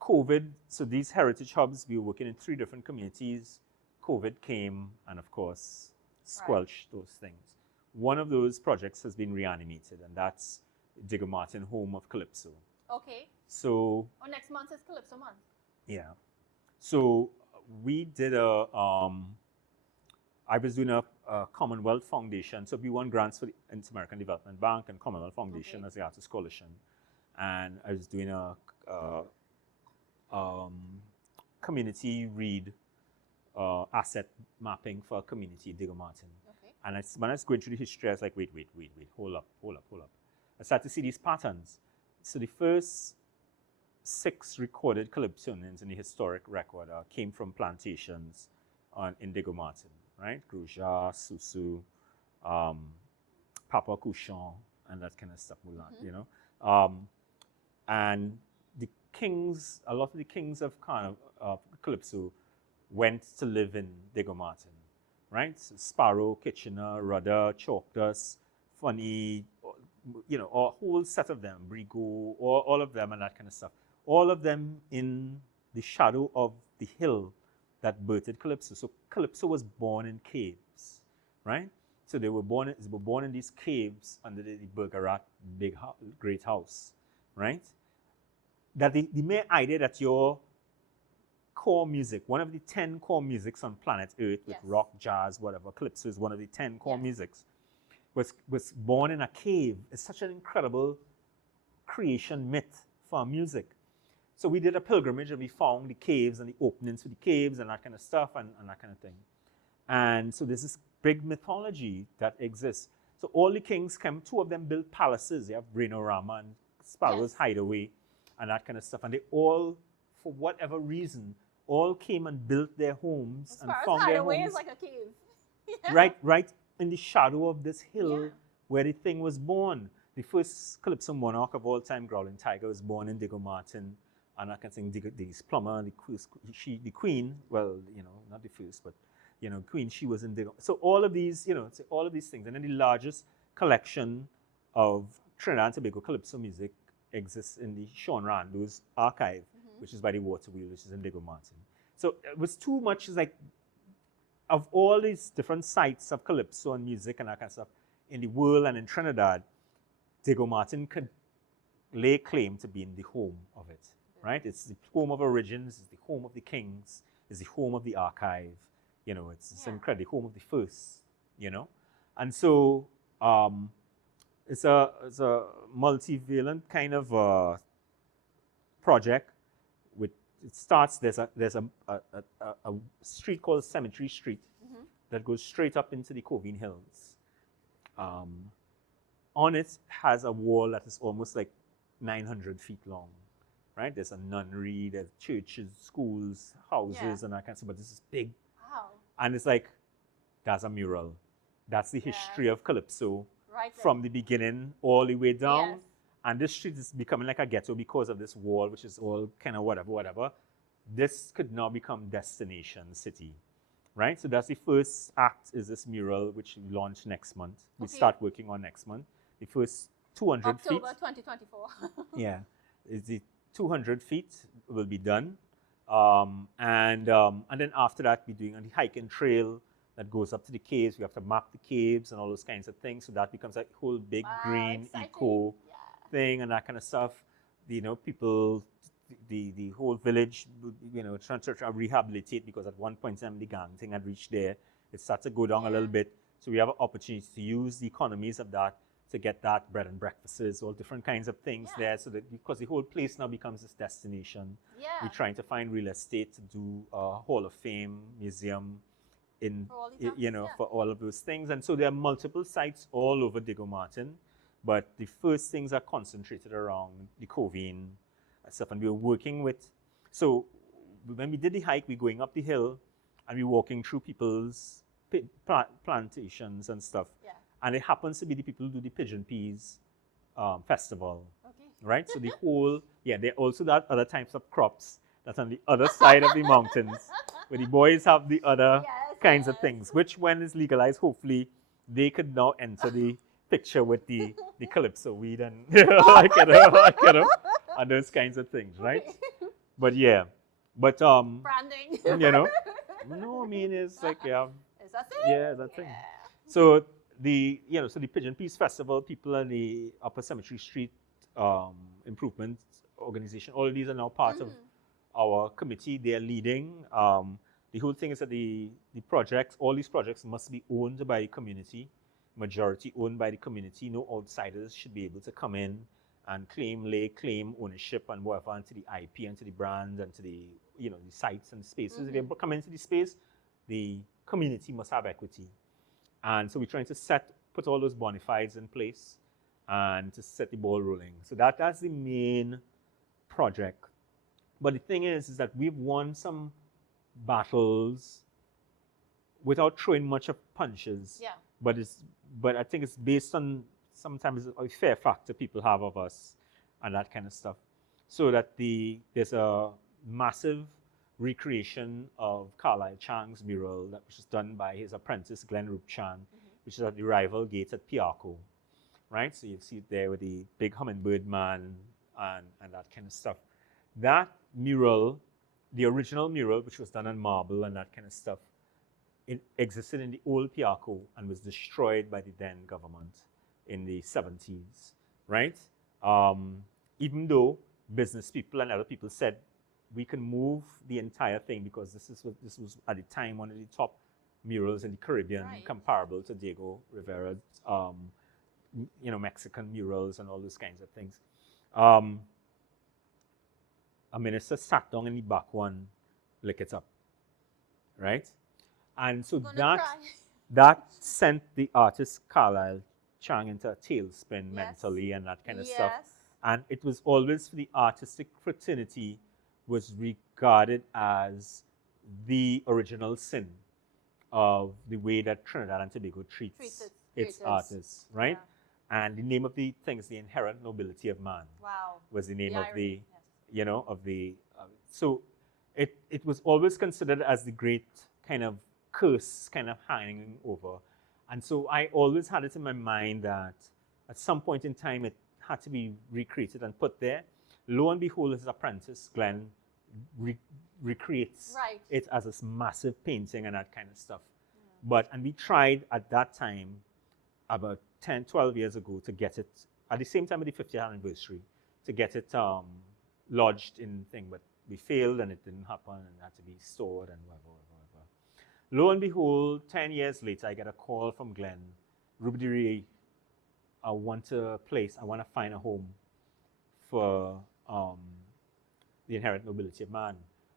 COVID, so these heritage hubs, we were working in 3 different communities. COVID came and, of course, squelched those things. One of those projects has been reanimated, and that's Digger Martin, home of Calypso. Okay. So... Oh, next month is Calypso month. Yeah. So we did I was doing a Commonwealth Foundation. So we won grants for the Inter-American Development Bank and Commonwealth Foundation as the Artist Coalition. And I was doing a community read asset mapping for a community in Digger Martin. Okay. And when I was going through the history, I was like, wait, hold up. I started to see these patterns. So the first 6 recorded calypsonians in the historic record came from plantations in Digger Martin, right? Gruja, Sou Sou, Papa Couchon, and that kind of stuff, and the kings, a lot of the kings of Calypso went to live in Digger Martin, right? So Sparrow, Kitchener, Rudder, Chalkdust, Funny, a whole set of them, Brigo, all of them and that kind of stuff. All of them in the shadow of the hill that birthed Calypso. So Calypso was born in caves, right? So they were born in these caves under the Bergerac great house, right? That the mere idea that your core music, one of the 10 core musics on planet Earth with rock, jazz, whatever, Calypso is one of the 10 core musics, was born in a cave. It's such an incredible creation myth for music. So we did a pilgrimage and we found the caves and the openings for the caves and that kind of stuff and that kind of thing. And so there's this big mythology that exists. So all the kings came, 2 of them built palaces. You have Rainorama and Sparrow's Hideaway and that kind of stuff. And they all, for whatever reason, all came and built their homes and found their homes. Hideaway is like a cave. Right in the shadow of this hill where the thing was born. the first calypso monarch of all time, Growling Tiger, was born in Diego Martin, and I can sing Diggy's Plumber, the queen, well, not the first, but, queen, she was in Diego. So all of these, all of these things. And then the largest collection of Trinidad and Tobago calypso music exists in the Sean Rando's archive, which is by the Water Wheel, which is in Diego Martin. So it was too much, like, of all these different sites of calypso and music and that kind of stuff in the world and in Trinidad, Diego Martin could lay claim to being the home of it, right? It's the home of origins, it's the home of the kings, it's the home of the archive, it's incredible, the home of the first, And so it's a multivalent kind of project. It starts, there's a street called Cemetery Street that goes straight up into the Covine Hills. On it has a wall that is almost like 900 feet long, right? There's a nunnery, there's churches, schools, houses, and that kind of stuff, but this is big. Wow. And it's like, that's a mural. That's the history of calypso from the beginning all the way down. Yes. And this street is becoming like a ghetto because of this wall, which is all kind of whatever. This could now become destination city, right? So that's the first act, is this mural, which we launch next month. We start working on next month. The first 200 feet. October 2024. Yeah, is the 200 feet will be done. And then after that, we're doing on the hiking trail that goes up to the caves. We have to map the caves and all those kinds of things. So that becomes a whole big green eco thing and that kind of stuff. People, the whole village, trying to rehabilitate, because at one point the gang thing had reached there. It started to go down a little bit. So we have an opportunity to use the economies of that to get that bread and breakfasts, all different kinds of things there. So that, because the whole place now becomes this destination, we're trying to find real estate to do a Hall of Fame museum for all of those things. And so there are multiple sites all over Diego Martin, but the first things are concentrated around the Covine stuff. And we were working with, so when we did the hike, we're going up the hill and we're walking through people's plantations and stuff. Yeah. And it happens to be the people who do the Pigeon Peas festival, right? So the whole, there are also that other types of crops that's on the other side of the mountains, where the boys have the other kinds of things, which when it's legalized, hopefully they could now enter the picture with the calypso weed and and those kinds of things, right? But branding. No, I mean it's like Is that it? Yeah, that thing. So the Pigeon Peas Festival, people in the Upper Cemetery Street Improvement Organization, all of these are now part of our committee. They are leading. The whole thing is that the projects, all these projects must be owned by the community, majority owned by the community. No outsiders should be able to come in and lay claim ownership and whatever, and to the IP and to the brand and to the the sites and spaces. If they come into the space, the community must have equity. And so we're trying to put all those bona fides in place and to set the ball rolling. So that's the main project. But the thing is that we've won some battles without throwing much of punches. Yeah. But I think it's based on sometimes a fair factor people have of us and that kind of stuff. So that there's a massive recreation of Carlisle Chang's mural that was done by his apprentice Glenn Roop Chan, which is at the rival gate at Piarco, right? So you see it there with the big hummingbird man and that kind of stuff. That mural, the original mural, which was done on marble and that kind of stuff, it existed in the old Piarco and was destroyed by the then government in the 70s, right? Even though business people and other people said we can move the entire thing because this was at the time one of the top murals in the Caribbean, comparable to Diego Rivera's, Mexican murals and all those kinds of things. A minister sat down in the back one, lick it up, right? And so that sent the artist Carlisle Chang into a tailspin mentally and that kind of stuff. And it was always, for the artistic fraternity, was regarded as the original sin of the way that Trinidad and Tobago treats its artists, right? And the name of the thing is the Inherent Nobility of Man. Wow. Was the name The of irony, the, yes. you know, of the, so it was always considered as the great kind of curse kind of hanging over. And so I always had it in my mind that at some point in time it had to be recreated and put there. Lo and behold, his apprentice, Glenn, recreates Right. it as this massive painting and that kind of stuff. And we tried at that time, about 10, 12 years ago, to get it, at the same time of the 50th anniversary, to get it lodged in thing, but we failed and it didn't happen and it had to be stored and whatever. Lo and behold, 10 years later, I get a call from Glenn, Rubadiri, I want to find a home for the Inherent Nobility of Man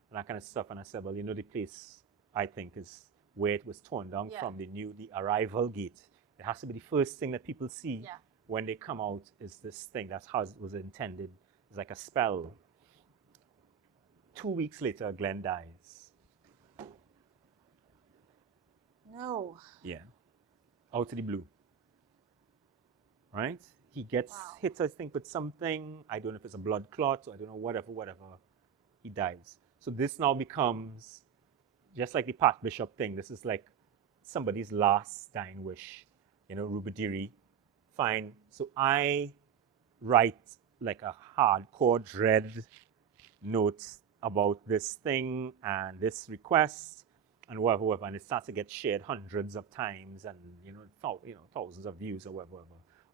and that kind of stuff. And I said, well, you know, the place I think is where it was torn down from, the arrival gate. It has to be the first thing that people see when they come out is this thing. That's how it was intended. It's like a spell. 2 weeks later, Glenn dies. No. Yeah. Out of the blue. Right? He gets hit, I think, with something. I don't know if it's a blood clot or I don't know, whatever. He dies. So this now becomes just like the Pat Bishop thing. This is like somebody's last dying wish. You know, Rubadiri. Fine. So I write like a hardcore dread note about this thing and this request and whatever, and it starts to get shared hundreds of times and thousands of views or whatever.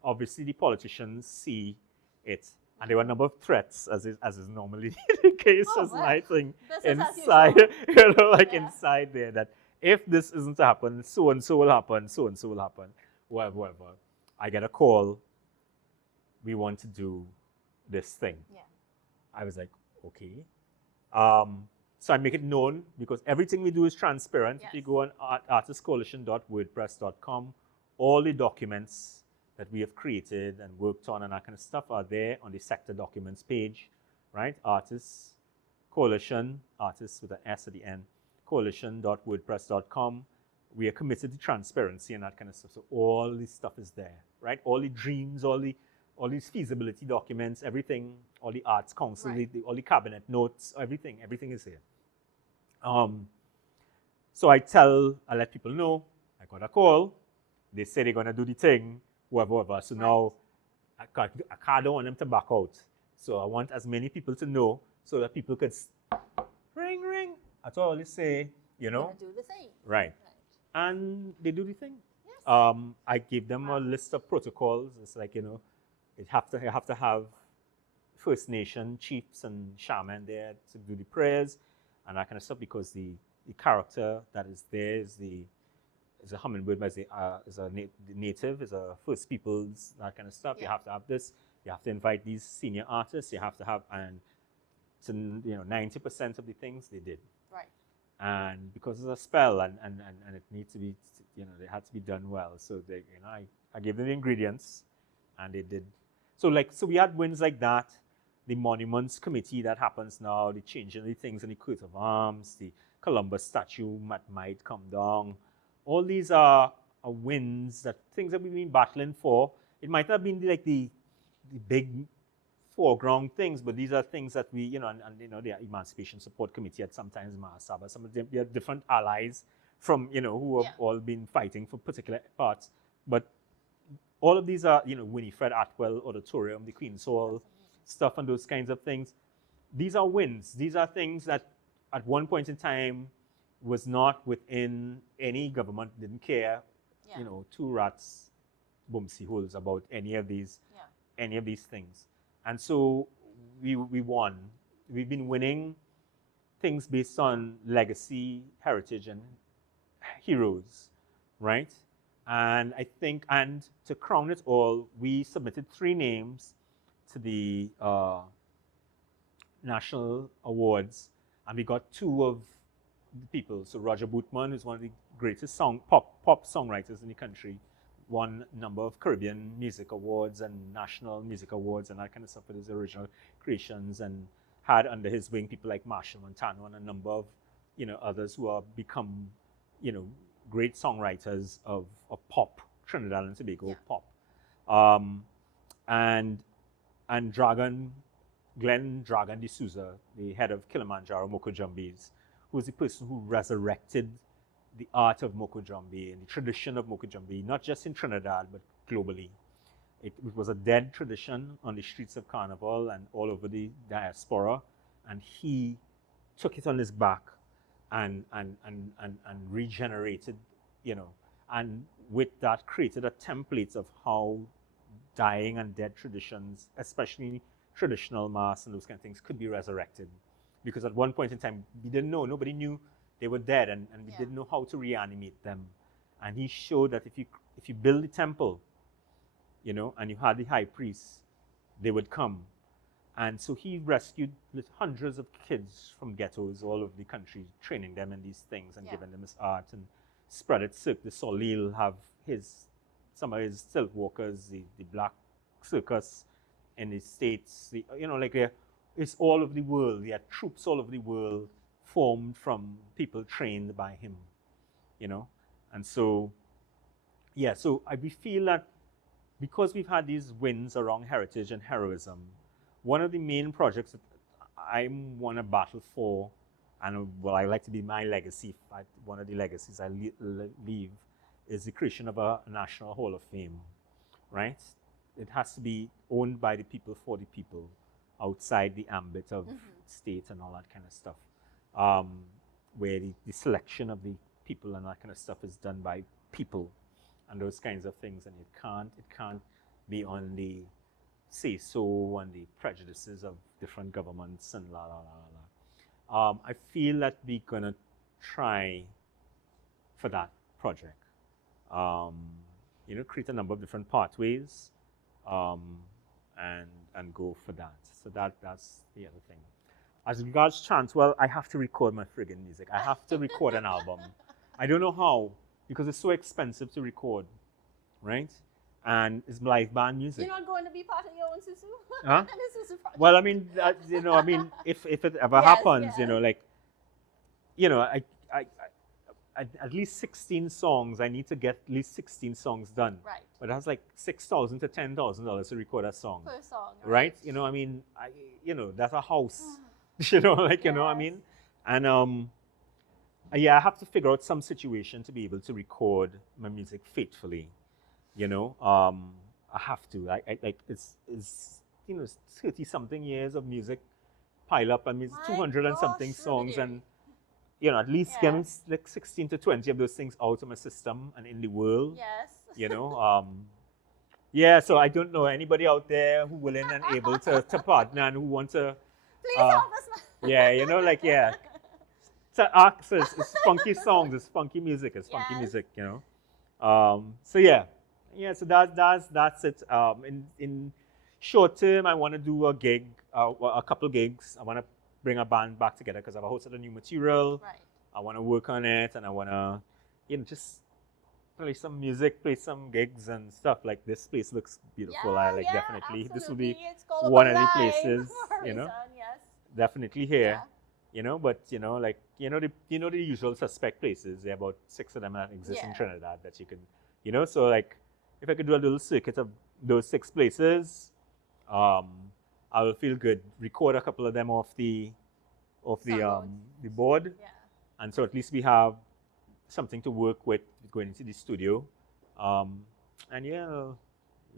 Obviously, the politicians see it, and there were a number of threats, as is normally the case, I think, inside, inside there, that if this isn't to happen, so and so will happen, so and so will happen, whatever. I get a call. We want to do this thing. Yeah. I was like, okay. So I make it known because everything we do is transparent. Yes. If you go on artistcoalition.wordpress.com, all the documents that we have created and worked on and that kind of stuff are there on the sector documents page, right? Artists Coalition, artists with an S at the end, coalition.wordpress.com. We are committed to transparency and that kind of stuff. So all this stuff is there, right? All the dreams, all these feasibility documents, everything, all the arts council, all the cabinet notes, everything is here. So I let people know, I got a call, they say they're going to do the thing, whatever. So now I don't want them to back out. So I want as many people to know so that people could ring. That's all they say, you know. Do the thing. Right. And they do the thing. Yes. I gave them a list of protocols. It's like, you have to have First Nation chiefs and shaman there to do the prayers and that kind of stuff because the character that is there is a hummingbird, but is a native, is a First Peoples, that kind of stuff. Yeah. You have to have this. You have to invite these senior artists. You have to have, and so 90% of the things they did. Right. And because it's a spell and it needs to be, they had to be done well. So they, I gave them the ingredients, and they did. So we had wins like that. The Monuments Committee that happens now, the changing the things in the coat of arms, the Columbus statue might come down. All these are wins, things that we've been battling for. It might not have been like the big foreground things, but these are things that we, the Emancipation Support Committee at sometimes Mahasabha, some of them, we have different allies from, who have all been fighting for particular parts. But all of these are, Winifred Atwell Auditorium, the Queen's Hall, stuff and those kinds of things. These are wins. These are things that at one point in time was not within any government, didn't care, two rats, boomsy holes about any of these things. And so we won. We've been winning things based on legacy, heritage, and heroes, right? And I think, and to crown it all, we submitted 3 names to the national awards, and we got 2 of the people. So Roger Bootman, who's one of the greatest pop songwriters in the country, won a number of Caribbean music awards and national music awards and that kind of stuff for his original creations, and had under his wing people like Marshall Montano and a number of others who have become great songwriters of pop, Trinidad and Tobago pop. And Glenn Dragon D'Souza, the head of Kilimanjaro Mokojumbis, who was the person who resurrected the art of Mokojumbi and the tradition of Mokojumbi, not just in Trinidad, but globally. It was a dead tradition on the streets of Carnival and all over the diaspora, and he took it on his back and regenerated, and with that created a template of how dying and dead traditions, especially traditional mass and those kind of things, could be resurrected. Because at one point in time, we didn't know, nobody knew they were dead, and we didn't know how to reanimate them. And he showed that if you build the temple, and you had the high priests, they would come. And so he rescued hundreds of kids from ghettos all over the country, training them in these things and giving them his art, and spread it. Cirque du Soleil have some of his silk walkers, the black circus in the States, it's all over the world. He had troops all over the world formed from people trained by him, And so, we feel that because we've had these wins around heritage and heroism, one of the main projects that I want to battle for, and I like to be my legacy, one of the legacies I leave, is the creation of a National Hall of Fame, right? It has to be owned by the people for the people, outside the ambit of state and all that kind of stuff, where the selection of the people and that kind of stuff is done by people and those kinds of things, and it can't be on the say-so and the prejudices of different governments and la la la la. I feel that we're gonna try for that project. Create a number of different pathways, and go for that. So that's the other thing. As regards chants, well, I have to record my friggin' music. I have to record an album. I don't know how, because it's so expensive to record, right? And it's live band music. You're not going to be part of your own Sou Sou? Huh? The Sou Sou project? Well, if it ever happens, at least 16 songs, I need to get at least 16 songs done. Right. But that's like $6,000 to $10,000 to record a song. Per song. Right? That's a house. And I have to figure out some situation to be able to record my music faithfully. I have to. It's 30-something years of music pile up. It's 200 and something songs, and at least get me like 16 to 20 of those things out of my system and in the world. Yes. So I don't know anybody out there who willing and able to partner and who want to. Please help us. So it's funky songs, it's funky music, music, So that's it. In short term, I want to do a gig, a couple gigs. I want to bring a band back together because I've hosted a new material. Right. I want to work on it, and I want to, just play some music, play some gigs and stuff. Like, this place looks beautiful. Definitely. Absolutely. This will be one of the places, yes. Definitely here. But the usual suspect places. There are about 6 of them that exist in Trinidad that you can, so like, if I could do a little circuit of those 6 places, I will feel good. Record a couple of them off the board, and so at least we have something to work with going into the studio, and we'll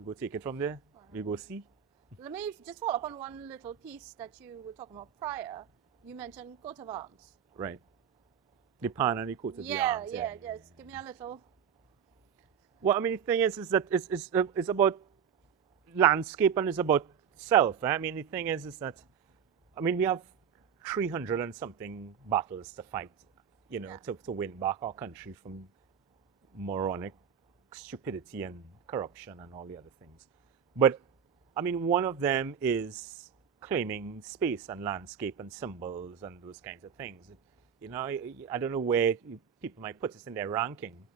go take it from there. We'll go see. Let me just follow up on one little piece that you were talking about prior. You mentioned coat of arms. Right. The pan and the coat of the arms. Just give me a little. Well, the thing is that it's about landscape and it's about self. Right? The thing is that, we have 300 and something battles to fight, to win back our country from moronic stupidity and corruption and all the other things. But, one of them is claiming space and landscape and symbols and those kinds of things. I don't know where people might put this in their ranking,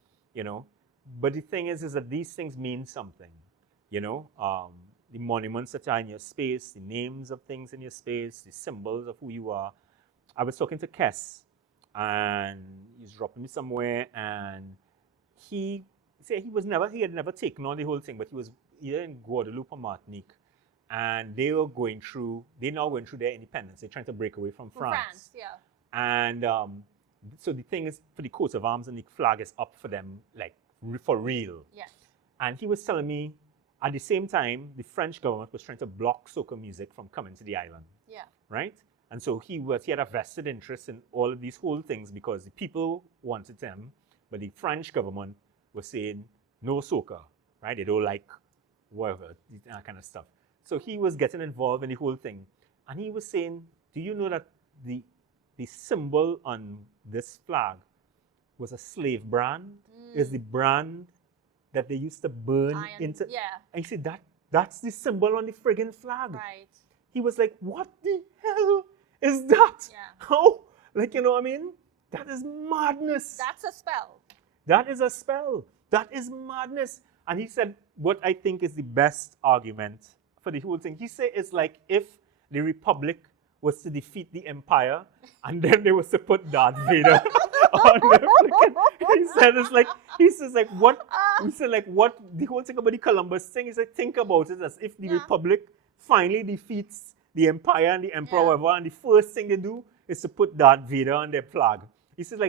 but the thing is that these things mean something, the monuments that are in your space, the names of things in your space, the symbols of who you are. I was talking to Kes, and he's dropping me somewhere, and he said he had never taken on the whole thing, but either in Guadeloupe or Martinique, and they now going through their independence. They're trying to break away from France. Yeah. And so the thing is, for the coat of arms and the flag is up for them, like for real. Yes. And he was telling me, at the same time, the French government was trying to block soca music from coming to the island. Yeah. Right? And so he had a vested interest in all of these whole things because the people wanted them, but the French government was saying no soca, right? They don't like whatever, that kind of stuff. So he was getting involved in the whole thing. And he was saying, do you know that the symbol on this flag was a slave brand? Is the brand that they used to burn into. Yeah. And he said, that's the symbol on the friggin' flag. Right. He was like, what the hell is that? Yeah. How? Like, you know what I mean? That is madness. That's a spell. That is a spell. That is madness. And he said, what I think is the best argument for the whole thing. He said it's like if the Republic was to defeat the Empire and then they was to put Darth Vader on the he says what the whole thing about the Columbus thing is like, think about it as if the Republic finally defeats the Empire and the Emperor, whatever, and the first thing they do is to put Darth Vader on their flag. He said,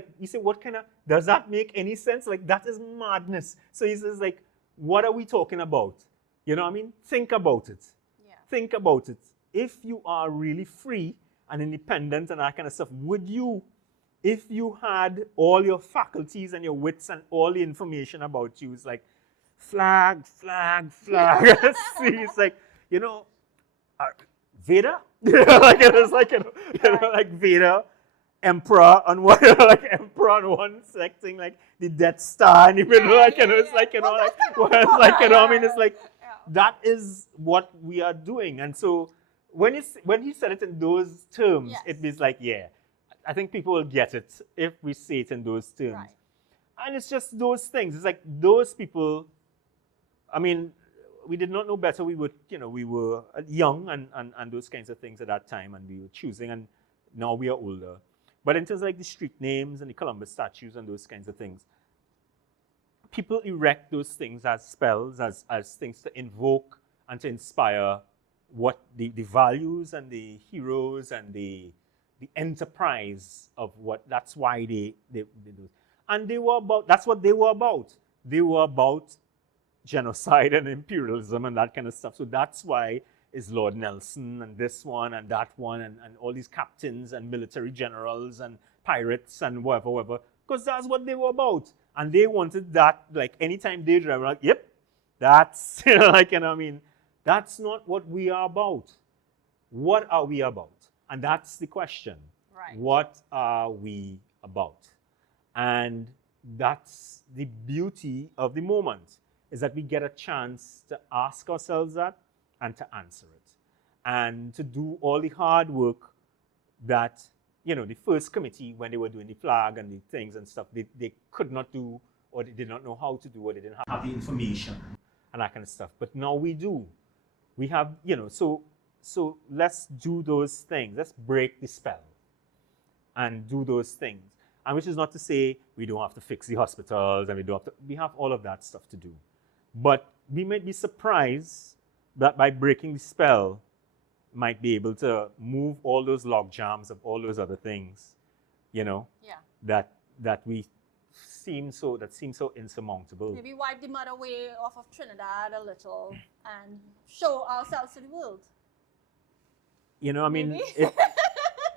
what kind of, does that make any sense? Like, that is madness. So he says, like, what are we talking about? You know what I mean? Think about it. Yeah. Think about it. If you are really free and independent and that kind of stuff, would you, if you had all your faculties and your wits and all the information about you, it's like, flag. See, it's like, you know, Vader? Like, it's like, like Vader, Emperor on one, like Emperor on one secting, like the Death Star in the middle, like, you know, it's like, you know, like, it's like, you know, I mean, it's like, that is what we are doing. And so when he said it in those terms, it was like, yeah, I think people will get it if we say it in those terms. Right. And it's just those things. It's like those people, I mean, we did not know better. We were young and those kinds of things at that time, and we were choosing, and now we are older. But in terms of like the street names and the Columbus statues and those kinds of things, people erect those things as spells, as things to invoke and to inspire what the values and the heroes and the enterprise of what, that's why they do. And that's what they were about. They were about genocide and imperialism and that kind of stuff. So that's why is Lord Nelson and this one and that one and all these captains and military generals and pirates and whatever, because that's what they were about. And they wanted that, like, anytime they drive, like, yep, that's, like, you know what I mean? That's not what we are about. What are we about? And that's the question. Right. What are we about? And that's the beauty of the moment, is that we get a chance to ask ourselves that and to answer it. And to do all the hard work that, you know, the first committee, when they were doing the flag and the things and stuff, they could not do, or they did not know how to do, or they didn't have the information and that kind of stuff. But now we do. We have, you know, so let's do those things. Let's break the spell and do those things. And which is not to say we don't have to fix the hospitals and we have all of that stuff to do. But we might be surprised that by breaking the spell, might be able to move all those log jams of all those other things, you know, that seem so insurmountable. Maybe wipe the mud away off of Trinidad a little and show ourselves to the world. You know, I mean,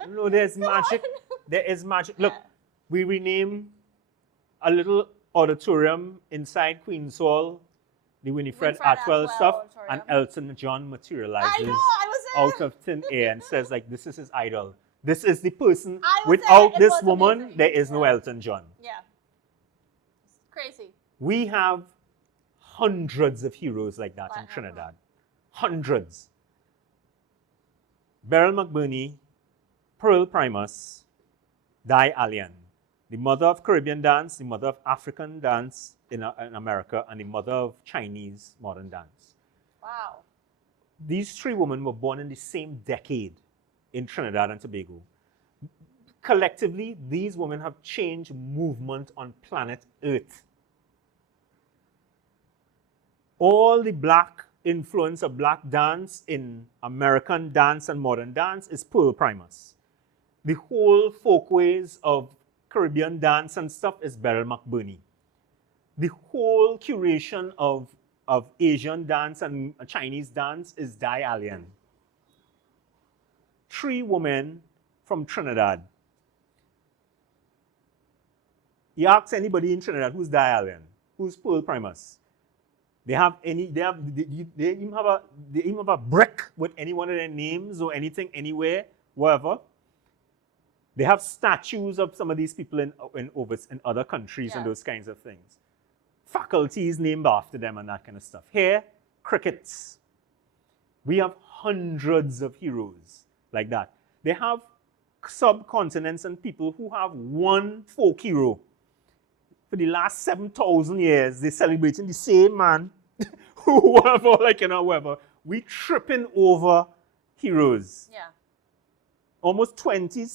no, there's magic. There is magic. Look, we rename a little auditorium inside Queen's Hall, the Winifred Atwell stuff, auditorium. And Elton John materializes I know, I was out of thin air and says, like, this is his idol. This is the person. I was Without there, this was woman, amazing. there is no Elton John. Yeah. It's crazy. We have hundreds of heroes like that in Trinidad. Hundreds. Beryl McBurney, Pearl Primus, Di Allian, the mother of Caribbean dance, the mother of African dance in America, and the mother of Chinese modern dance. Wow. These three women were born in the same decade in Trinidad and Tobago. Collectively, these women have changed movement on planet Earth. all the black influence of black dance in American dance and modern dance is pearl primers. The whole folkways of Caribbean dance and stuff is Beryl McBurney. The whole curation of Asian dance and Chinese dance is Dai Alien. 3 women from Trinidad. You ask anybody in Trinidad who's Dai Alien, who's pearl primers. They even have a brick with any one of their names or anything anywhere, wherever. They have statues of some of these people in other countries and those kinds of things. Faculties named after them and that kind of stuff. Here, crickets. We have hundreds of heroes like that. They have subcontinents and people who have one folk hero. For the last 7,000 years, they're celebrating the same man, whoever. We tripping over heroes. Yeah. Almost 20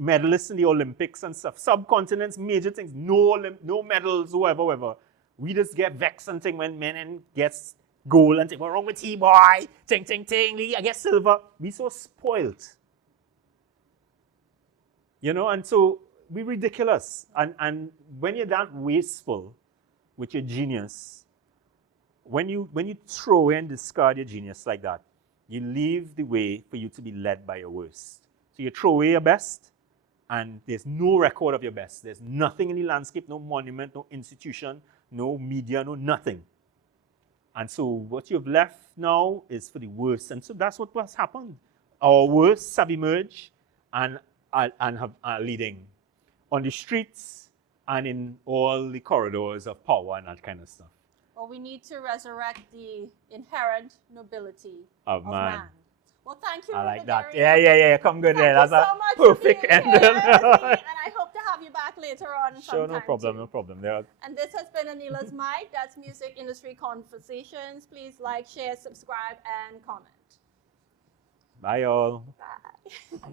medalists in the Olympics and stuff. Subcontinents, major things, no medals, whoever. We just get vexed and think when men gets gold and think, what's wrong with you, boy? Ting, I get silver. We so spoiled. You know, and so we're ridiculous. And when you're that wasteful with your genius, when you throw away and discard your genius like that, you leave the way for you to be led by your worst. So you throw away your best, and there's no record of your best. There's nothing in the landscape, no monument, no institution, no media, no nothing. And so what you've left now is for the worst. And so that's what has happened. Our worst have emerged and are leading on the streets and in all the corridors of power and that kind of stuff. Well, we need to resurrect the inherent nobility of man. Well, thank you. I like that. Rubadiri. Yeah. Come good there. That's Thank you so much a perfect for being ending. here, and I hope to have you back later on. Sure, sometime no problem. And this has been Aneela's Mic. That's Music Industry Conversations. Please like, share, subscribe, and comment. Bye, all. Bye.